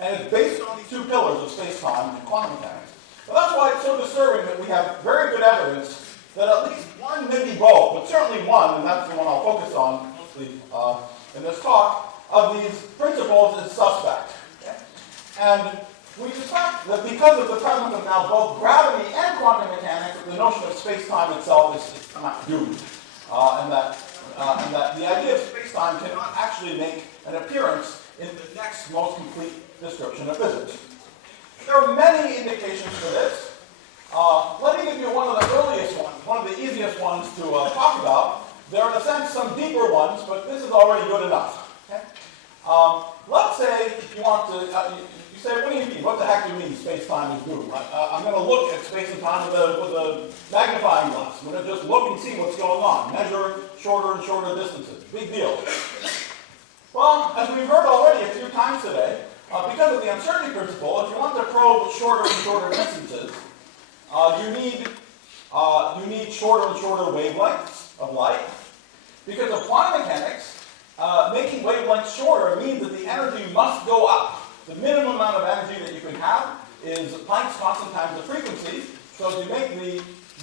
and it's based on these two pillars of space-time and quantum mechanics. But that's why it's so disturbing that we have very good evidence that at least one, maybe both, but certainly one, and that's the one I'll focus on mostly in this talk, of these principles is suspect. Okay? And we suspect that because of the presence of now both gravity and quantum mechanics, the notion of space-time itself is not doomed. And that the idea of space-time cannot actually make an appearance in the next most complete description of physics. There are many indications for this. Let me give you one of the earliest ones, one of the easiest ones to talk about. There are, in a sense, some deeper ones, but this is already good enough. Okay? Let's say you want to, you say, what do you mean? What the heck do you mean space-time is doomed? I'm going to look at space and time with a magnifying glass. I'm going to just look and see what's going on. Measure shorter and shorter distances. Big deal. Well, as we've heard already a few times today, because of the uncertainty principle, if you want to probe shorter and shorter distances, you need shorter and shorter wavelengths of light. Because of quantum mechanics, making wavelengths shorter means that the energy must go up. The minimum amount of energy that you can have is Planck's constant times the frequency. So as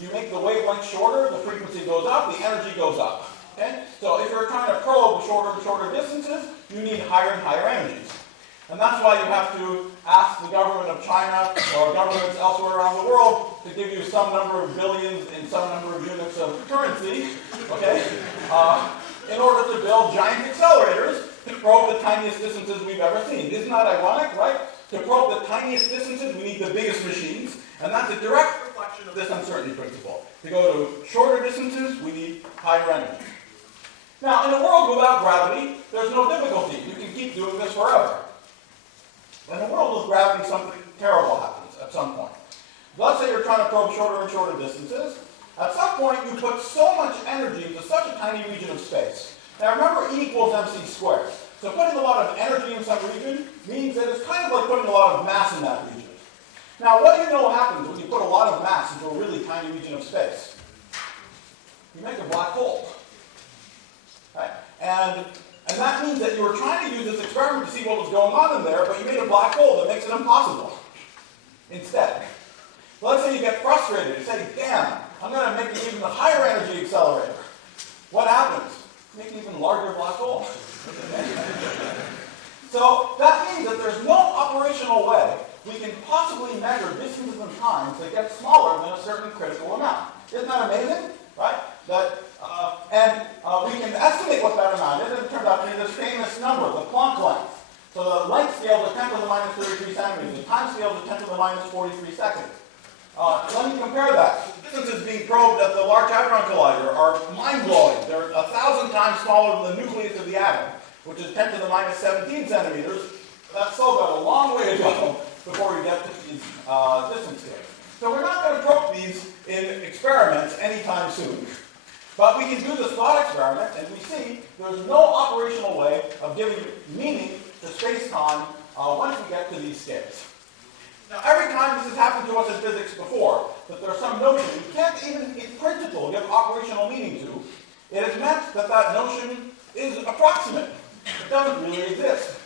you make the wavelength shorter, the frequency goes up, the energy goes up. Okay? So if you're trying to probe shorter and shorter distances, you need higher and higher energies. And that's why you have to ask the government of China or governments elsewhere around the world to give you some number of billions in some number of units of currency, okay, in order to build giant accelerators to probe the tiniest distances we've ever seen. Isn't that ironic, right? To probe the tiniest distances, we need the biggest machines, and that's a direct reflection of this uncertainty principle. To go to shorter distances, we need higher energy. Now, in a world without gravity, there's no difficulty. You can keep doing this forever. In a world with gravity, something terrible happens at some point. Let's say you're trying to probe shorter and shorter distances. At some point, you put so much energy into such a tiny region of space. Now remember, E equals mc squared. So putting a lot of energy in some region means that it's kind of like putting a lot of mass in that region. Now, what do you know happens when you put a lot of mass into a really tiny region of space? You make a black hole. Right? And that means that you were trying to use this experiment to see what was going on in there, but you made a black hole that makes it impossible instead. So let's say you get frustrated. You say, damn, I'm going to make an even higher energy accelerator. What happens? Make an even larger black hole. So that means that there's no operational way we can possibly measure distances and times that get smaller than a certain critical amount. Isn't that amazing? Right? We can estimate what that amount is, and it turns out to be this famous number, the Planck length. So the length scale is 10 to the minus 33 centimeters. The time scale is 10 to the minus 43 seconds. Let me compare that. So this distances being probed at the Large Hadron Collider are mind-blowing. They're 1,000 times smaller than the nucleus of the atom, which is 10 to the minus 17 centimeters. That's still got a long way to go before we get to these distance scales. So we're not going to probe these in experiments anytime soon. But we can do this thought experiment, and we see there's no operational way of giving meaning to space-time once we get to these scales. Now, every time this has happened to us in physics before, that there's some notion we can't even, in principle, give operational meaning to, it has meant that that notion is approximate. It doesn't really exist.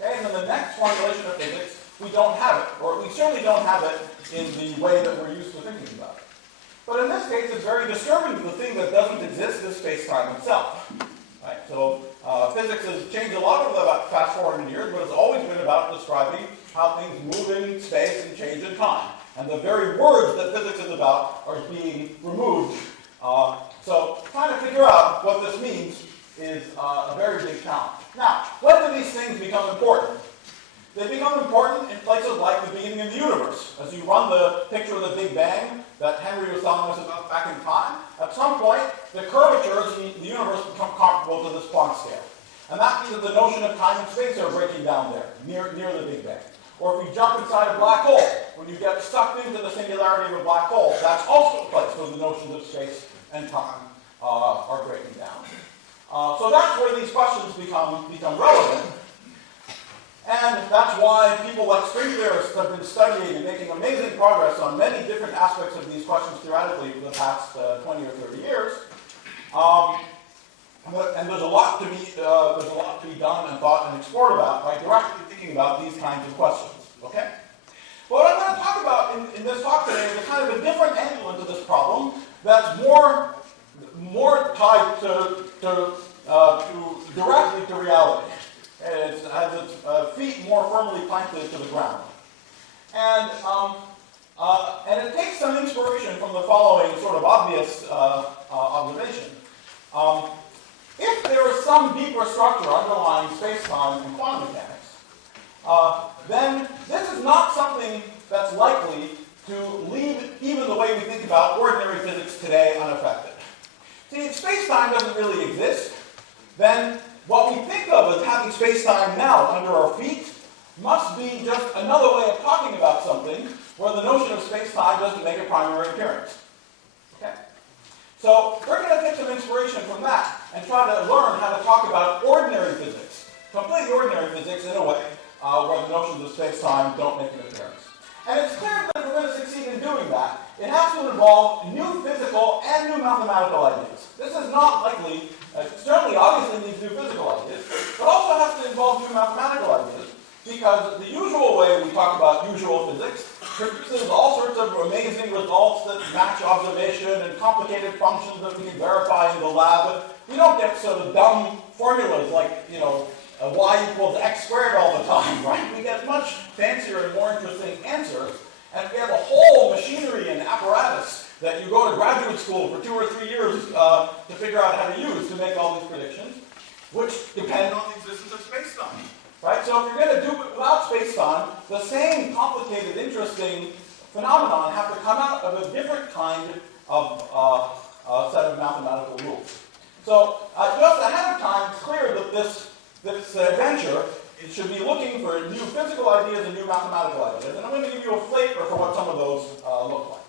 Okay? And in the next formulation of physics, we don't have it, or we certainly don't have it in the way that we're used to thinking about it. But in this case, it's very disturbing. The thing that doesn't exist is space-time itself. Right? So physics has changed a lot over the past 400 years, but it's always been about describing how things move in space and change in time. And the very words that physics is about are being removed. So trying to figure out what this means is a very big challenge. Now, when do these things become important? They become important in places like the beginning of the universe. As you run the picture of the Big Bang that Henry was telling us about back in time, at some point, the curvatures in the universe become comparable to this Planck scale. And that means that the notion of time and space are breaking down there, near the Big Bang. Or if you jump inside a black hole, when you get sucked into the singularity of a black hole, that's also a place where the notions of space and time are breaking down. So that's where these questions become relevant. And that's why people like string theorists have been studying and making amazing progress on many different aspects of these questions theoretically for the past 20 or 30 years. And there's a lot to be done and thought and explored about by directly thinking about these kinds of questions. Okay? But what I'm going to talk about in this talk today is a kind of a different angle into this problem that's more tied to directly to reality. It has its feet more firmly planted to the ground. And it takes some inspiration from the following sort of obvious observation. If there is some deeper structure underlying space-time and quantum mechanics, then this is not something that's likely to leave even the way we think about ordinary physics today unaffected. See, if space-time doesn't really exist, then what we think of as having space-time now under our feet must be just another way of talking about something where the notion of space-time doesn't make a primary appearance. Okay? So we're going to take some inspiration from that and try to learn how to talk about ordinary physics, completely ordinary physics in a way where the notions of space-time don't make an appearance. And it's clear that if we're going to succeed in doing that, it has to involve new physical and new mathematical ideas. This is not likely, certainly obviously needs new physical ideas, but also has to involve new mathematical ideas, because the usual way we talk about usual physics produces all sorts of amazing results that match observation and complicated functions that we can verify in the lab. We don't get sort of dumb formulas like, y equals x squared all the time, right? We get much fancier and more interesting answers, and we have a whole machinery and apparatus that you go to graduate school for 2 or 3 years to figure out how to use to make all these predictions, which depend on the existence of space-time. Right? So if you're going to do it without space-time, the same complicated, interesting phenomenon have to come out of a different kind of set of mathematical rules. So just ahead of time, it's clear that this adventure, it should be looking for new physical ideas and new mathematical ideas. And I'm going to give you a flavor for what some of those look like.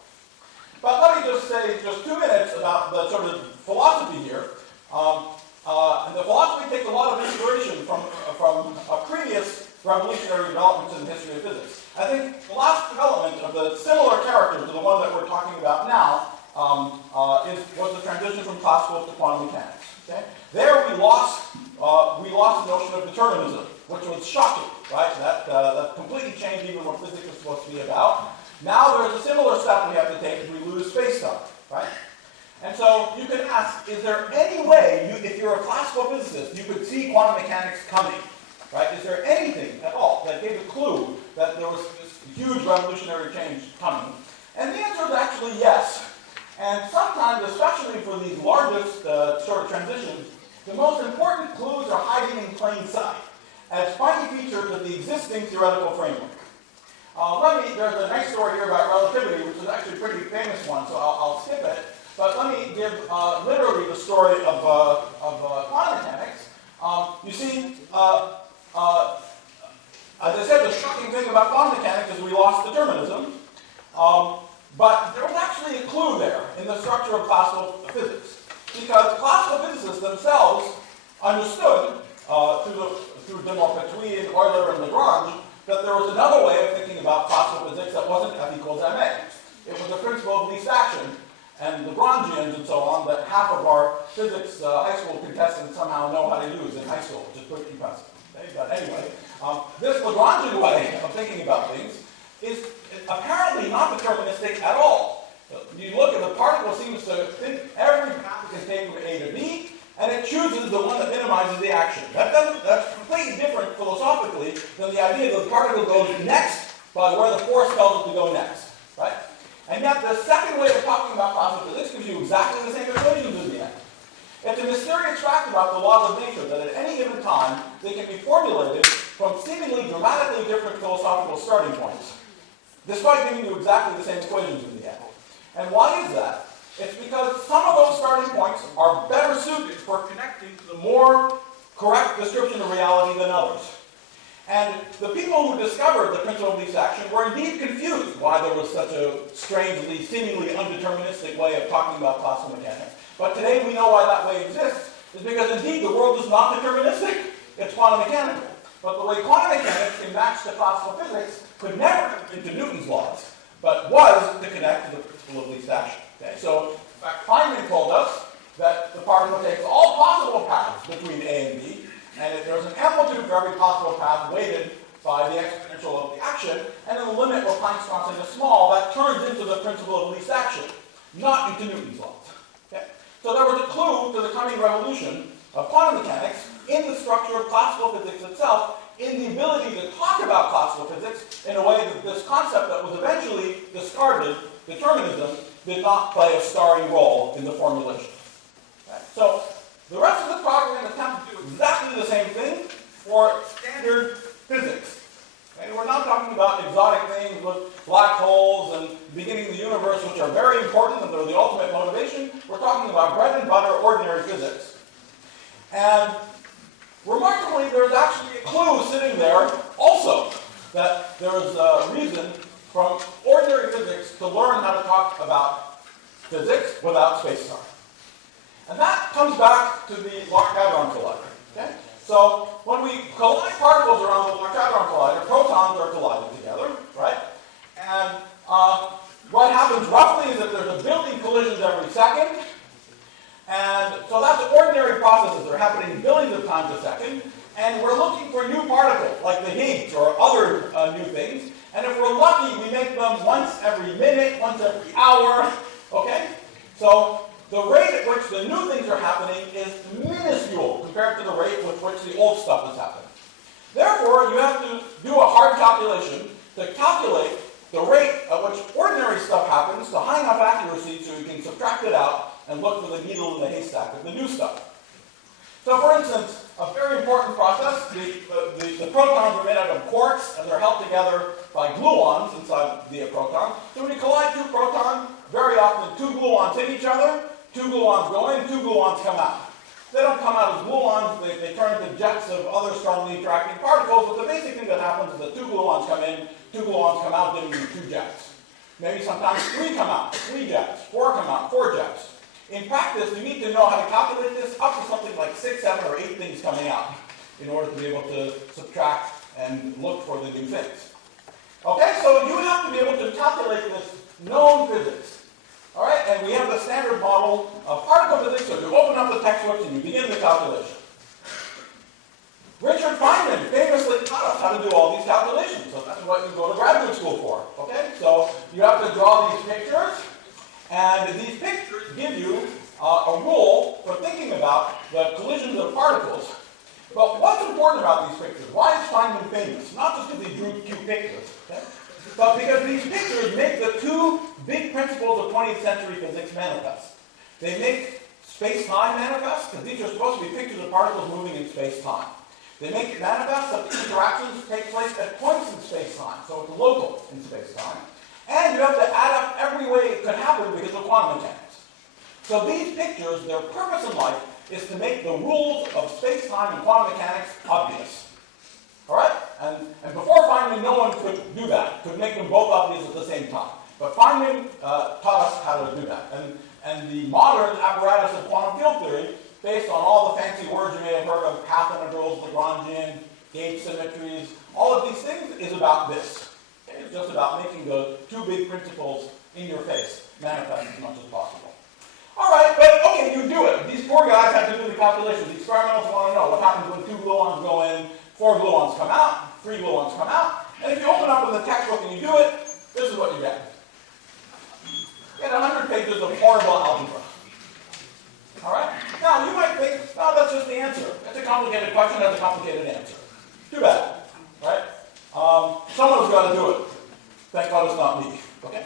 But let me just say just 2 minutes about the sort of philosophy here. And the philosophy takes a lot of inspiration from previous revolutionary developments in the history of physics. I think the last development of the similar character to the one that we're talking about now was the transition from classical to quantum mechanics. Okay? There we lost the notion of determinism, which was shocking, right? That completely changed even what physics is supposed to be about. Now there's a similar step we have to take as we lose space-time, right? And so you can ask, is there any way, if you're a classical physicist, you could see quantum mechanics coming, right? Is there anything at all that gave a clue that there was this huge revolutionary change coming? And the answer is actually yes. And sometimes, especially for these largest sort of transitions, the most important clues are hiding in plain sight as tiny features of the existing theoretical framework. There's a nice story here about relativity, which is actually a pretty famous one, so I'll skip it. But let me give literally the story of quantum mechanics. You see, as I said, the shocking thing about quantum mechanics is we lost determinism. But there was actually a clue there in the structure of classical physics. Because classical physicists themselves understood, through de Morphetui and Euler and Lagrange, that there was another way of thinking about classical physics that wasn't F equals ma. It was the principle of least action, and Lagrangians and so on, that half of our physics high school contestants somehow know how to use in high school, which is pretty impressive. Okay? But anyway, this Lagrangian way of thinking about things is apparently not deterministic at all. You look at the particle seems to think every path can take from A to B, and it chooses the one that minimizes the action. That's completely different philosophically than the idea that the particle goes next by where the force tells it to go next, right? And yet the second way of talking about classical physics gives you exactly the same equations in the end. It's a mysterious fact about the laws of nature that at any given time they can be formulated from seemingly dramatically different philosophical starting points, despite giving you exactly the same equations in the end. And why is that? It's because some of those starting points are better suited for connecting to the more correct description of reality than others. And the people who discovered the principle of least action were indeed confused why there was such a strangely, seemingly undeterministic way of talking about classical mechanics. But today we know why that way exists, is because indeed the world is not deterministic. It's quantum mechanical. But the way quantum mechanics can match to classical physics could never have been to Newton's laws, but was to connect to the principle of least action. Okay? So, in fact, Feynman told us that the particle takes all possible paths between A and B, and if there's an amplitude for every possible path weighted by the exponential of the action, and in the limit where Planck's constant is small, that turns into the principle of least action, not into Newton's laws. Okay? So there was a clue to the coming revolution of quantum mechanics in the structure of classical physics itself, in the ability to talk about classical physics in a way that this concept that was eventually discarded, determinism, did not play a starring role in the formulation. Okay? So the rest of the talk we're going to attempt to do exactly the same thing for standard physics. Okay? We're not talking about exotic things with black holes and the beginning of the universe, which are very important and they're the ultimate motivation. We're talking about bread and butter, ordinary physics. And remarkably, there's actually a clue sitting there also that there's a reason from ordinary physics to learn how to talk about physics without space-time. And that comes back to the Large Hadron Collider. Okay? So when we collide particles around the Large Hadron Collider, protons are colliding together, right? And what happens roughly is that there's 1 billion collisions every second. And so that's ordinary processes that are happening billions of times a second. And we're looking for new particles, like the Higgs or other new things. And if we're lucky, we make them once every minute, once every hour. Okay? So the rate at which the new things are happening is minuscule compared to the rate with which the old stuff is happening. Therefore, you have to do a hard calculation to calculate the rate at which ordinary stuff happens to high enough accuracy so you can subtract it out and look for the needle in the haystack of the new stuff. So for instance, a very important process, the protons are made out of quarks and they're held together by gluons inside the proton. So when you collide two protons, very often two gluons hit each other, two gluons go in, two gluons come out. They don't come out as gluons, they turn into jets of other strongly interacting particles, but the basic thing that happens is that two gluons come in, two gluons come out, giving you two jets. Maybe sometimes three come out, three jets, four come out, four jets. In practice, you need to know how to calculate this up to something like 6, 7, or 8 things coming out in order to be able to subtract and look for the new things. Okay, so you have to be able to calculate this known physics. All right, and we have the standard model of particle physics, so you open up the textbooks and you begin the calculation. Richard Feynman famously taught us how to do all these calculations, so that's what you go to graduate school for. Okay, so you have to draw these pictures. And these pictures give you a rule for thinking about the collisions of particles. But what's important about these pictures? Why is Feynman famous? Not just because he drew cute pictures, okay? But because these pictures make the two big principles of 20th century physics manifest. They make space-time manifest, because these are supposed to be pictures of particles moving in space-time. They make it manifest that these interactions take place at points in space-time, so it's local in space-time. And you have to add up every way it could happen because of quantum mechanics. So these pictures, their purpose in life is to make the rules of space-time and quantum mechanics obvious. All right? And before Feynman, no one could do that, could make them both obvious at the same time. But Feynman taught us how to do that. And the modern apparatus of quantum field theory, based on all the fancy words you may have heard of, path integrals, Lagrangian, gauge symmetries, all of these things is about this. Okay? It's just about making the two big principles in your face manifest as much as possible. All right, but okay, you do it. These poor guys had to do the calculations. The experimentalists want to know what happens when 2 gluons go in, 4 gluons come out, 3 gluons come out. And if you open up in the textbook and you do it, this is what you get. You get 100 pages of horrible algebra. All right? Now, you might think, oh, that's just the answer. It's a complicated question, that's a complicated answer. Too bad, right? Someone's got to do it. Thank God it's not me, okay?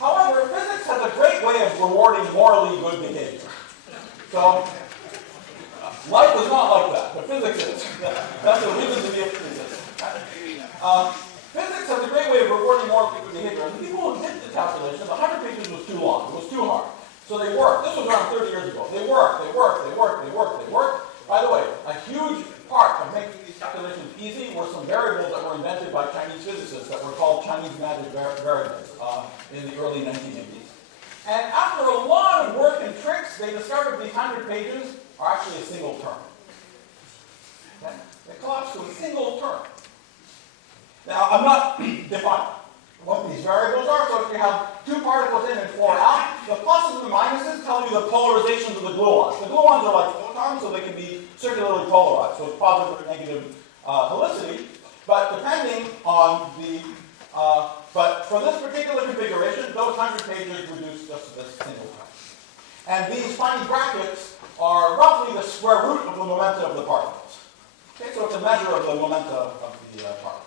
However, physics has a great way of rewarding morally good behavior. So, life is not like that, but physics is. That's the reason to be a physicist. Physics has a great way of rewarding morally good behavior. And the people who did the calculations, 100 pages was too long. It was too hard. So they worked. This was around 30 years ago. They worked. By the way, a huge part of making these calculations easy were some variables that were invented by Chinese physicists that were called Chinese magic variables in the early 1980s. And after a lot of work and tricks, they discovered these 100 pages are actually a single term. Okay? They collapse to a single term. Now, I'm not defining what these variables are, so if you have 2 particles in and 4 out, the pluses and the minuses tell you the polarizations of the gluons. The gluons are like photons, so they can be circularly polarized, so it's positive or negative helicity, but depending on the, but for this particular configuration, those 100 pages reduce just to this single term. And these tiny brackets are roughly the square root of the momenta of the particles. Okay, so it's a measure of the momenta of the particle.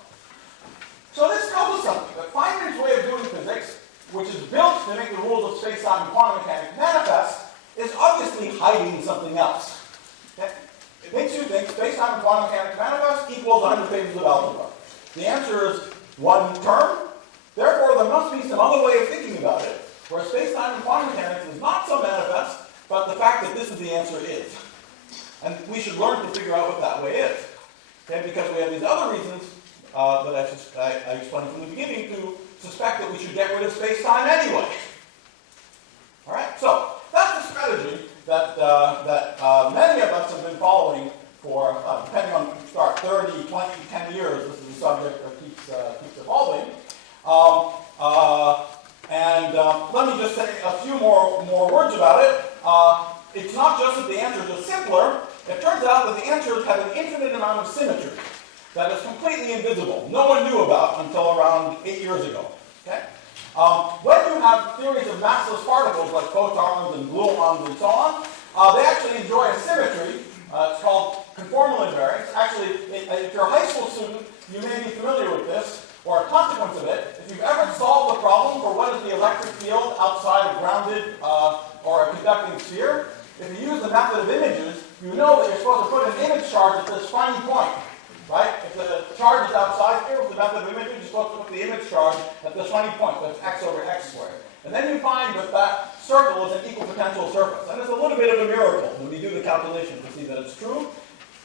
So this tells us something, that Feynman's way of doing physics, which is built to make the rules of space-time and quantum mechanics manifest, is obviously hiding something else. Okay? It makes you think space-time and quantum mechanics manifest equals 100 pages of algebra. The answer is one term. Therefore, there must be some other way of thinking about it, where space-time and quantum mechanics is not so manifest, but the fact that this is the answer is. And we should learn to figure out what that way is. Okay? Because we have these other reasons that I explained from the beginning to suspect that we should get rid of space-time anyway. All right, so that's the strategy that many of us have been following for, depending on when you start, 30, 20, 10 years. This is a subject that keeps evolving. Let me just say a few more words about it. It's not just that the answers are simpler. It turns out that the answers have an infinite amount of symmetry that is completely invisible. No one knew about until around 8 years ago. Okay? When you have theories of massless particles like photons and gluons and so on, they actually enjoy a symmetry. It's called conformal invariance. Actually, if you're a high school student, you may be familiar with this, or a consequence of it. If you've ever solved a problem for what is the electric field outside a grounded or a conducting sphere, if you use the method of images, you know that you're supposed to put an image charge at this tiny point. Right? If the charge is outside here with the method of images, you're supposed to put the image charge at this tiny point, that's x over x squared. And then you find that that circle is an equal potential surface. And it's a little bit of a miracle when we do the calculation to see that it's true.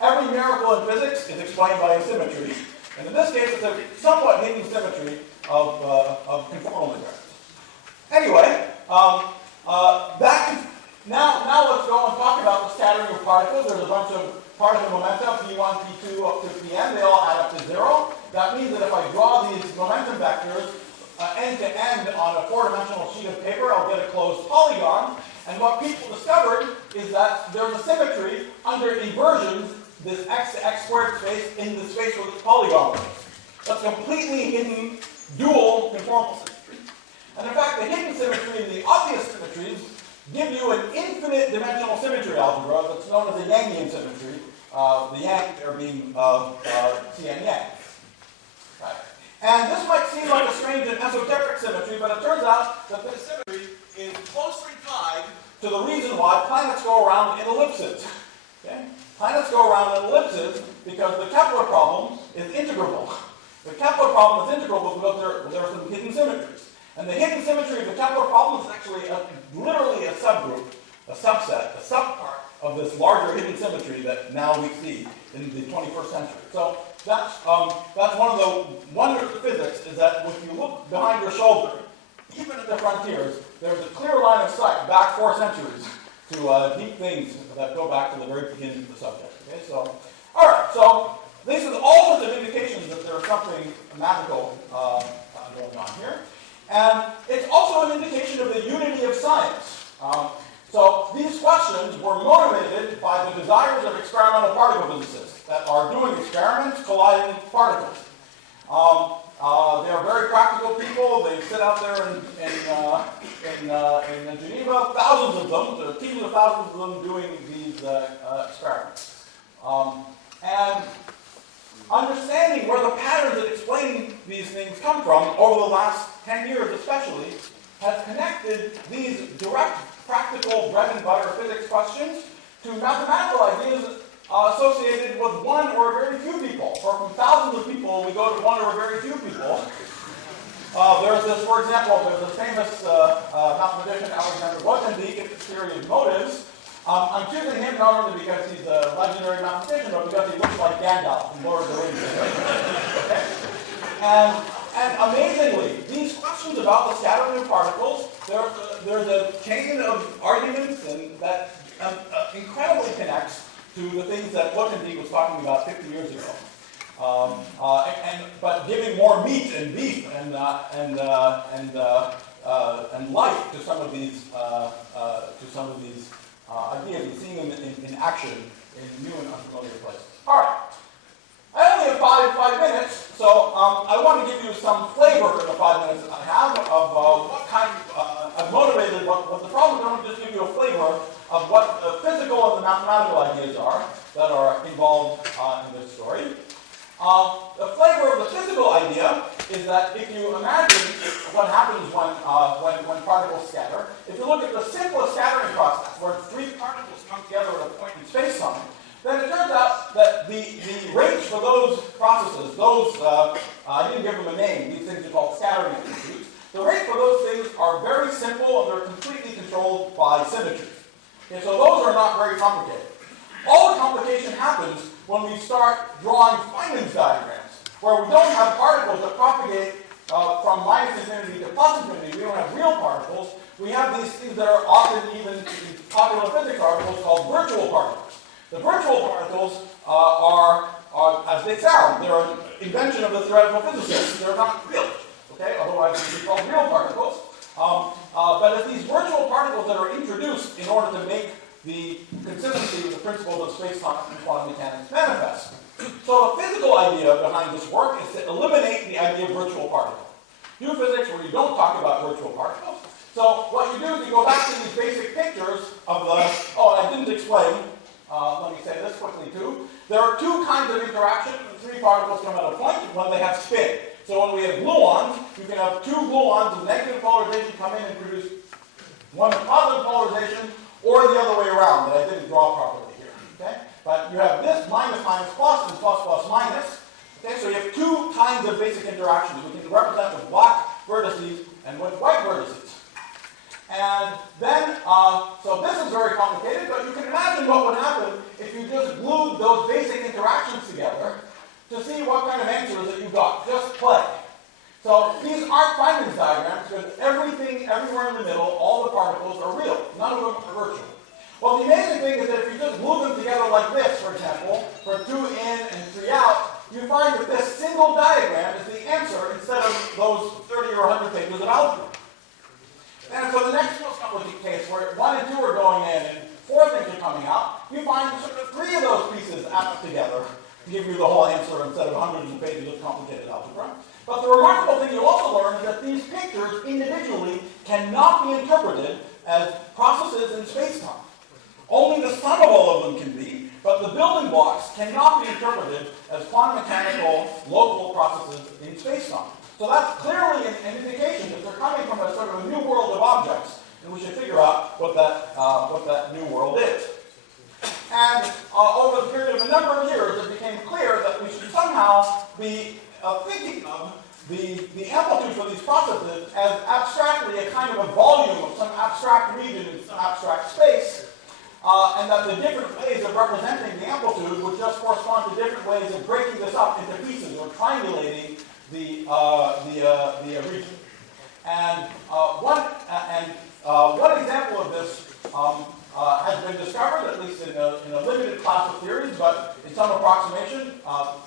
Every miracle in physics is explained by a symmetry. And in this case, it's a somewhat hidden symmetry of conformal invariance. Anyway, now let's go and talk about the scattering of particles. There's a bunch of particle momenta, P1, P2, up to Pn, they all add up to 0. That means that if I draw these momentum vectors end to end on a 4-dimensional sheet of paper, I'll get a closed polygon. And what people discovered is that there's a symmetry under inversions, this x to x squared space, in the space where this polygon is. That's completely hidden dual conformal symmetry. And in fact, the hidden symmetry and the obvious symmetries give you an infinite dimensional symmetry algebra that's known as a Yangian symmetry, the Yang there being Cn Yang. Right? And this might seem like a strange and esoteric symmetry, but it turns out that this symmetry is closely tied to the reason why planets go around in ellipses. Okay? Planets go around in ellipses because the Kepler problem is integrable. The Kepler problem is integrable because there are some hidden symmetries. And the hidden symmetry of the Kepler problem is actually literally a subgroup, a subset, a subpart of this larger hidden symmetry that now we see in the 21st century. So that's one of the wonders of physics, is that if you look behind your shoulder, even at the frontiers, there's a clear line of sight back 4 centuries to deep things that go back to the very beginning of the subject. Okay, so, all right, so this is all sorts of indications that there's something magical going on here. And it's also an indication of the unity of science. So these questions were motivated by the desires of experimental particle physicists that are doing experiments colliding particles. They are very practical people. They sit out there in Geneva, thousands of them. There are teams of thousands of them doing these experiments. And understanding where the patterns that explain these things come from over the last 10 years especially has connected these direct, practical, bread and butter physics questions to mathematical ideas associated with one or very few people. Or from thousands of people, we go to one or very few people. There's this, for example, there's a famous mathematician, Alexander Guangqi, in his theory of motives. I'm choosing him not only because he's a legendary mathematician, but because he looks like Gandalf from Lord of the Rings. Okay? And amazingly, these questions about the scattering of particles, there's a chain of arguments and that incredibly connects to the things that Guangqi was talking about 50 years ago. But giving more meat and beef and life to some of these ideas and seeing them in action in new and unfamiliar places. All right. I only have five minutes, so I want to give you some flavor in the 5 minutes that I have of what kind I've motivated, what the problem is. I want to just give you a flavor of what the physical and the mathematical ideas are that are involved in this story. The flavor of the physical idea is that if you imagine what happens when particles scatter, if you look at the simplest scattering process, where 3 particles come together at a point in space-time, then it turns out that the rates for those processes, I didn't give them a name, these things are called scattering amplitudes. The rates for those things are very simple and they're completely controlled by symmetry. Okay, so those are not very complicated. All the complication happens when we start drawing Feynman's diagrams, where we don't have particles that propagate from minus infinity to plus infinity. We don't have real particles. We have these things that are often even in popular physics articles called virtual particles. The virtual particles are, as they sound, they're an invention of the theoretical physicists. They're not real, okay? Otherwise they'd be called real particles. But it's these virtual particles that are introduced in order to make the consistency of the principles of space-time and quantum mechanics manifest. So the physical idea behind this work is to eliminate the idea of virtual particles. Do physics where you don't talk about virtual particles. So what you do is you go back to these basic pictures of the, I didn't explain, let me say this quickly too. There are 2 kinds of interaction when 3 particles come at a point when they have spin. So when we have gluons, you can have 2 gluons of negative polarization come in and produce one of positive polarization, or the other way around that I didn't draw properly here. Okay? But you have this minus minus plus and plus plus minus. Okay, so you have 2 kinds of basic interactions. We can represent with black vertices and with white vertices. And then, so this is very complicated, but you can imagine what would happen if you just glued those basic interactions together to see what kind of answers that you got. Just play. So these aren't Feynman's diagrams because everything, everywhere in the middle, all the particles are real. None of them are virtual. Well, the amazing thing is that if you just glue them together like this, for example, for 2 in and 3 out, you find that this single diagram is the answer instead of those 30 or 100 pages of algebra. And so the next most complicated case where 1 and 2 are going in and 4 things are coming out, you find sort of 3 of those pieces add up together to give you the whole answer instead of hundreds of pages of complicated algebra. But the remarkable thing you also learn is that these pictures individually cannot be interpreted as processes in space-time. Only the sum of all of them can be, but the building blocks cannot be interpreted as quantum mechanical local processes in space-time. So that's clearly an indication that they're coming from a sort of a new world of objects, and we should figure out what that new world is. And over the period of a number of years, it became clear that we should somehow be thinking of the amplitude for these processes as abstractly a kind of a volume of some abstract region in some abstract space, and that the different ways of representing the amplitude would just correspond to different ways of breaking this up into pieces or triangulating the region. And one example of this has been discovered, at least in a limited class of theories, but in some approximation,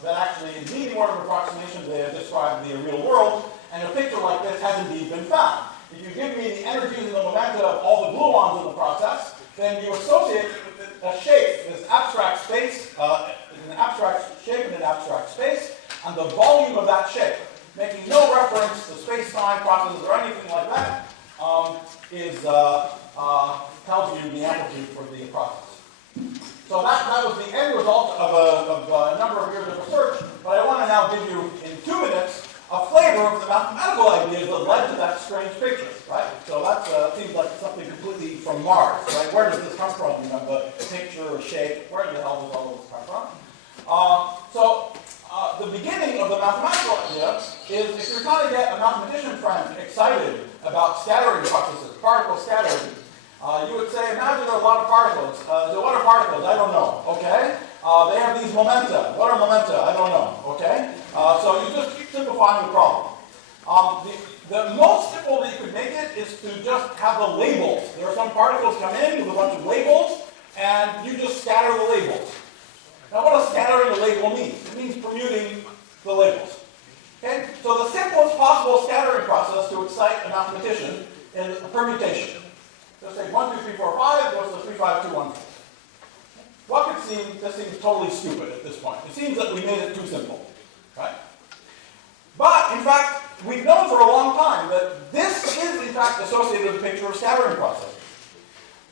that actually in leading order of approximation they have described the real world, and a picture like this has indeed been found. If you give me the energies and the momenta of all the gluons in the process, then you associate it with a shape, this abstract space, an abstract shape in an abstract space, and the volume of that shape, making no reference to space-time processes or anything like that, tells you the amplitude for the process. So that was the end result of a number of years of research, but I want to now give you, in 2 minutes, a flavor of the mathematical ideas that led to that strange picture, right? So that seems like something completely from Mars, right? Where does this come from? You know, the picture or shape, where the hell does all this come from? The beginning of the mathematical idea is if you're trying to get a mathematician friend excited about scattering processes, particle scattering, you would say, imagine there are a lot of particles. What are particles? I don't know. Okay? They have these momenta. What are momenta? I don't know. Okay? So you just keep simplifying the problem. The most simple that you could make it is to just have the labels. There are some particles come in with a bunch of labels, and you just scatter the labels. Now what does scattering a label mean? It means permuting the labels. Okay? So the simplest possible scattering process to excite a mathematician is a permutation. Just say 1, 2, 3, 4, 5 goes to 3, 5, 2, 1, 4. What could seem, this seems totally stupid at this point. It seems that we made it too simple, right? But, in fact, we've known for a long time that this is, in fact, associated with a picture of scattering process.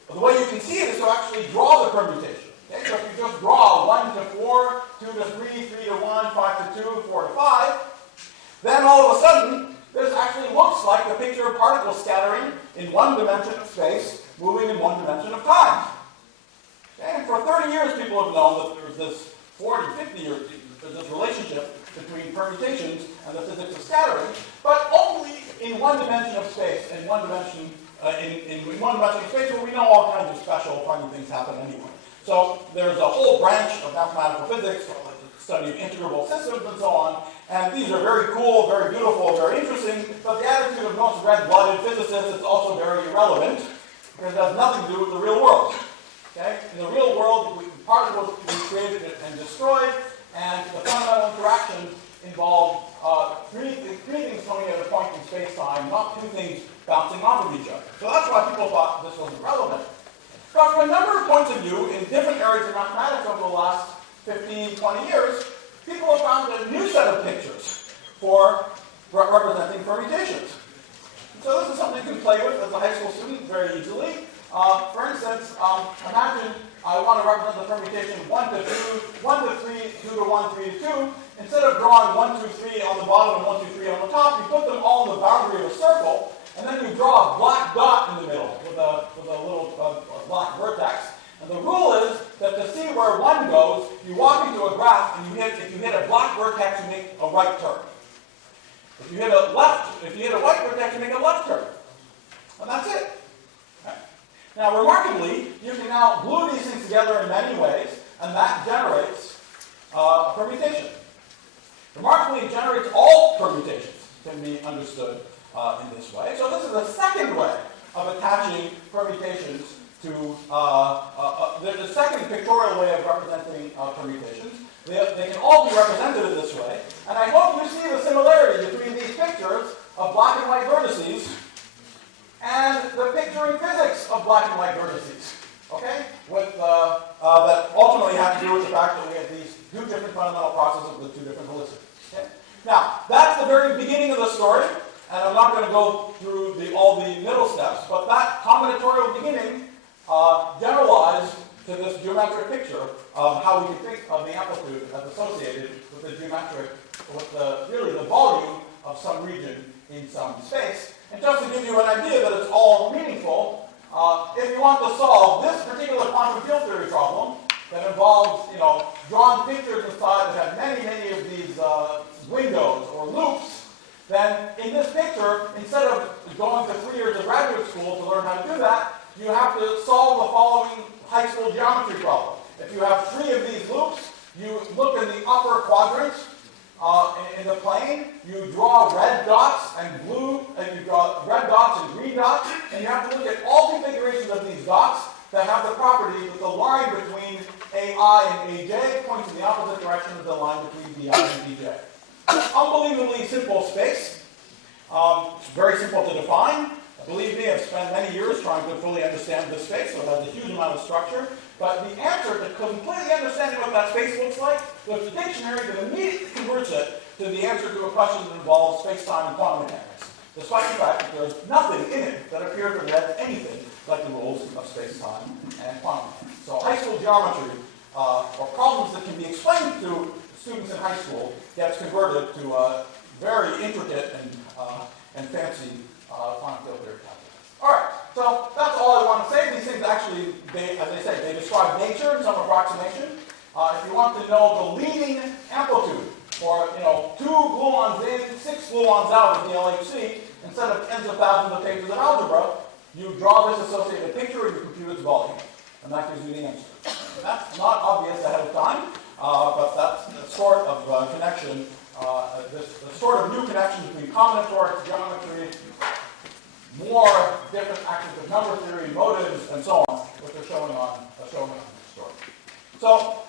But the way you can see it is to actually draw the permutation. Okay? So if you just draw 1 to 4, 2 to 3, 3 to 1, 5 to 2, 4 to 5, then all of a sudden, this actually looks like a picture of particle scattering in one dimension of space, moving in one dimension of time. Okay? And for 30 years, people have known that there's this 40, 50 years, there's this relationship between permutations and the physics of scattering, but only in one dimension of space, in one dimension, in one dimension of space where we know all kinds of special, funny things happen anyway. So there's a whole branch of mathematical physics, like the study of integrable systems and so on, and these are very cool, very beautiful, very interesting, but the attitude of most red-blooded physicists is also very irrelevant, because it has nothing to do with the real world. Okay? In the real world, particles can be created and destroyed, and the fundamental interactions involve three things coming at a point in space-time, not 2 things bouncing off of each other. So that's why people thought this wasn't relevant. But from a number of points of view, in different areas of mathematics over the last 15, 20 years, people have found a new set of pictures for representing permutations. So this is something you can play with as a high school student very easily. For instance, imagine I want to represent the permutation 1 to 2, 1 to 3, 2 to 1, 3 to 2. Instead of drawing 1, 2, 3 on the bottom and 1, 2, 3 on the top, you put them all in the boundary of a circle, and then you draw a black dot in the middle with a little black vertex. And the rule is that to see where 1 goes, you walk into a graph, and if you hit a black vertex, you make a right turn. If you hit a white vertex, you make a left turn. And that's it. Okay. Now, remarkably, you can now glue these things together in many ways, and that generates a permutation. Remarkably, it generates all permutations, can be understood in this way. So this is a second way of attaching permutations to, there's a second pictorial way of representing permutations. They can all be represented in this way. And I hope you see the similarity between these pictures of black and white vertices and the picture in physics of black and white vertices. Okay? That ultimately have to do with the fact that we have these 2 different fundamental processes with 2 different velocities. Okay? Now, that's the very beginning of the story, and I'm not going to go through all the middle steps, but that combinatorial beginning generalized to this geometric picture of how we can think of the amplitude as associated with the geometric, really the volume of some region in some space. And just to give you an idea that it's all meaningful, if you want to solve this particular quantum field theory problem, that involves, drawing pictures inside that have many of these windows or loops, then in this picture, instead of going to 3 years of graduate school to learn how to do that, you have to solve the following high school geometry problem. If you have 3 of these loops, you look in the upper quadrant in the plane, you draw red dots and blue, and you draw red dots and green dots, and you have to look at all configurations of these dots that have the property that the line between AI and AJ points in the opposite direction of the line between DI and DJ. Unbelievably simple space. It's very simple to define. Believe me, I've spent many years trying to fully understand this space, so it has a huge amount of structure. But the answer to completely understanding what that space looks like, there's a dictionary that immediately converts it to the answer to a question that involves space-time and quantum mechanics, despite the fact that there's nothing in it that appears to read anything like the rules of space-time and quantum mechanics. So high school geometry, or problems that can be explained to students in high school, gets converted to a very intricate and fancy quantum field theory calculus. All right, so that's all I want to say. These things actually, as I say, they describe nature in some approximation. If you want to know the leading amplitude, or 2 gluons in, 6 gluons out of the LHC, instead of tens of thousands of pages of algebra, you draw this associated picture and you compute its volume, and that gives you the answer. That's not obvious ahead of time, but that's the sort of connection, the sort of new connection between combinatorics, geometry, more different axes of number theory, motives, and so on, which are showing on this story. So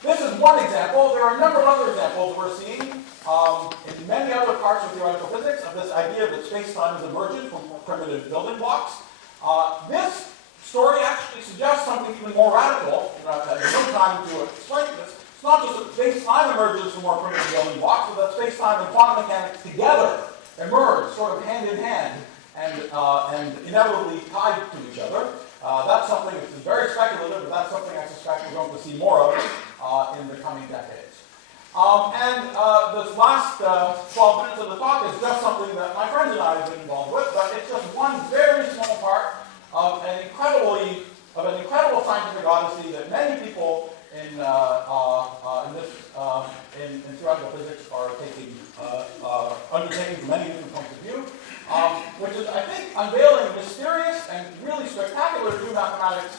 this is one example. There are a number of other examples we're seeing in many other parts of theoretical physics of this idea that space-time is emergent from primitive building blocks. This story actually suggests something even more radical. There's no time to explain this. It's not just that space-time emerges from more primitive building blocks, but that space-time and quantum mechanics together emerge, sort of hand in hand, and inevitably tied to each other. That's something that's very speculative, but that's something I suspect we're going to see more of in the coming decades. This last 12 minutes of the talk is just something that my friends and I have been involved with, but it's just one very small part of an incredible scientific odyssey that many people in theoretical physics are undertaking from many different points of view, which is, I think, unveiling mysterious and really spectacular new mathematics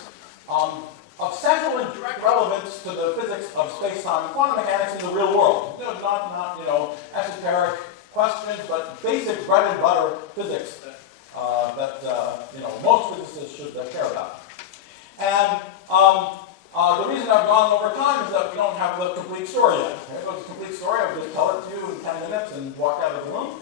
of central and direct relevance to the physics of space-time and quantum mechanics in the real world. Not esoteric questions, but basic bread and butter physics that most physicists should care about. And the reason I've gone over time is that we don't have the complete story yet. If it was a complete story, I would just tell it to you in 10 minutes and walk out of the room.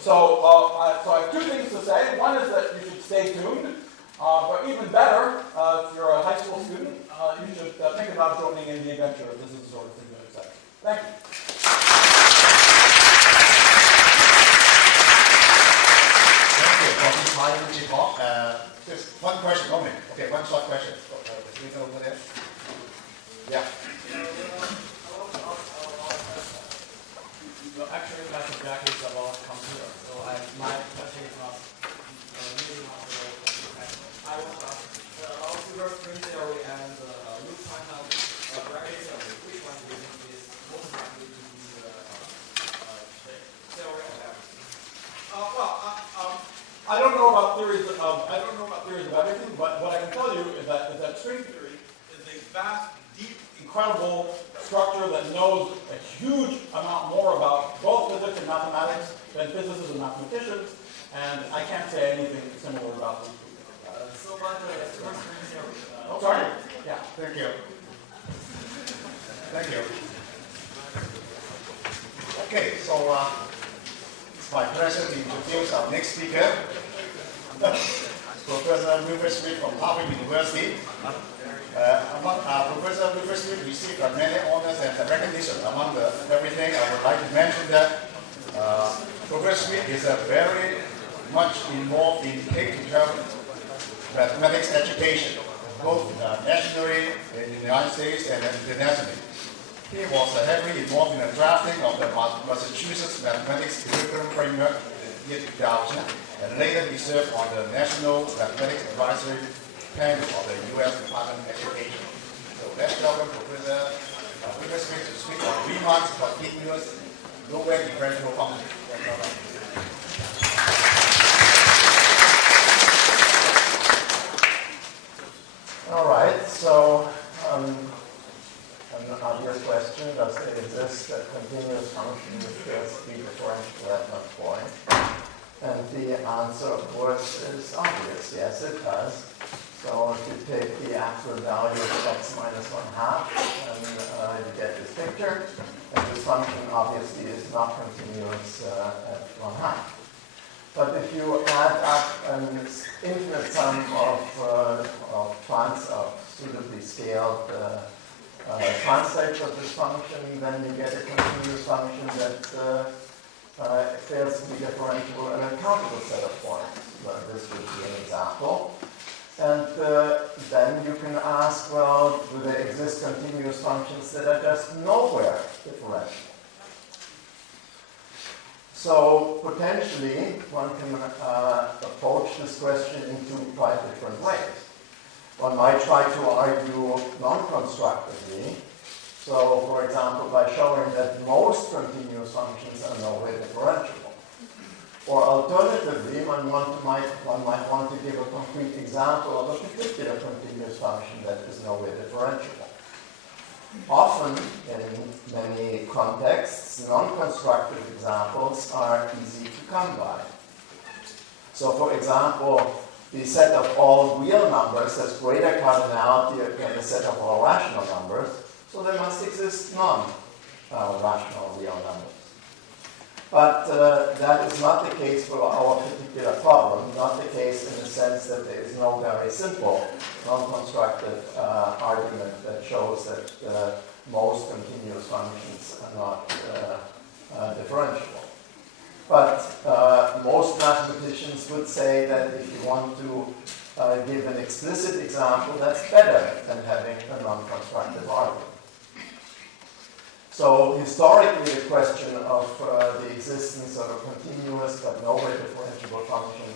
So I have 2 things to say. One is that you should stay tuned. But even better, if you're a high school student, you should think about joining in the adventure if this is the sort of thing that excites you. Thank you. Thank you for this high energy talk. Just one question only. Okay, one short question. The speaker over there. Yeah. Actually, my subject is about computer. So my question is not really not I want to ask about super string theory and loop quantum gravity theory. Which one do you think is most likely to be the theory of everything? I don't know about theories of everything, but what I can tell you is that string theory is a vast, deep, incredible structure that knows a huge amount more about both physics and mathematics than physicists and mathematicians, and I can't say anything similar about them. So about the super string theory. Sorry? Yeah. Thank you. Thank you. Okay, so it's my pleasure to introduce our next speaker, Professor Ruffini from Harvard University. Professor Ruffini received many honors and recognition. Among everything, I would like to mention that Professor Smith is very much involved in K-12 mathematics education, both nationally in the United States and internationally. He was heavily involved in the drafting of the Massachusetts Mathematics Curriculum Framework in the year 2000, and later he served on the National Mathematics Advisory panel of the U.S. Department of Education. So let's welcome Professor Smith to speak on Riemann's continuous low-wave differential function. All right, so an obvious question, does there exist a continuous function which has to be differentiable at one point? And the answer, of course, is obvious. Yes, it does. So if you take the absolute value of x minus 1/2, and you get this picture. And this function obviously is not continuous at 1/2. But if you add up an infinite sum of suitably scaled translates of this function, then you get a continuous function that fails to be differentiable in a countable set of points. Well, this would be an example. And then you can ask, well, do there exist continuous functions that are just nowhere differentiable? So potentially, one can approach this question in two quite different ways. One might try to argue non-constructively. So, for example, by showing that most continuous functions are nowhere differentiable. Or alternatively, one might want to give a concrete example of a particular continuous function that is nowhere differentiable. Often, in many contexts, non-constructive examples are easy to come by. So, for example, the set of all real numbers has greater cardinality than the set of all rational numbers, so there must exist non-rational real numbers. But that is not the case for our particular problem, not the case in the sense that there is no very simple non-constructive argument that shows that most continuous functions are not differentiable. But most mathematicians would say that if you want to give an explicit example, that's better than having a non-constructive argument. So historically, the question of the existence of a continuous but nowhere differentiable function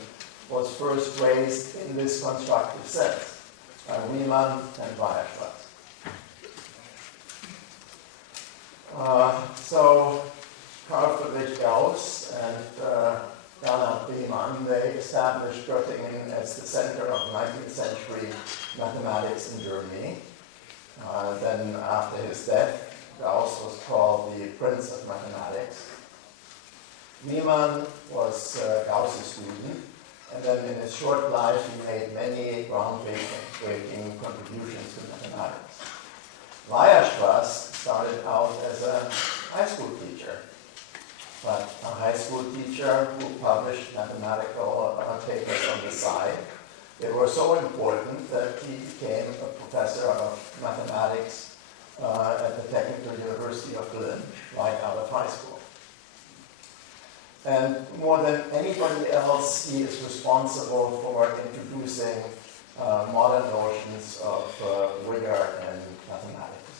was first raised in this constructive sense by Riemann and Weierstrass. So Carl Friedrich Gauss and Bernhard Riemann, they established Göttingen as the center of 19th century mathematics in Germany. Then after his death, Gauss was called the Prince of Mathematics. Riemann was Gauss's student, and then in his short life he made many groundbreaking contributions to mathematics. Weierstrass started out as a high school teacher, but a high school teacher who published mathematical papers on the side. They were so important that he became a professor of mathematics at the Technical University of Berlin, right out of high school. And more than anybody else, he is responsible for introducing modern notions of rigor in mathematics.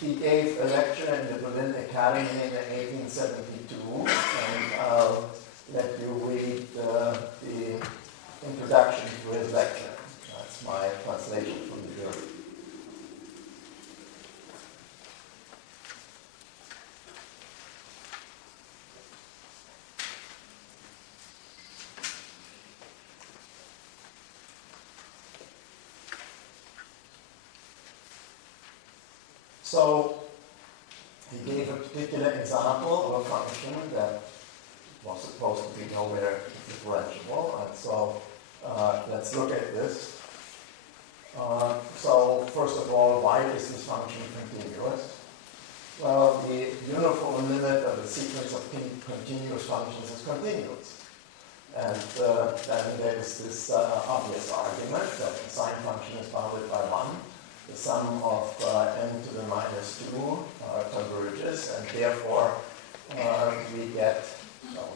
He gave a lecture in the Berlin Academy in 1872, and I'll let you read the introduction to his lecture. That's my translation from the German. So, he gave a particular example of a function that was supposed to be nowhere differentiable, and so let's look at this. So, first of all, why is this function continuous? Well, the uniform limit of the sequence of continuous functions is continuous. And then there is this obvious argument that the sine function is bounded by 1. The sum of n to the minus 2 converges, and therefore we get,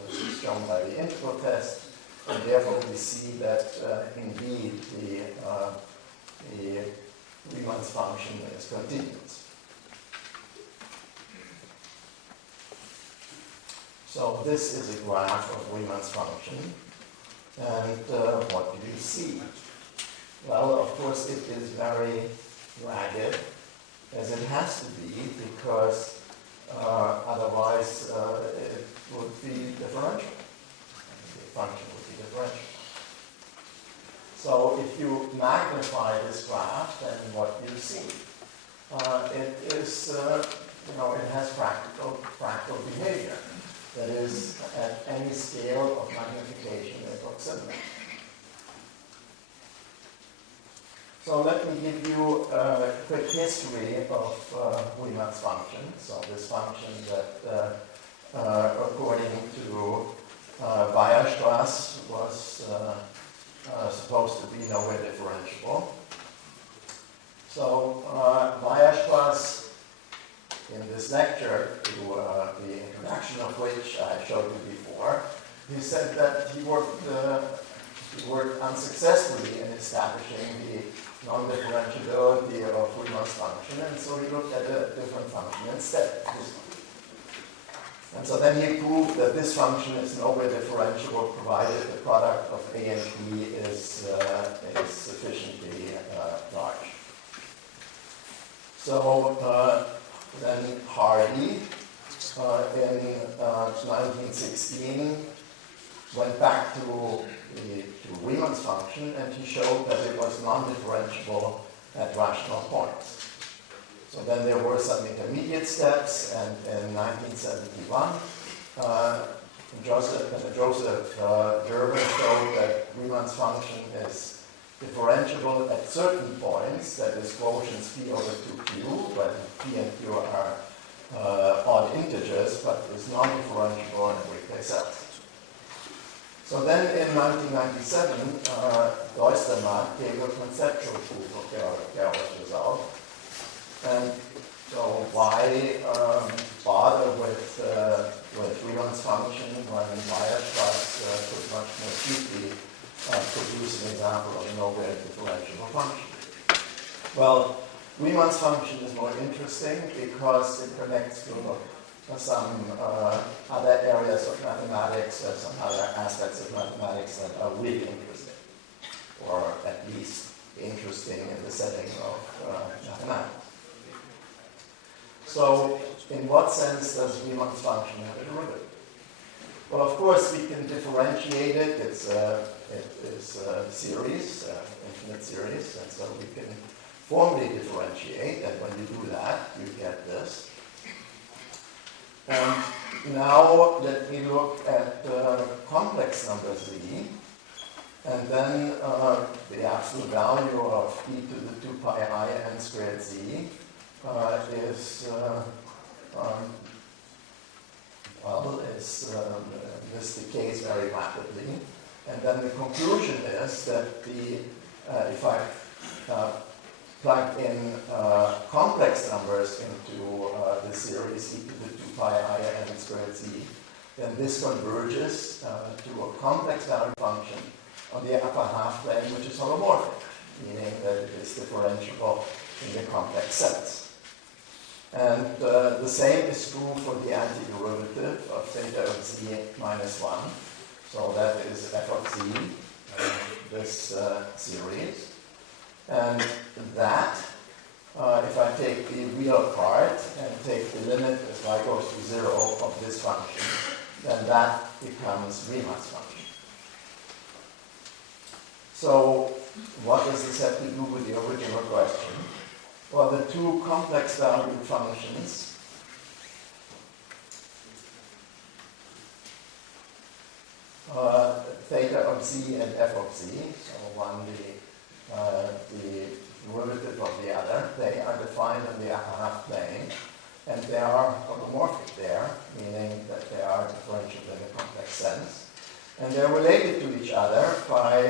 this is shown by the integral test, and therefore we see that indeed the Riemann's function is continuous. So this is a graph of Riemann's function. And what do you see? Well, of course, it is very ragged, as it has to be, because otherwise it would be differential. The function would be differential. So if you magnify this graph, then what you see? It is, it has fractal behavior. That is, at any scale of magnification and proximity. So let me give you a quick history of Riemann's function. So this function that, according to Weierstrass, was supposed to be nowhere differentiable. So Weierstrass, in this lecture, to the introduction of which I showed you before, he said that he worked unsuccessfully in establishing the non-differentiability of Riemann's function, and so he looked at a different function instead. And so then he proved that this function is nowhere differentiable provided the product of A and B is sufficiently large. So then Hardy, in 1916, went back to Riemann's function, and he showed that it was non-differentiable at rational points. So then there were some intermediate steps, and in 1971, Joseph Gerber showed that Riemann's function is differentiable at certain points, that is quotients p over 2q, when p and q are odd integers, but is non-differentiable in every place else. So then in 1997, Deustermatt gave a conceptual proof of Gerber's result. And so why bother with Riemann's function when Weierstrass could much more cheaply produce an example of a nowhere differentiable function? Well, Riemann's function is more interesting because it connects to some other areas of mathematics, some other aspects of mathematics that are really interesting, or at least interesting in the setting of mathematics. So, in what sense does Riemann's function have a derivative? Well, of course, we can differentiate it. It is a series, infinite series, and so we can formally differentiate, and when you do that, you get this. And now let me look at complex number z, and then the absolute value of e to the 2 pi I n squared z is this decays very rapidly, and then the conclusion is that if I plug in complex numbers into the series e to the 2 pi I n squared z, then this converges to a complex value function on the upper half plane, which is holomorphic, meaning that it is differentiable in the complex sets. And the same is true for the antiderivative of theta of z minus 1. So that is f of z, this series. And that, if I take the real part and take the limit as y goes to 0 of this function, then that becomes Riemann's function. So what does this have to do with the original question? Well, the two complex valued functions theta of z and f of z, so one the derivative of the other, they are defined on the upper half plane, and they are holomorphic there, meaning that they are differentiable in a complex sense. And they're related to each other by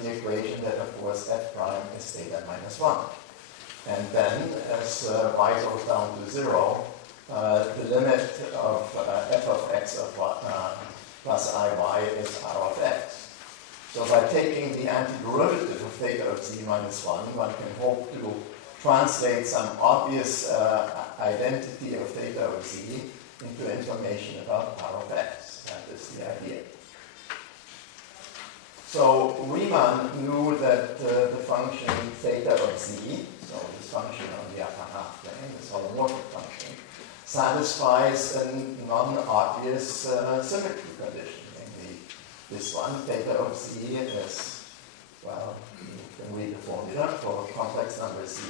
the equation that, of course, f prime is theta minus 1. And then, as y goes down to 0, the limit of f of x of plus iy is r of x. So by taking the antiderivative of theta of z minus 1, one can hope to translate some obvious identity of theta of z into information about R of x. That is the idea. So Riemann knew that the function theta of z, so this function on the upper half plane, this holomorphic function, satisfies a non-obvious symmetry condition. Namely, this one, theta of z is, well, you can read the formula for complex number z,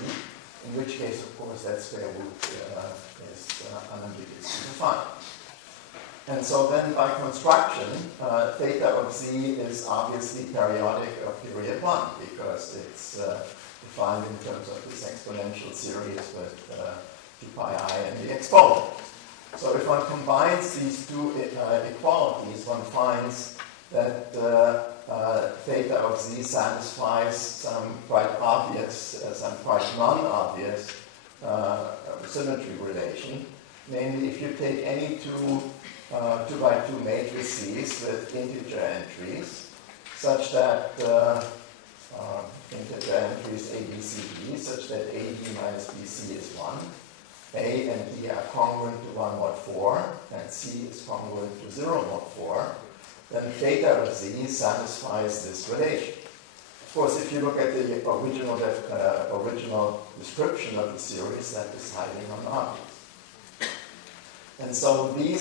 in which case, of course, that square root is unambiguously defined. And so then by construction, theta of z is obviously periodic of period 1 because it's defined in terms of this exponential series with 2 pi I and the exponent. So if one combines these two equalities, one finds that theta of z satisfies some quite obvious, some quite non-obvious symmetry relation. Namely, if you take any two 2 by 2 matrices with integer entries, such that integer entries A, B, C, D, such that AD minus BC is 1, A and D are congruent to 1 mod 4, and C is congruent to 0 mod 4, then theta of z satisfies this relation. Of course, if you look at the original description of the series, that is highly non-obvious. And so the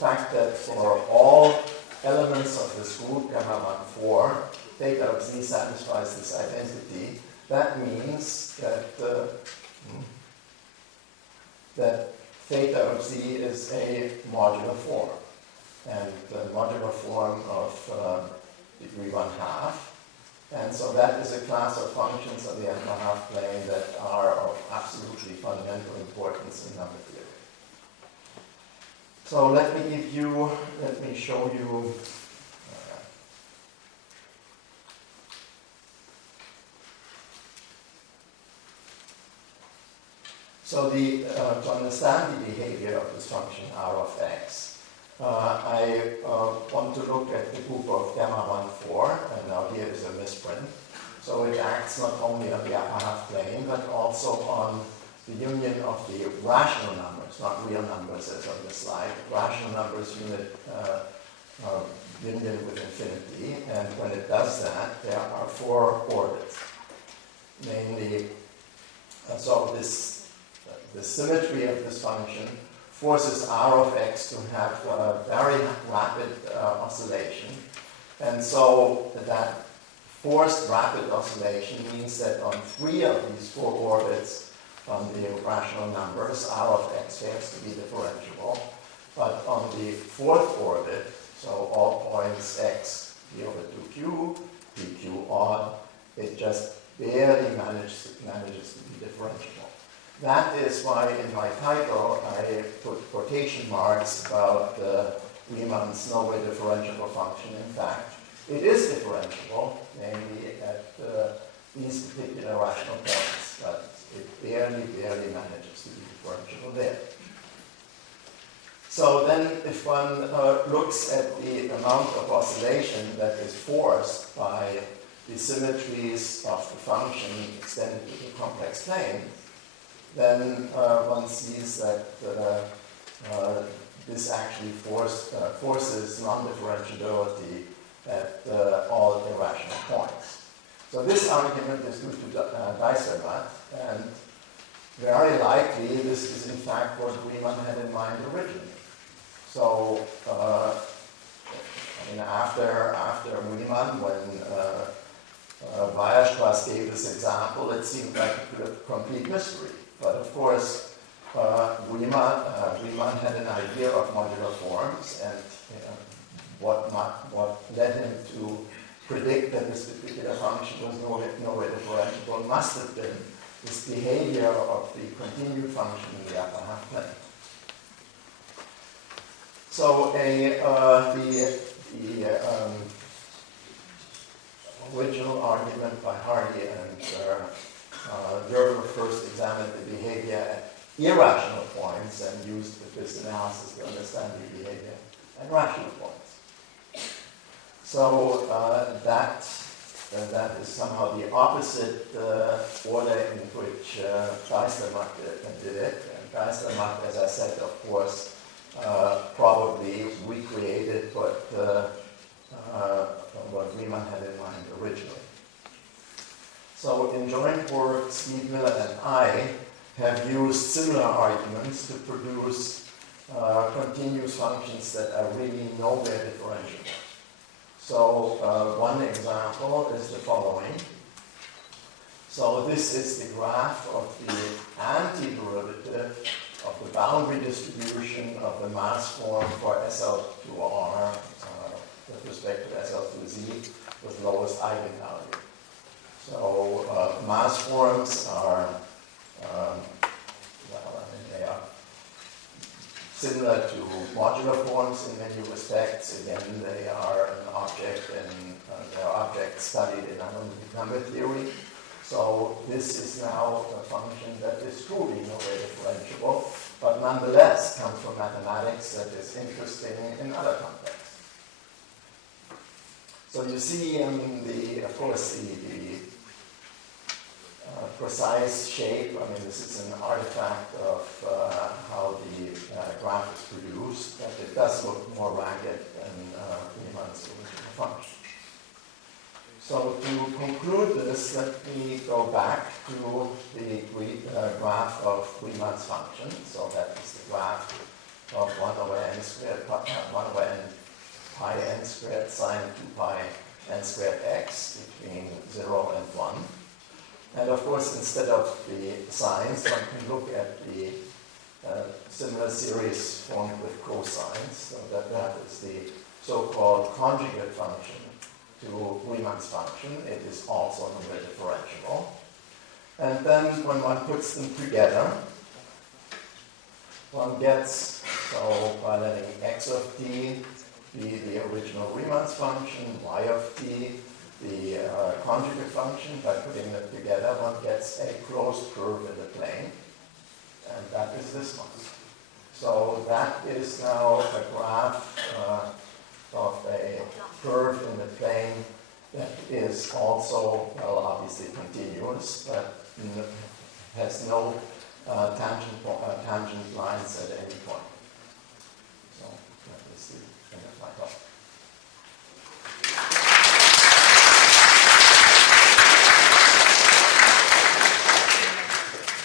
fact that for all elements of this group, gamma 1, 4, theta of z satisfies this identity, that means that, that theta of z is a modular form. And the modular form of degree 1/2. And so that is a class of functions on the upper half plane that are of absolutely fundamental importance in number theory. So let me show you so to understand the behavior of this function R of x, I want to look at the group of gamma 1, 4, and now here is a misprint. So it acts not only on the upper half plane, but also on the union of the rational numbers, not real numbers as on the slide, rational numbers union with infinity, and when it does that, there are 4 orbits. Namely, so the symmetry of this function forces R of x to have a very rapid oscillation, and so that forced rapid oscillation means that on 3 of these 4 orbits, on the rational numbers, R of x has to be differentiable. But on the 4th orbit, so all points x p over 2q, pq odd, it just barely manages to be differentiable. That is why in my title I put quotation marks about Riemann's no-way differentiable function. In fact, it is differentiable, namely at these particular rational points, but it barely manages to be differentiable there. So then if one looks at the amount of oscillation that is forced by the symmetries of the function extended to the complex plane, then one sees that this actually forces non-differentiability at all irrational points. So this argument is due to Dijsselbloem, and very likely this is in fact what Riemann had in mind originally. So, I mean, after Riemann, when Weierstrass gave this example, it seemed like a complete mystery. But of course, Riemann had an idea of modular forms, and what led him to predict that this particular function was no-way differentiable must have been this behavior of the continued function in the upper half plane. So the original argument by Hardy and Gerber first examined the behavior at irrational points and used this analysis to understand the behavior at rational points. So that is somehow the opposite order in which Dijsselbloem did it. And Geistermacht, as I said, of course, probably recreated what Riemann had in mind originally. So in joint work, Steve Miller and I have used similar arguments to produce continuous functions that are really nowhere differentiable. So one example is the following. So this is the graph of the antiderivative of the boundary distribution of the mass form for SL2R with respect to SL2Z with lowest eigenvalue. So mass forms are, they are similar to modular forms in many respects. Again, they are an object and they are objects studied in analytic number theory. So this is now a function that is truly nowhere differentiable, but nonetheless comes from mathematics that is interesting in other contexts. So you see, of course, the precise shape. This is an artifact of how the graph is produced, but it does look more ragged than Riemann's original function. So to conclude this, let me go back to the graph of Riemann's function. So that is the graph of 1 over n squared, 1 over n pi n squared sine 2 pi n squared x between 0 and 1. And of course, instead of the sines, one can look at the similar series formed with cosines. So that is the so-called conjugate function to Riemann's function. It is also nowhere differentiable. And then when one puts them together, one gets, so by letting x of t be the original Riemann's function, y of t the conjugate function, by putting them together, one gets a closed curve in the plane, and that is this one. So that is now a graph of a curve in the plane that is also, well, obviously continuous, but has no tangent lines at any point. So that is the end of my talk.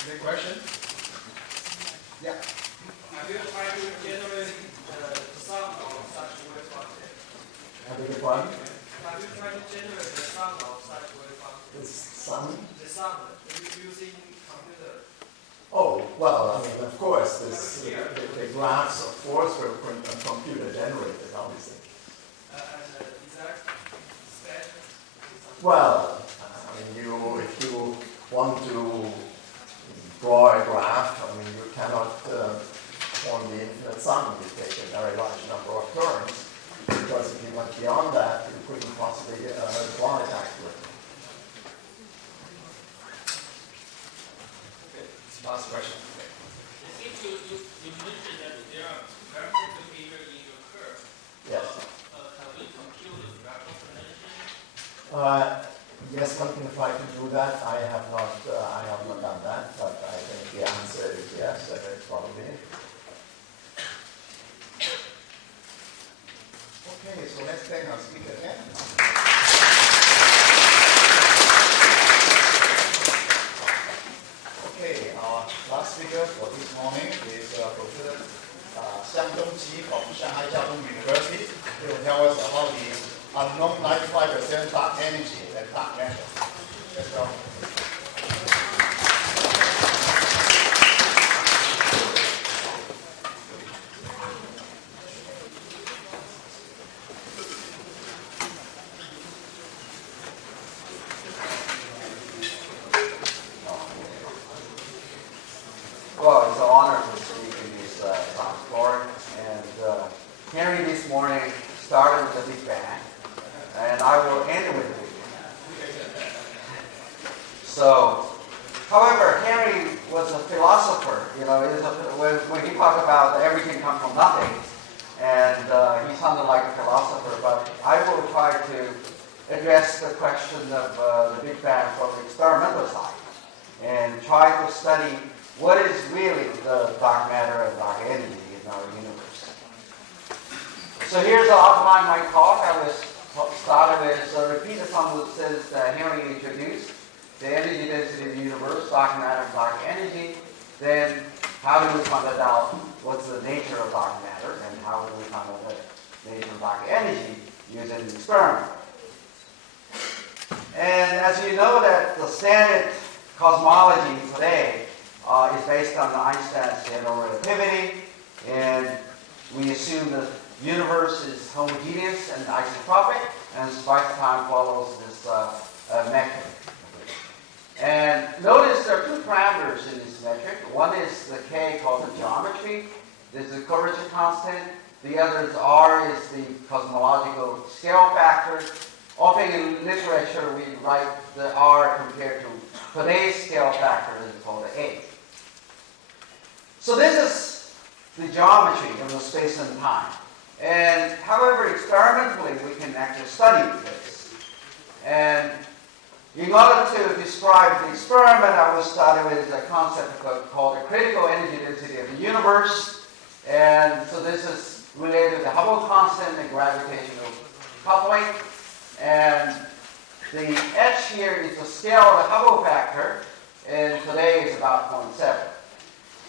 Any question? Yeah. Have you tried to generate the sum of such wave functions? Have you got one? Have you tried to generate the sum of such wave functions? The sum? The sum using computer. Oh, well, of course, the graphs, of course, were computer generated, obviously. And is that special? Well, if you want to draw a graph, you cannot form the infinite sum. You take a very large number of terms, because if you went beyond that, you couldn't possibly draw it accurately. Last question. I think you mentioned that there are variable behavior in your curve. Yes. Can we compute the variable dimension? Yes, one can try to do that. I have not done that, but I think the answer is yes, that it's probably it. Okay, so let's thank our speaker again. Okay, our last speaker for this morning is Professor Shing-Tung of Shanghai Jiaotong University. He will tell us about the unknown 95% dark energy and dark matter. Let's go. Well, it's an honor to speak in this talk floor. And Henry this morning started with the Big Bang, and I will end with the Big Bang. So, however, Henry was a philosopher. When he talked about everything comes from nothing, and he sounded like a philosopher. But I will try to address the question of the Big Bang from the experimental side, and try to study what is really the dark matter and dark energy in our universe. So here's the outline of my talk. I was started with repeated some of the things that Henry introduced. The energy density of the universe, dark matter, dark energy. Then how do we find out what's the nature of dark matter, and how do we find out the nature of dark energy using an experiment. And as you know that the standard cosmology today is based on the Einstein's general relativity, and we assume the universe is homogeneous and isotropic, and space-time follows this metric. And notice there are two parameters in this metric. One is the K called the geometry. This is the curvature constant. The other is R, is the cosmological scale factor. Often in literature we write the R compared to today's scale factor is called the A. So this is the geometry of the space and time. And however, experimentally we can actually study this. And in order to describe the experiment, I will start with a concept called the critical energy density of the universe. And so this is related to the Hubble constant and gravitational coupling. And the H here is the scale of the Hubble factor, and today is about 0.7.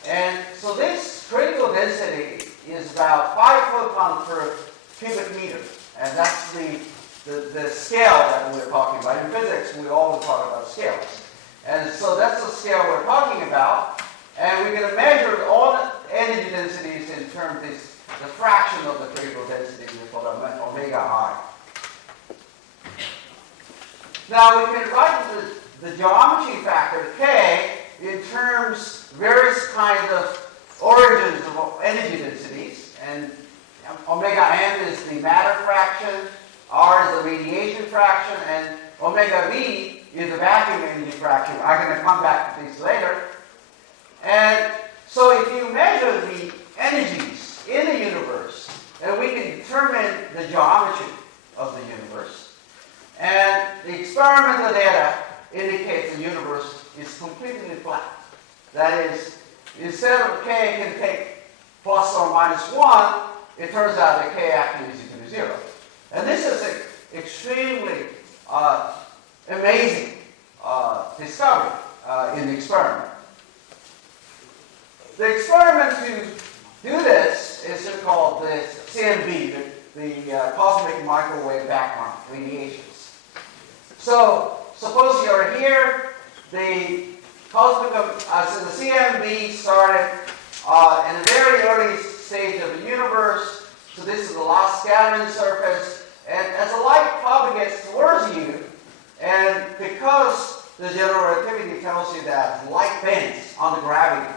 And so this critical density is about 5 photons per cubic meter. And that's the scale that we're talking about. In physics, we always talk about scales. And so that's the scale we're talking about. And we're going to measure all the energy densities in terms of the fraction of the critical density for the omega I. Now we can write the geometry factor K in terms various kinds of origins of energy densities. And omega m is the matter fraction, R is the radiation fraction, and omega V is the vacuum energy fraction. I'm going to come back to this later. And so if you measure the energies in the universe, then we can determine the geometry of the universe. And the experimental data indicates the universe is completely flat. That is, instead of K can take plus or minus 1, it turns out that K actually is equal to 0. And this is an extremely amazing discovery in the experiment. The experiment to do this is called the CMB, the cosmic microwave background radiations. So suppose you're here, the cosmic, so the CMB started in a very early stage of the universe. So this is the last scattering surface, and as the light propagates towards you, and because the general relativity tells you that light bends under gravity,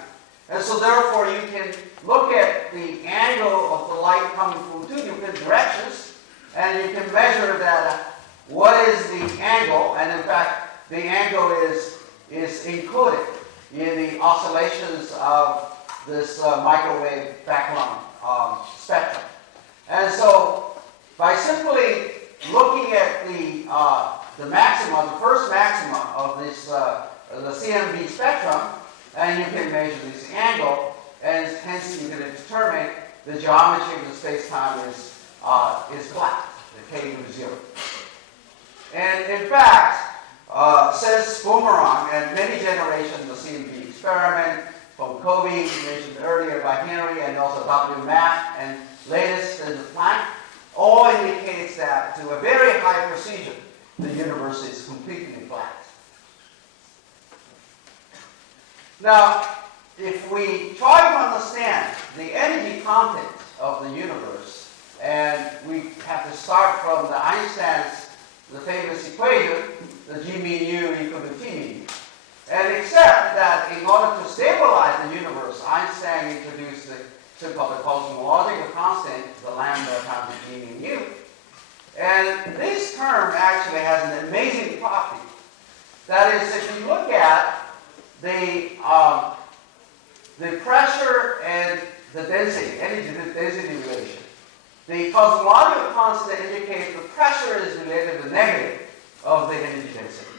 and so therefore you can look at the angle of the light coming from two different directions, and you can measure that what is the angle, and in fact the angle is encoded in the oscillations of this microwave background spectrum. And so by simply looking at the maxima, the first maxima of this the CMB spectrum, and you can measure this angle, and hence you can determine the geometry of the space-time is flat, the K equals 0. And in fact, says Boomerang and many generations of the CMB experiment, from Kobe, mentioned earlier by Henry, and also W. Matt, and latest in the Planck, all indicates that to a very high precision, the universe is completely flat. Now, if we try to understand the energy content of the universe, and we have to start from the Einstein's, the famous equation, the G mu nu equal to T mu. And accept that in order to stabilize the universe, Einstein introduced the so-called cosmological constant, the lambda times the G mu nu. And this term actually has an amazing property. That is, if you look at the pressure and the density, energy density relation, the cosmological constant indicates the pressure is related to the negative of the energy density.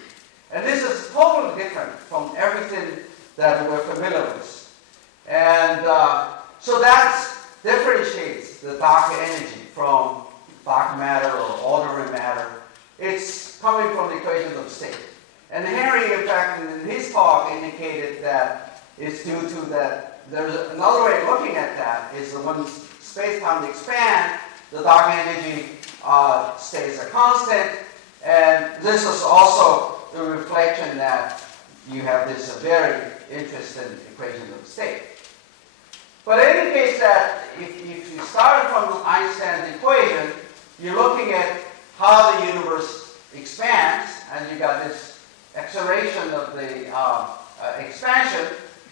And this is totally different from everything that we're familiar with. And so that differentiates the dark energy from dark matter or ordinary matter. It's coming from the equations of state. And Henry, in fact, in his talk indicated that it's due to that. There's another way of looking at that is that when space-time expands, the dark energy stays a constant. And this is also the reflection that you have this very interesting equation of state. But it indicates that if you start from Einstein's equation, you're looking at how the universe expands, and you got this acceleration of the expansion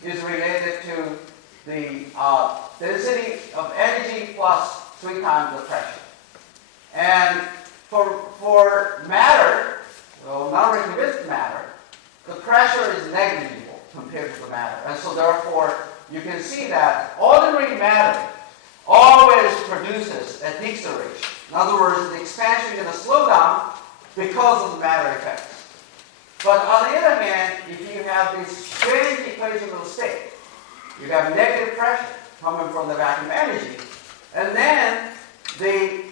is related to the density of energy plus 3 times the pressure. And for matter, well, non-relativistic matter, the pressure is negligible compared to the matter. And so therefore, you can see that ordinary matter always produces a deceleration. In other words, the expansion is going to slow down because of the matter effects. But on the other hand, if you have this strange equation of state, you have negative pressure coming from the vacuum energy, and then the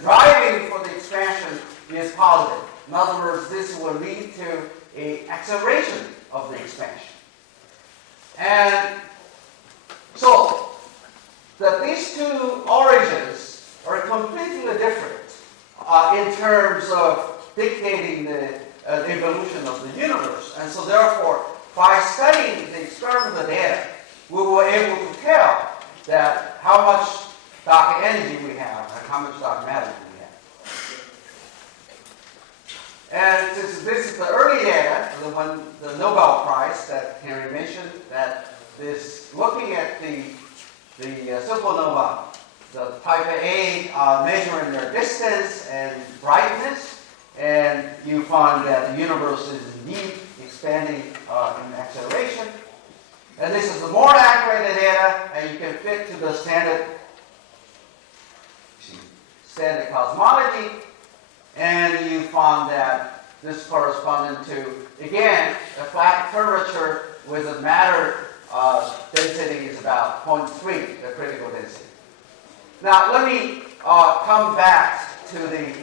driving for the expansion is positive. In other words, this will lead to an acceleration of the expansion. And so, that these two origins are completely different in terms of dictating the evolution of the universe. And so therefore, by studying the experimental data, we were able to tell that how much dark energy we have and how much dark matter we have. And since this is the early data, the Nobel Prize that Henry mentioned, that this looking at the supernova, the type A measuring their distance and brightness, and you find that the universe is indeed expanding in acceleration. And this is the more accurate data, and you can fit to the standard cosmology, and you found that this corresponded to, again, a flat curvature with a matter density is about 0.3, the critical density. Now, let me come back to the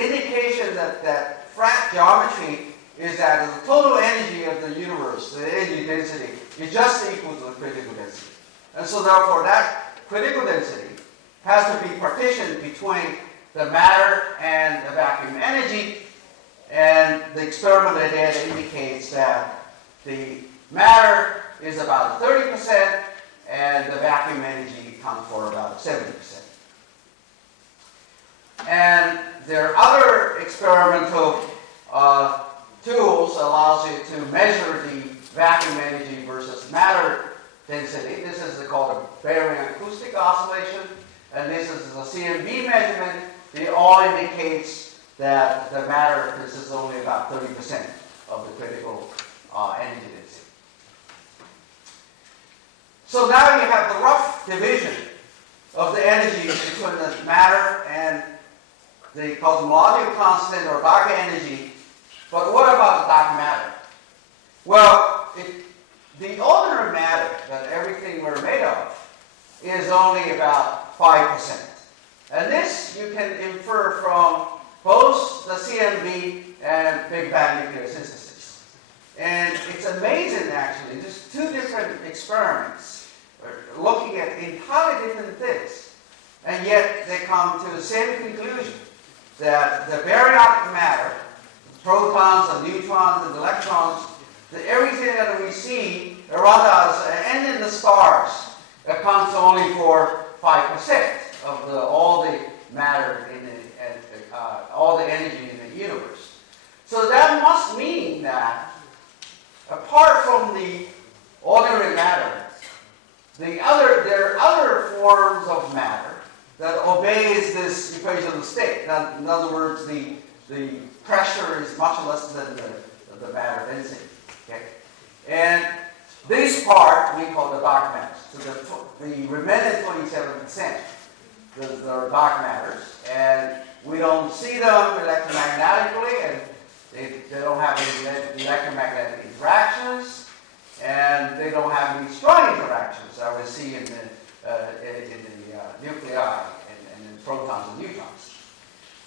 indication that flat geometry is that the total energy of the universe, the energy density, is just equal to the critical density. And so therefore, that critical density has to be partitioned between the matter and the vacuum energy, and the experimental data indicates that the matter is about 30%, and the vacuum energy comes for about 70%. And there are other experimental tools allows you to measure the vacuum energy versus matter density. This is called a baryon acoustic oscillation, and this is a CMB measurement. It all indicates that the matter is only about 30% of the critical energy density. So now you have the rough division of the energy between the matter and the cosmological constant or dark energy. But what about the dark matter? Well, the ordinary matter that everything we're made of is only about 5%. And this you can infer from both the CMB and Big Bang nuclear synthesis. And it's amazing, actually, just two different experiments looking at entirely different things, and yet they come to the same conclusion, that the baryonic matter, protons and neutrons and electrons, that everything that we see around us and in the stars accounts only for 5% of all the matter in all the energy in the universe. So that must mean that apart from the ordinary matter, there are other forms of matter that obeys this equation of state. In other words, the pressure is much less than the matter density. Okay? And this part we call the dark matter. So the remaining 27%, they're dark matters, and we don't see them electromagnetically, and they don't have any electromagnetic interactions. and they don't have any strong interactions that we see in the nuclei and in protons and neutrons.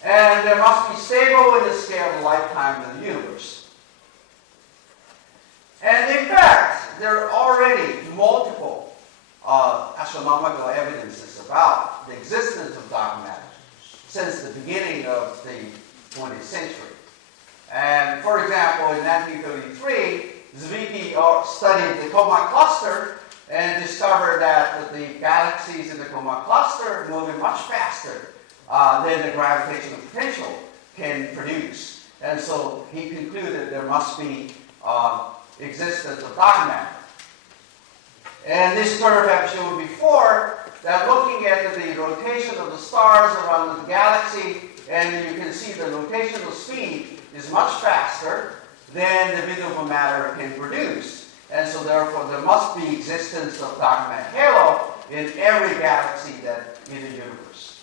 And they must be stable in the scale of the lifetime of the universe. And in fact, there are already multiple astronomical evidences about the existence of dark matter since the beginning of the 20th century. And for example, in 1933, Zwicky studied the Coma cluster and discovered that the galaxies in the Coma cluster are moving much faster than the gravitational potential can produce. And so he concluded there must be existence of dark matter. And this curve I've shown before, that looking at the rotation of the stars around the galaxy, and you can see the rotational speed is much faster than the visible matter can produce. And so therefore there must be existence of dark matter halo in every galaxy that in the universe.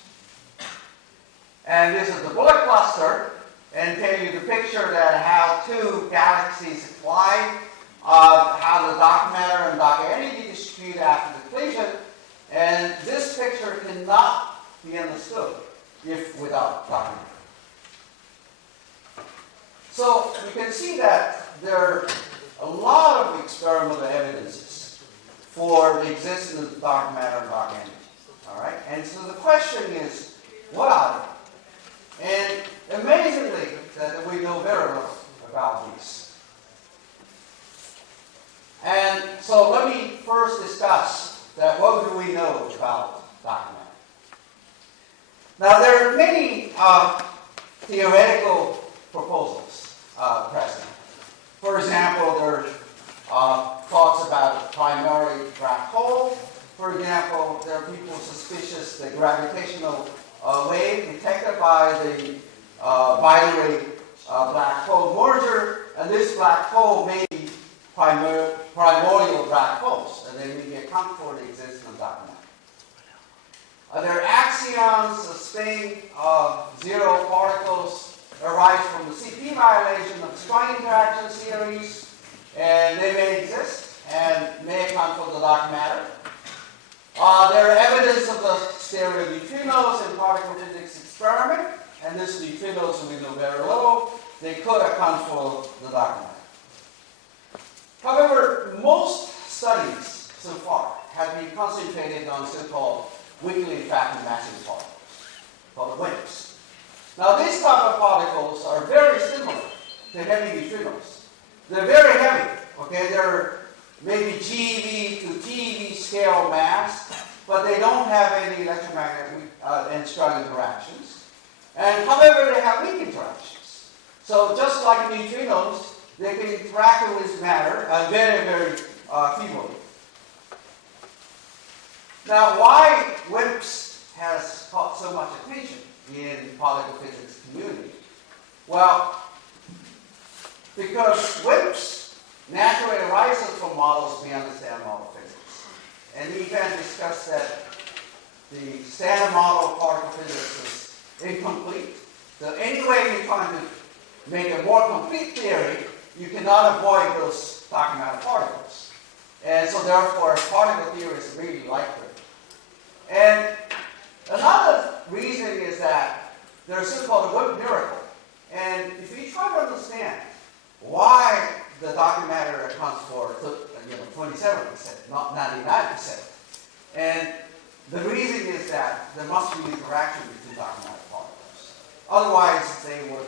And this is the bullet cluster, and tell you the picture that how two galaxies collide, how the dark matter and dark energy distribute after the collision. And this picture cannot be understood if without dark matter. So you can see that there are a lot of experimental evidences for the existence of dark matter and dark energy. All right? And so the question is, what are they? And amazingly, that we know very little about these. And so let me first discuss that what do we know about dark matter. Now there are many theoretical proposals present. For example, there are thoughts about a primary black hole. For example, there are people suspicious that gravitational wave detected by the binary black hole merger, and this black hole may be primordial black holes, and they may account for the existence of dark matter. There are axioms sustain zero particles arise from the CP violation of strong interaction series, and they may exist and may account for the dark matter. There are evidence of the stereo neutrinos in particle physics experiment, and these neutrinos we know very little. They could account for the dark matter. However, most studies so far have been concentrated on so-called weakly vacuum massive particles, called WIMPs. Now, these type of particles are very similar to heavy neutrinos. They're very heavy. Okay, they're maybe GeV to TeV scale mass, but they don't have any electromagnetic and strong interactions. And however, they have weak interactions. So just like neutrinos, they can interact with matter very, very feebly. Now, why WIMPs has caught so much attention in particle physics community? Well, because WIMPs naturally arises from models we understand model physics. And we can discuss that the standard model of particle physics is incomplete. So any way you're trying to make a more complete theory, you cannot avoid those dark matter particles. And so therefore, particle theory is really likely. And another reason is that there's so-called WIMP miracle. And if you try to understand why the dark matter accounts for 27%, not 99%, and the reason is that there must be interaction between dark matter particles. Otherwise, they would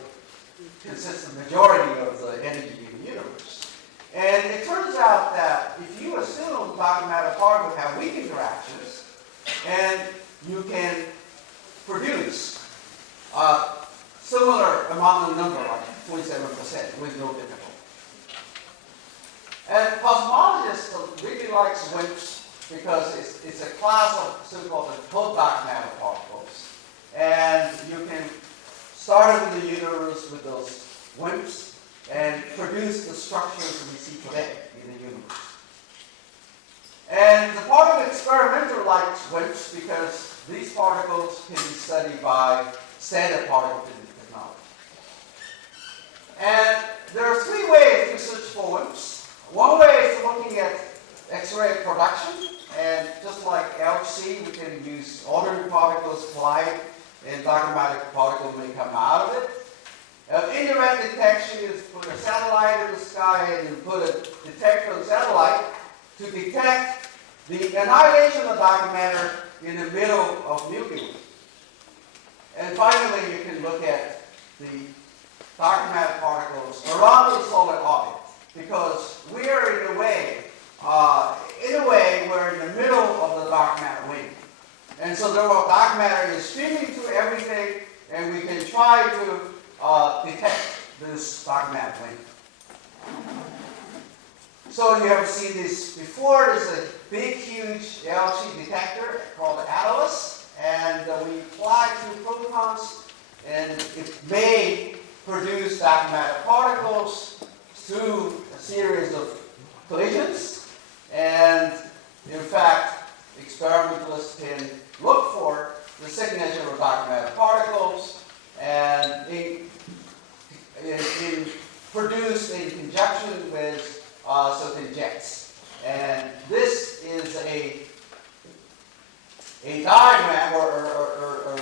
consist of the majority of the energy in the universe. And it turns out that if you assume dark matter particles have weak interactions, and you can produce similar amount of number, like 27%, with no difficulty. And cosmologists really like WIMPs because it's a class of so-called cold dark matter particles. And you can start with the universe with those WIMPs and produce the structures we see today in the universe. And the particle experimenter likes WIMPs because these particles can be studied by standard particle physics technology. And there are three ways to search for WIMPs. One way is looking production, and just like LHC, we can use ordinary particles collide, and dark matter particle may come out of it. Indirect detection is put a satellite in the sky and put a detector on the satellite to detect the annihilation of dark matter in the middle of Milky Way. And finally, you can look at the dark matter particles around the solar orbit, because we are in a way, we're in the middle of the dark matter wing. And so the dark matter is streaming through everything, and we can try to detect this dark matter wing. So you have seen this before. There's a big, huge LHC detector called the Atlas, and we fly through protons, and it may produce dark matter particles through a series of collisions. And in fact, experimentalists can look for the signature of dark matter particles, and produced in conjunction with certain jets. And this is a diagram or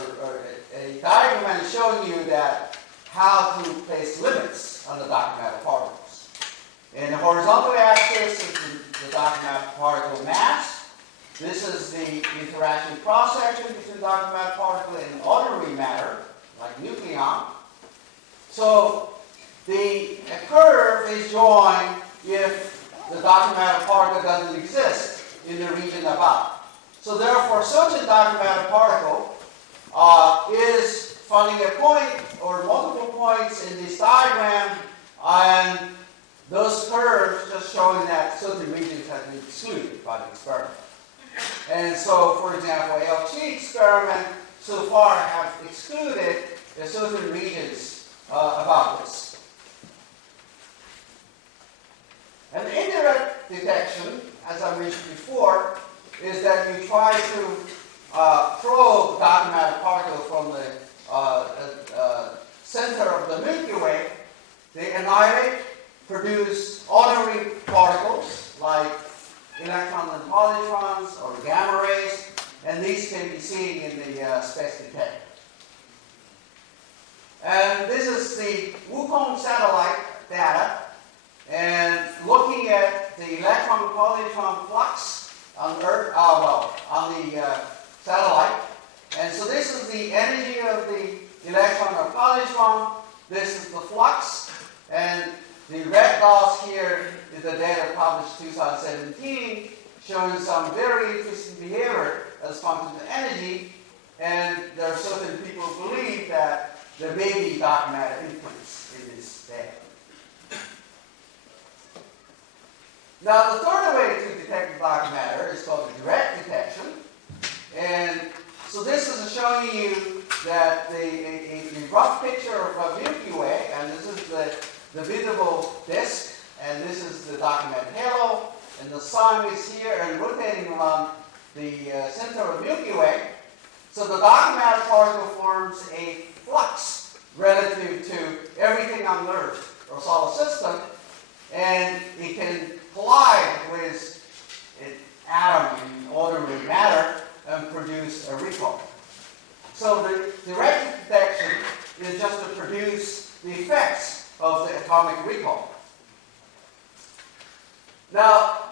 a diagram showing you that how to place limits on the dark matter particles. In the horizontal axis is the dark matter particle mass. This is the interaction cross-section between dark matter particle and ordinary matter, like nucleon. So the curve is drawn if the dark matter particle doesn't exist in the region above. So therefore, such a dark matter particle is finding a point or multiple points in this diagram, and those curves just showing that certain regions have been excluded by the experiment. And so, for example, LHC experiment so far have excluded certain regions above this. And indirect detection, as I mentioned before, is that you try to throw dark matter particle from the center of the Milky Way. They annihilate, produce ordinary particles like electrons and positrons or gamma rays, and these can be seen in the space detector. And this is the Wukong satellite data, and looking at the electron positron flux on Earth, on the satellite. And so this is the energy of the electron or positron. This is the flux, and the red dots here is the data published 2017, showing some very interesting behavior as function of energy. And there are certain people who believe that there may be dark matter influence in this data. Now, the third way to detect dark matter is called the direct detection. And so this is showing you that a rough picture of a Milky Way, and this is the visible disk, and this is the dark matter halo, and the sun is here and rotating around the center of Milky Way. So the dark matter particle forms a flux relative to everything on Earth or solar system, and it can collide with an atom in ordinary matter and produce a recoil. So the direct detection is just to produce the effects of the atomic recoil. Now,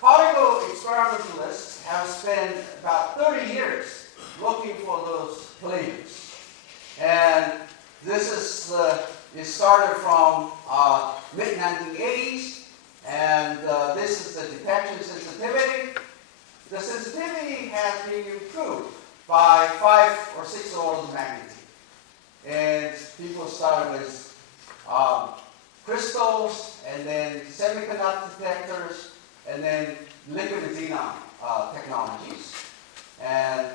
particle experimentalists have spent about 30 years looking for those collisions. And this is, it started from mid-1980s, and this is the detection sensitivity. The sensitivity has been improved by 5 or 6 orders of magnitude. And people started with crystals, and then semiconductor detectors, and then liquid xenon technologies. And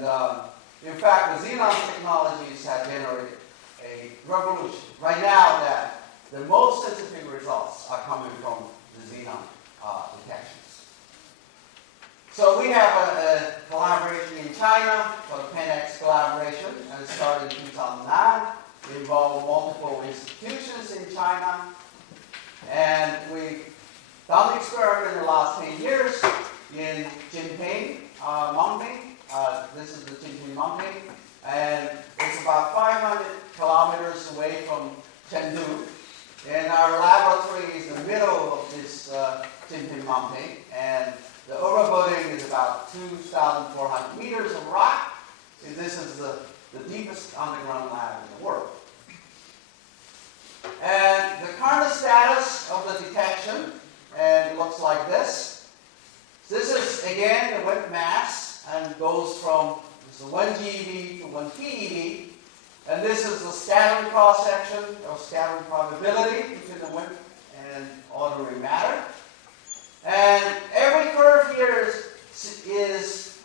in fact, the xenon technologies have generated a revolution. Right now, that the most sensitive results are coming from the xenon detections. So we have a collaboration in China called the PenX collaboration, and it started in 2009. It involved multiple institutions in China, and we've done the experiment in the last 10 years in Shing-Tung Mountain. This is the Shing-Tung Mountain, and it's about 500 kilometers away from Chengdu. And our laboratory is in the middle of this Shing-Tung Mountain, and the overbuilding is about 2,400 meters of rock. And this is the deepest underground lab in the world. And the current status of the detection, and it looks like this. This is, again, the wind mass, and goes from 1 GeV to 1 TeV. And this is the scattering cross-section, or scattering probability between the wind and ordinary matter. And every curve here is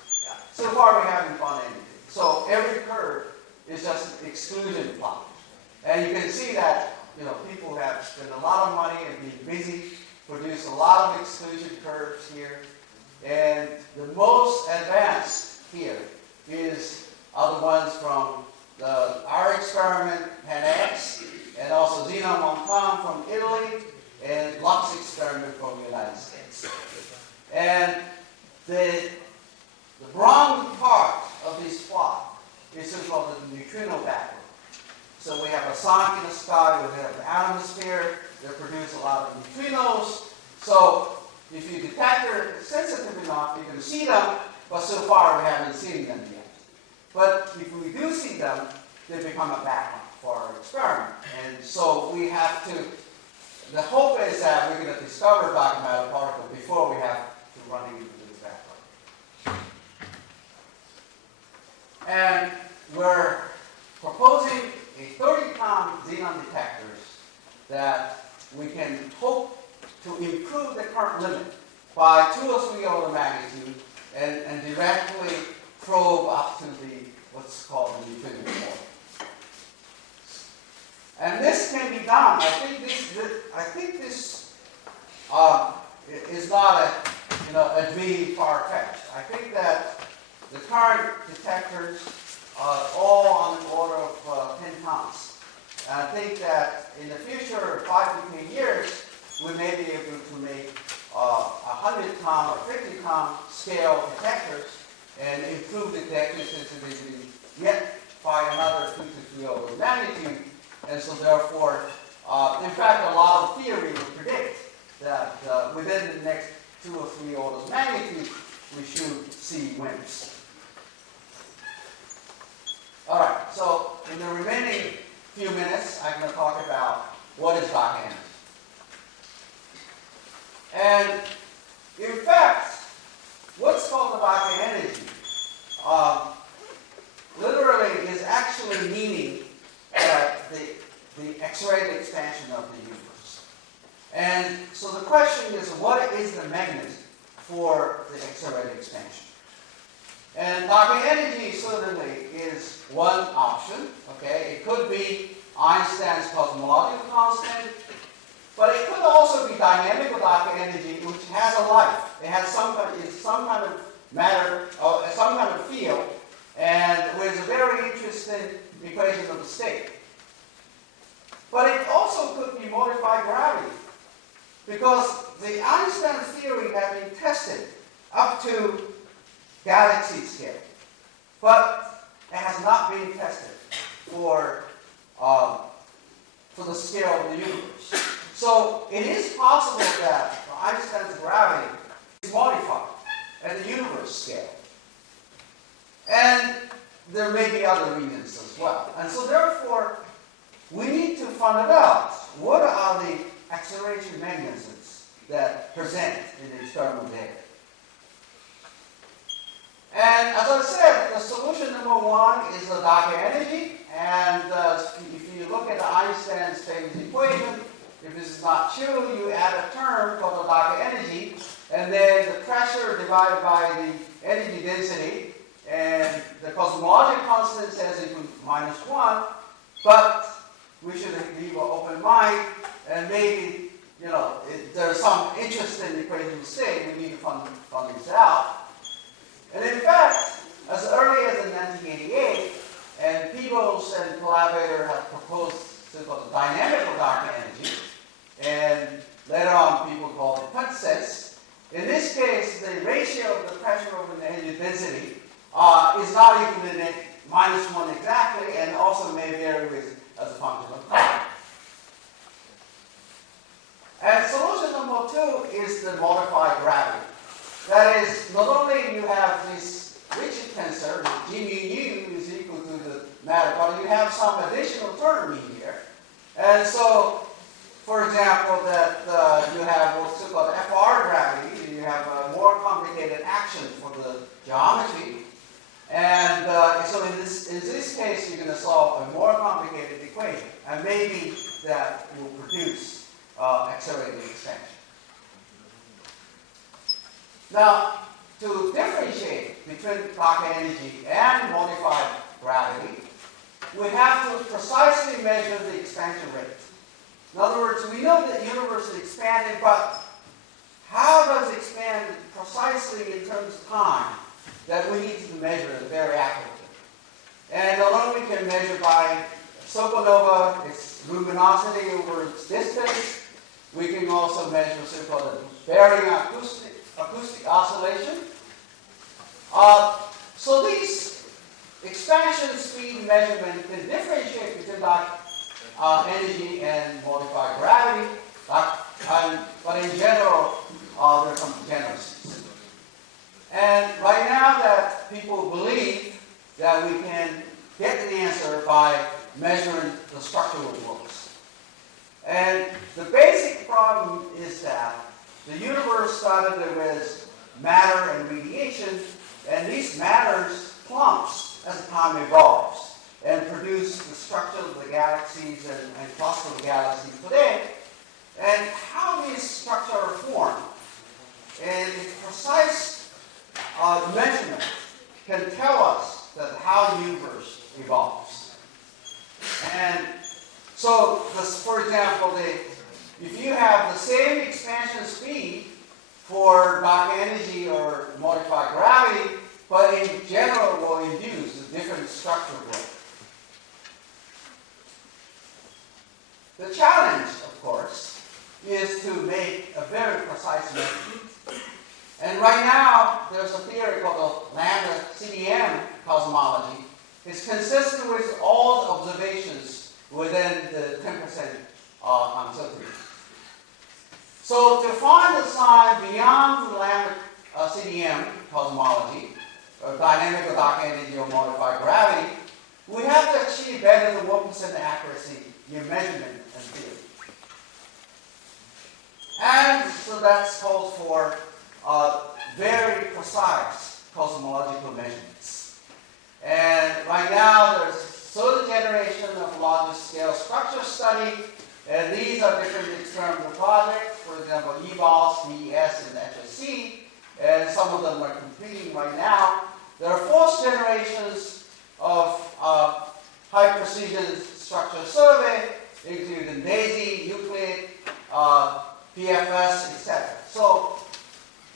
so far we haven't found anything. So every curve is just an exclusion plot. And you can see that people have spent a lot of money and been busy, produce a lot of exclusion curves here. And the most advanced here are the ones from our experiment, PanX, and also Zeno Montan from Italy, and Lux experiment from the United States. And the brown part of this plot is called the neutrino background. So we have a sun in the sky, we have an atmosphere that produce a lot of neutrinos. So if you detect them sensitive enough, you can see them, but so far we haven't seen them yet. But if we do see them, they become a background for our experiment. And so we have to, the hope is that we're going to discover dark matter particles before we have to run into this background. And we're proposing a 30-pound xenon detectors that we can hope to improve the current limit by 2 or 3 order magnitude and directly probe up to what's called the neutrino core. And this can be done. I think this is not a dream far-fetched. I think that the current detectors are all on the order of 10 pounds. And I think that in the future, 5 to 10 years, we may be able to make 100-pound or 50-pound scale detectors and improve the detector sensitivity yet by another 2 to 3 orders of magnitude. And so therefore, in fact, a lot of theory will predict that within the next 2 or 3 orders of magnitude, we should see WIMPs. All right, so in the remaining few minutes, I'm going to talk about what is dark energy. And in fact, what's called the dark energy literally is actually meaning the X-ray expansion of the universe. And so the question is, what is the mechanism for the X-ray expansion? And dark energy certainly is one option. Okay, it could be Einstein's cosmological constant, but it could also be dynamical dark energy, which has a life. It has some kind of matter or some kind of field, and with a very interesting equation of the state. But it also could be modified gravity, because the Einstein theory has been tested up to galaxy scale, but it has not been tested for the scale of the universe. So it is possible that Einstein's gravity is modified at the universe scale. And there may be other reasons as well. And so therefore, we need to find out what are the acceleration mechanisms that present in the experimental data. And as I said, the solution number one is the dark energy. And if you look at the Einstein's famous equation, if this is not true, you add a term called the dark energy, and then the pressure divided by the energy density, and the cosmological constant says equal to -1, but we should leave an open mind, and maybe, there's some interesting equation to say, we need to find this out. And in fact, as early as in 1988, and Peebles and collaborator have proposed so-called dynamical dark energy, and later on people called it quintessence. In this case, the ratio of the pressure over the energy density is not equal to -1 exactly, and also may vary as a function of time. And solution number 2 is the modified gravity. That is, not only you have this Ricci tensor, G mu nu is equal to the matter, but you have some additional term in here. And so, for example, that you have what's called FR gravity, you have a more complicated action for the geometry. And so in this case, you're going to solve a more complicated equation. And maybe that will produce accelerated expansion. Now, to differentiate between dark energy and modified gravity, we have to precisely measure the expansion rate. In other words, we know that the universe is expanding, but how does it expand precisely in terms of time that we need to measure it very accurately? And although we can measure by supernova, its luminosity over its distance, we can also measure so-called varying acoustic oscillation. So these expansion speed measurements can differentiate between dark energy and modified gravity, but in general, there are some degeneracies. And right now that people believe that we can get the answer by measuring the structural worlds. And the basic problem is that the universe started with matter and radiation, and these matters clumps as time evolves and produce the structure of the galaxies and cluster of galaxies today. And how these structures are formed and its precise measurement can tell us that how the universe evolves. And so, for example, if you have the same expansion speed for dark energy or modified gravity, but in general will induce a different structural growth. The challenge, of course, is to make a very precise measurement. And right now, there's a theory called the lambda CDM cosmology. It's consistent with all observations within the 10% uncertainty. So to find the sign beyond the lambda CDM cosmology, dynamic or dark energy or modified gravity, we have to achieve better than 1% accuracy in measurement and theory. And so that's called for very precise cosmological measurements. And right now there's third generation of larger scale structure study, and these are different experimental projects, for example, EBOS, DES, and HSC, and some of them are completing right now. There are fourth generations of high precision structure survey, including DAISY, Euclid, PFS, etc. So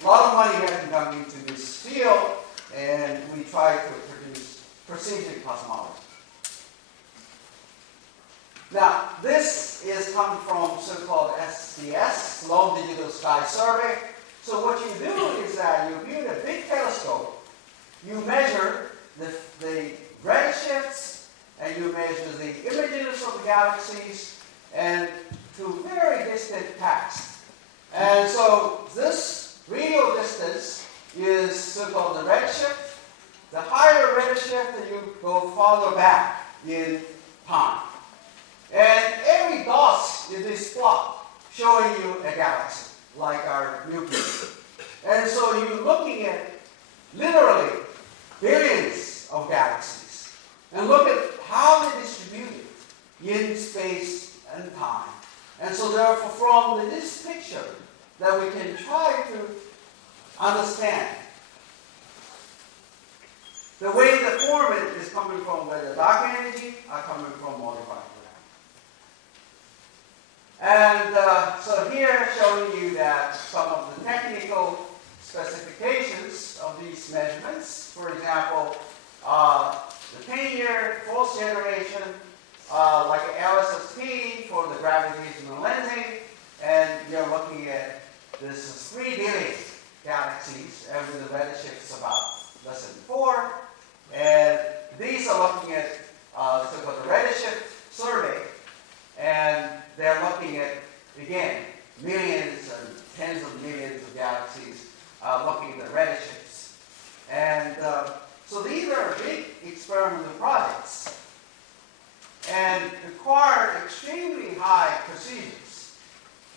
a lot of money has gone into this field, and we try to produce precision cosmology. Now, this is coming from so-called SDS, Sloan Digital Sky Survey. So what you do is that you build a big telescope, you measure the redshifts, and you measure the images of the galaxies, and to very distant past. And so this radial distance is so-called the redshift. The higher redshift, you go farther back in time. And every dot is this plot showing you a galaxy, like our nucleus. And so you're looking at literally billions of galaxies. And look at how they're distributed in space and time. And so therefore from this picture that we can try to understand the way the form is coming from where the dark energy are coming from modified gravity. And so here showing you that some of the technical specifications of these measurements, for example, the 10-year fourth generation, like LSSP for the gravitational lensing, and you're looking at this 3 billion galaxies, and with the redshifts about less than 4. And these are looking at so-called the redshift survey, and they're looking at, again, millions and tens of millions of galaxies looking at the redshifts. And so these are big experimental projects and require extremely high precisions.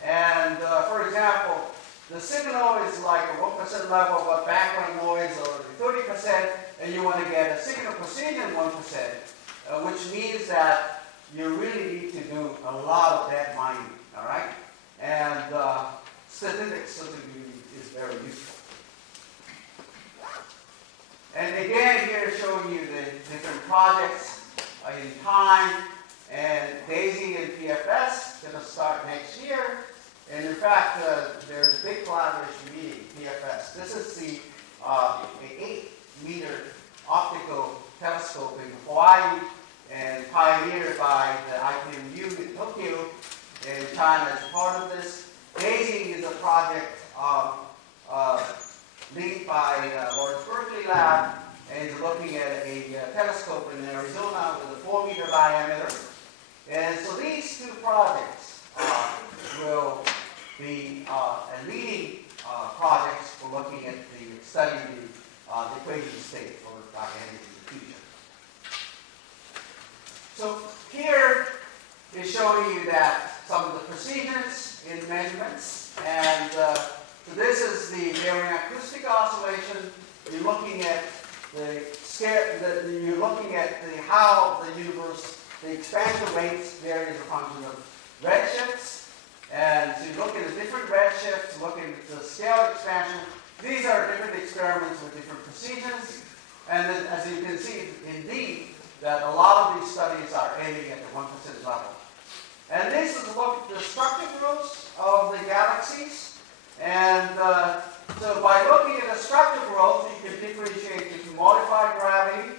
And for example, the signal is like a 1% level of background noise or 30%, and you want to get a signal precision 1%, which means that you really need to do a lot of that mining, all right? And statistics certainly is very useful. And again, here showing you the different projects in time, and DAISY and PFS going to start next year. And in fact, there's a big collaboration meeting, PFS. This is the 8-meter optical telescope in Hawaii, and pioneered by the ICRANet in Tokyo, and China is part of this. DAISY is a project lead by Lawrence Berkeley Lab, and is looking at a telescope in Arizona with a 4-meter diameter. And so these two projects will be leading projects for looking at studying the equation state for dark energy in the future. So here is showing you that some of the precisions in measurements, and so this is the varying acoustic oscillation. You're looking at how the universe, the expansion rates vary as a function of redshifts, and so you look at the different redshifts, looking at the scale expansion. These are different experiments with different precisions, and then, as you can see, indeed, that a lot of these studies are aiming at the 1% level. And this is a look at the structure growth of the galaxies. And so by looking at the structure growth, you can differentiate between modified gravity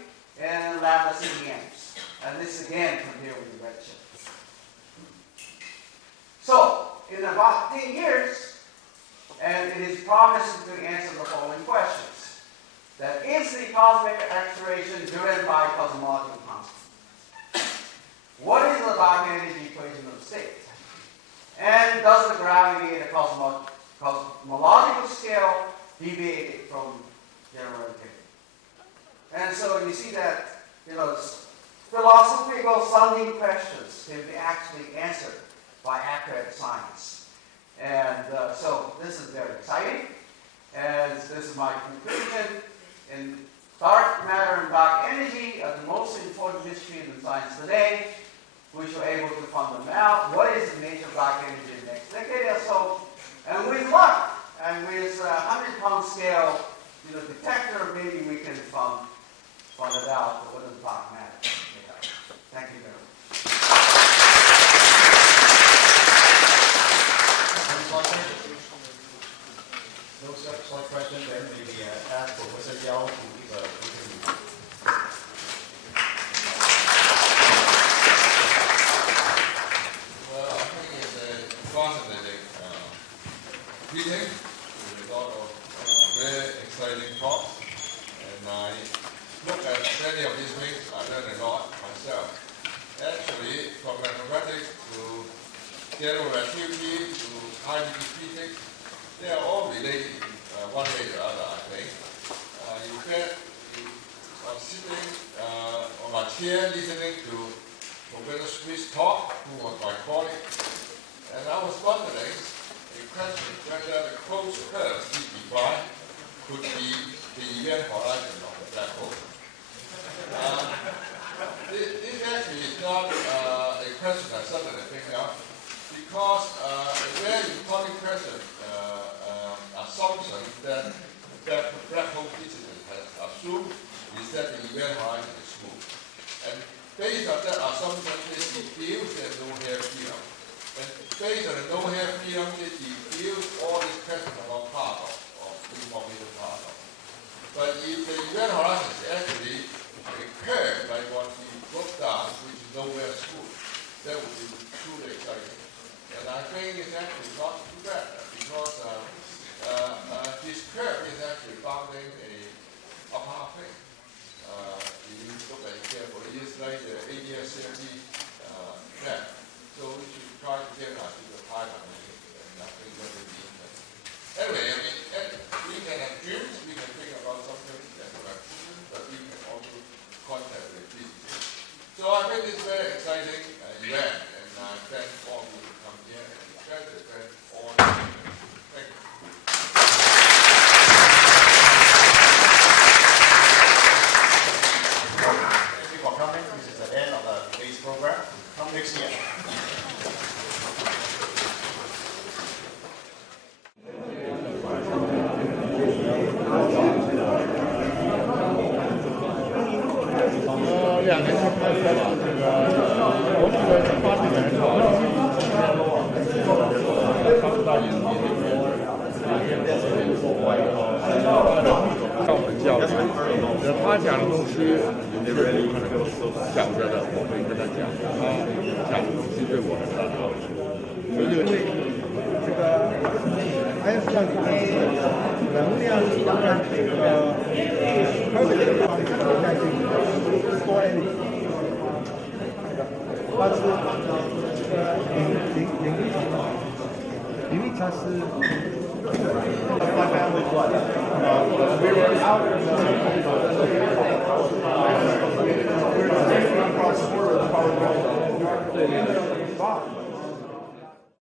and lambda CDMs. And this again compared with the redshift. So in about 10 years, and it is promising to answer the following questions. That is the cosmic acceleration driven by cosmological constant? What is the dark energy equation of state? And does the gravity at a cosmological scale deviate from general relativity? And so you see that, philosophical sounding questions can be actually answered by accurate science. And so this is very exciting. And this is my conclusion. In dark matter and dark energy are the most important mysteries in science today. We should be able to find them out. What is the nature of dark energy in the next decade or so? And with luck, and with a 100-pound scale detector, maybe we can find it out what is dark matter. Thank you very much. No such question, then maybe ask Professor Yau to give a briefing. Well, I think it's a fascinating meeting with a lot of very exciting talks. And I look at many of these things, I learned a lot myself. Actually, from mathematics to general relativity to high-degree physics, they are all related one way or the other, I think. In fact, I was sitting on my chair listening to Professor Smith's talk, who was my colleague, and I was wondering a question whether the closed curve he defined could be the event horizon of the black hole. This actually is not a question I suddenly think of, because a very important question assumption that black hole physicists has assumed is that the event horizon is smooth. And based on that assumption, it diffuse the no-hair field. And based on the no-hair field, it diffuse all these questions about particles, or information particles. But if the event horizon is 讲的东西你认为可能想着的，我会跟他讲他讲的东西对我很大的帮助。因为这个爱因斯坦理论是能量按这个perfect 的耐性多 energy， 但是引力它是we were out in the across the border of the power plant.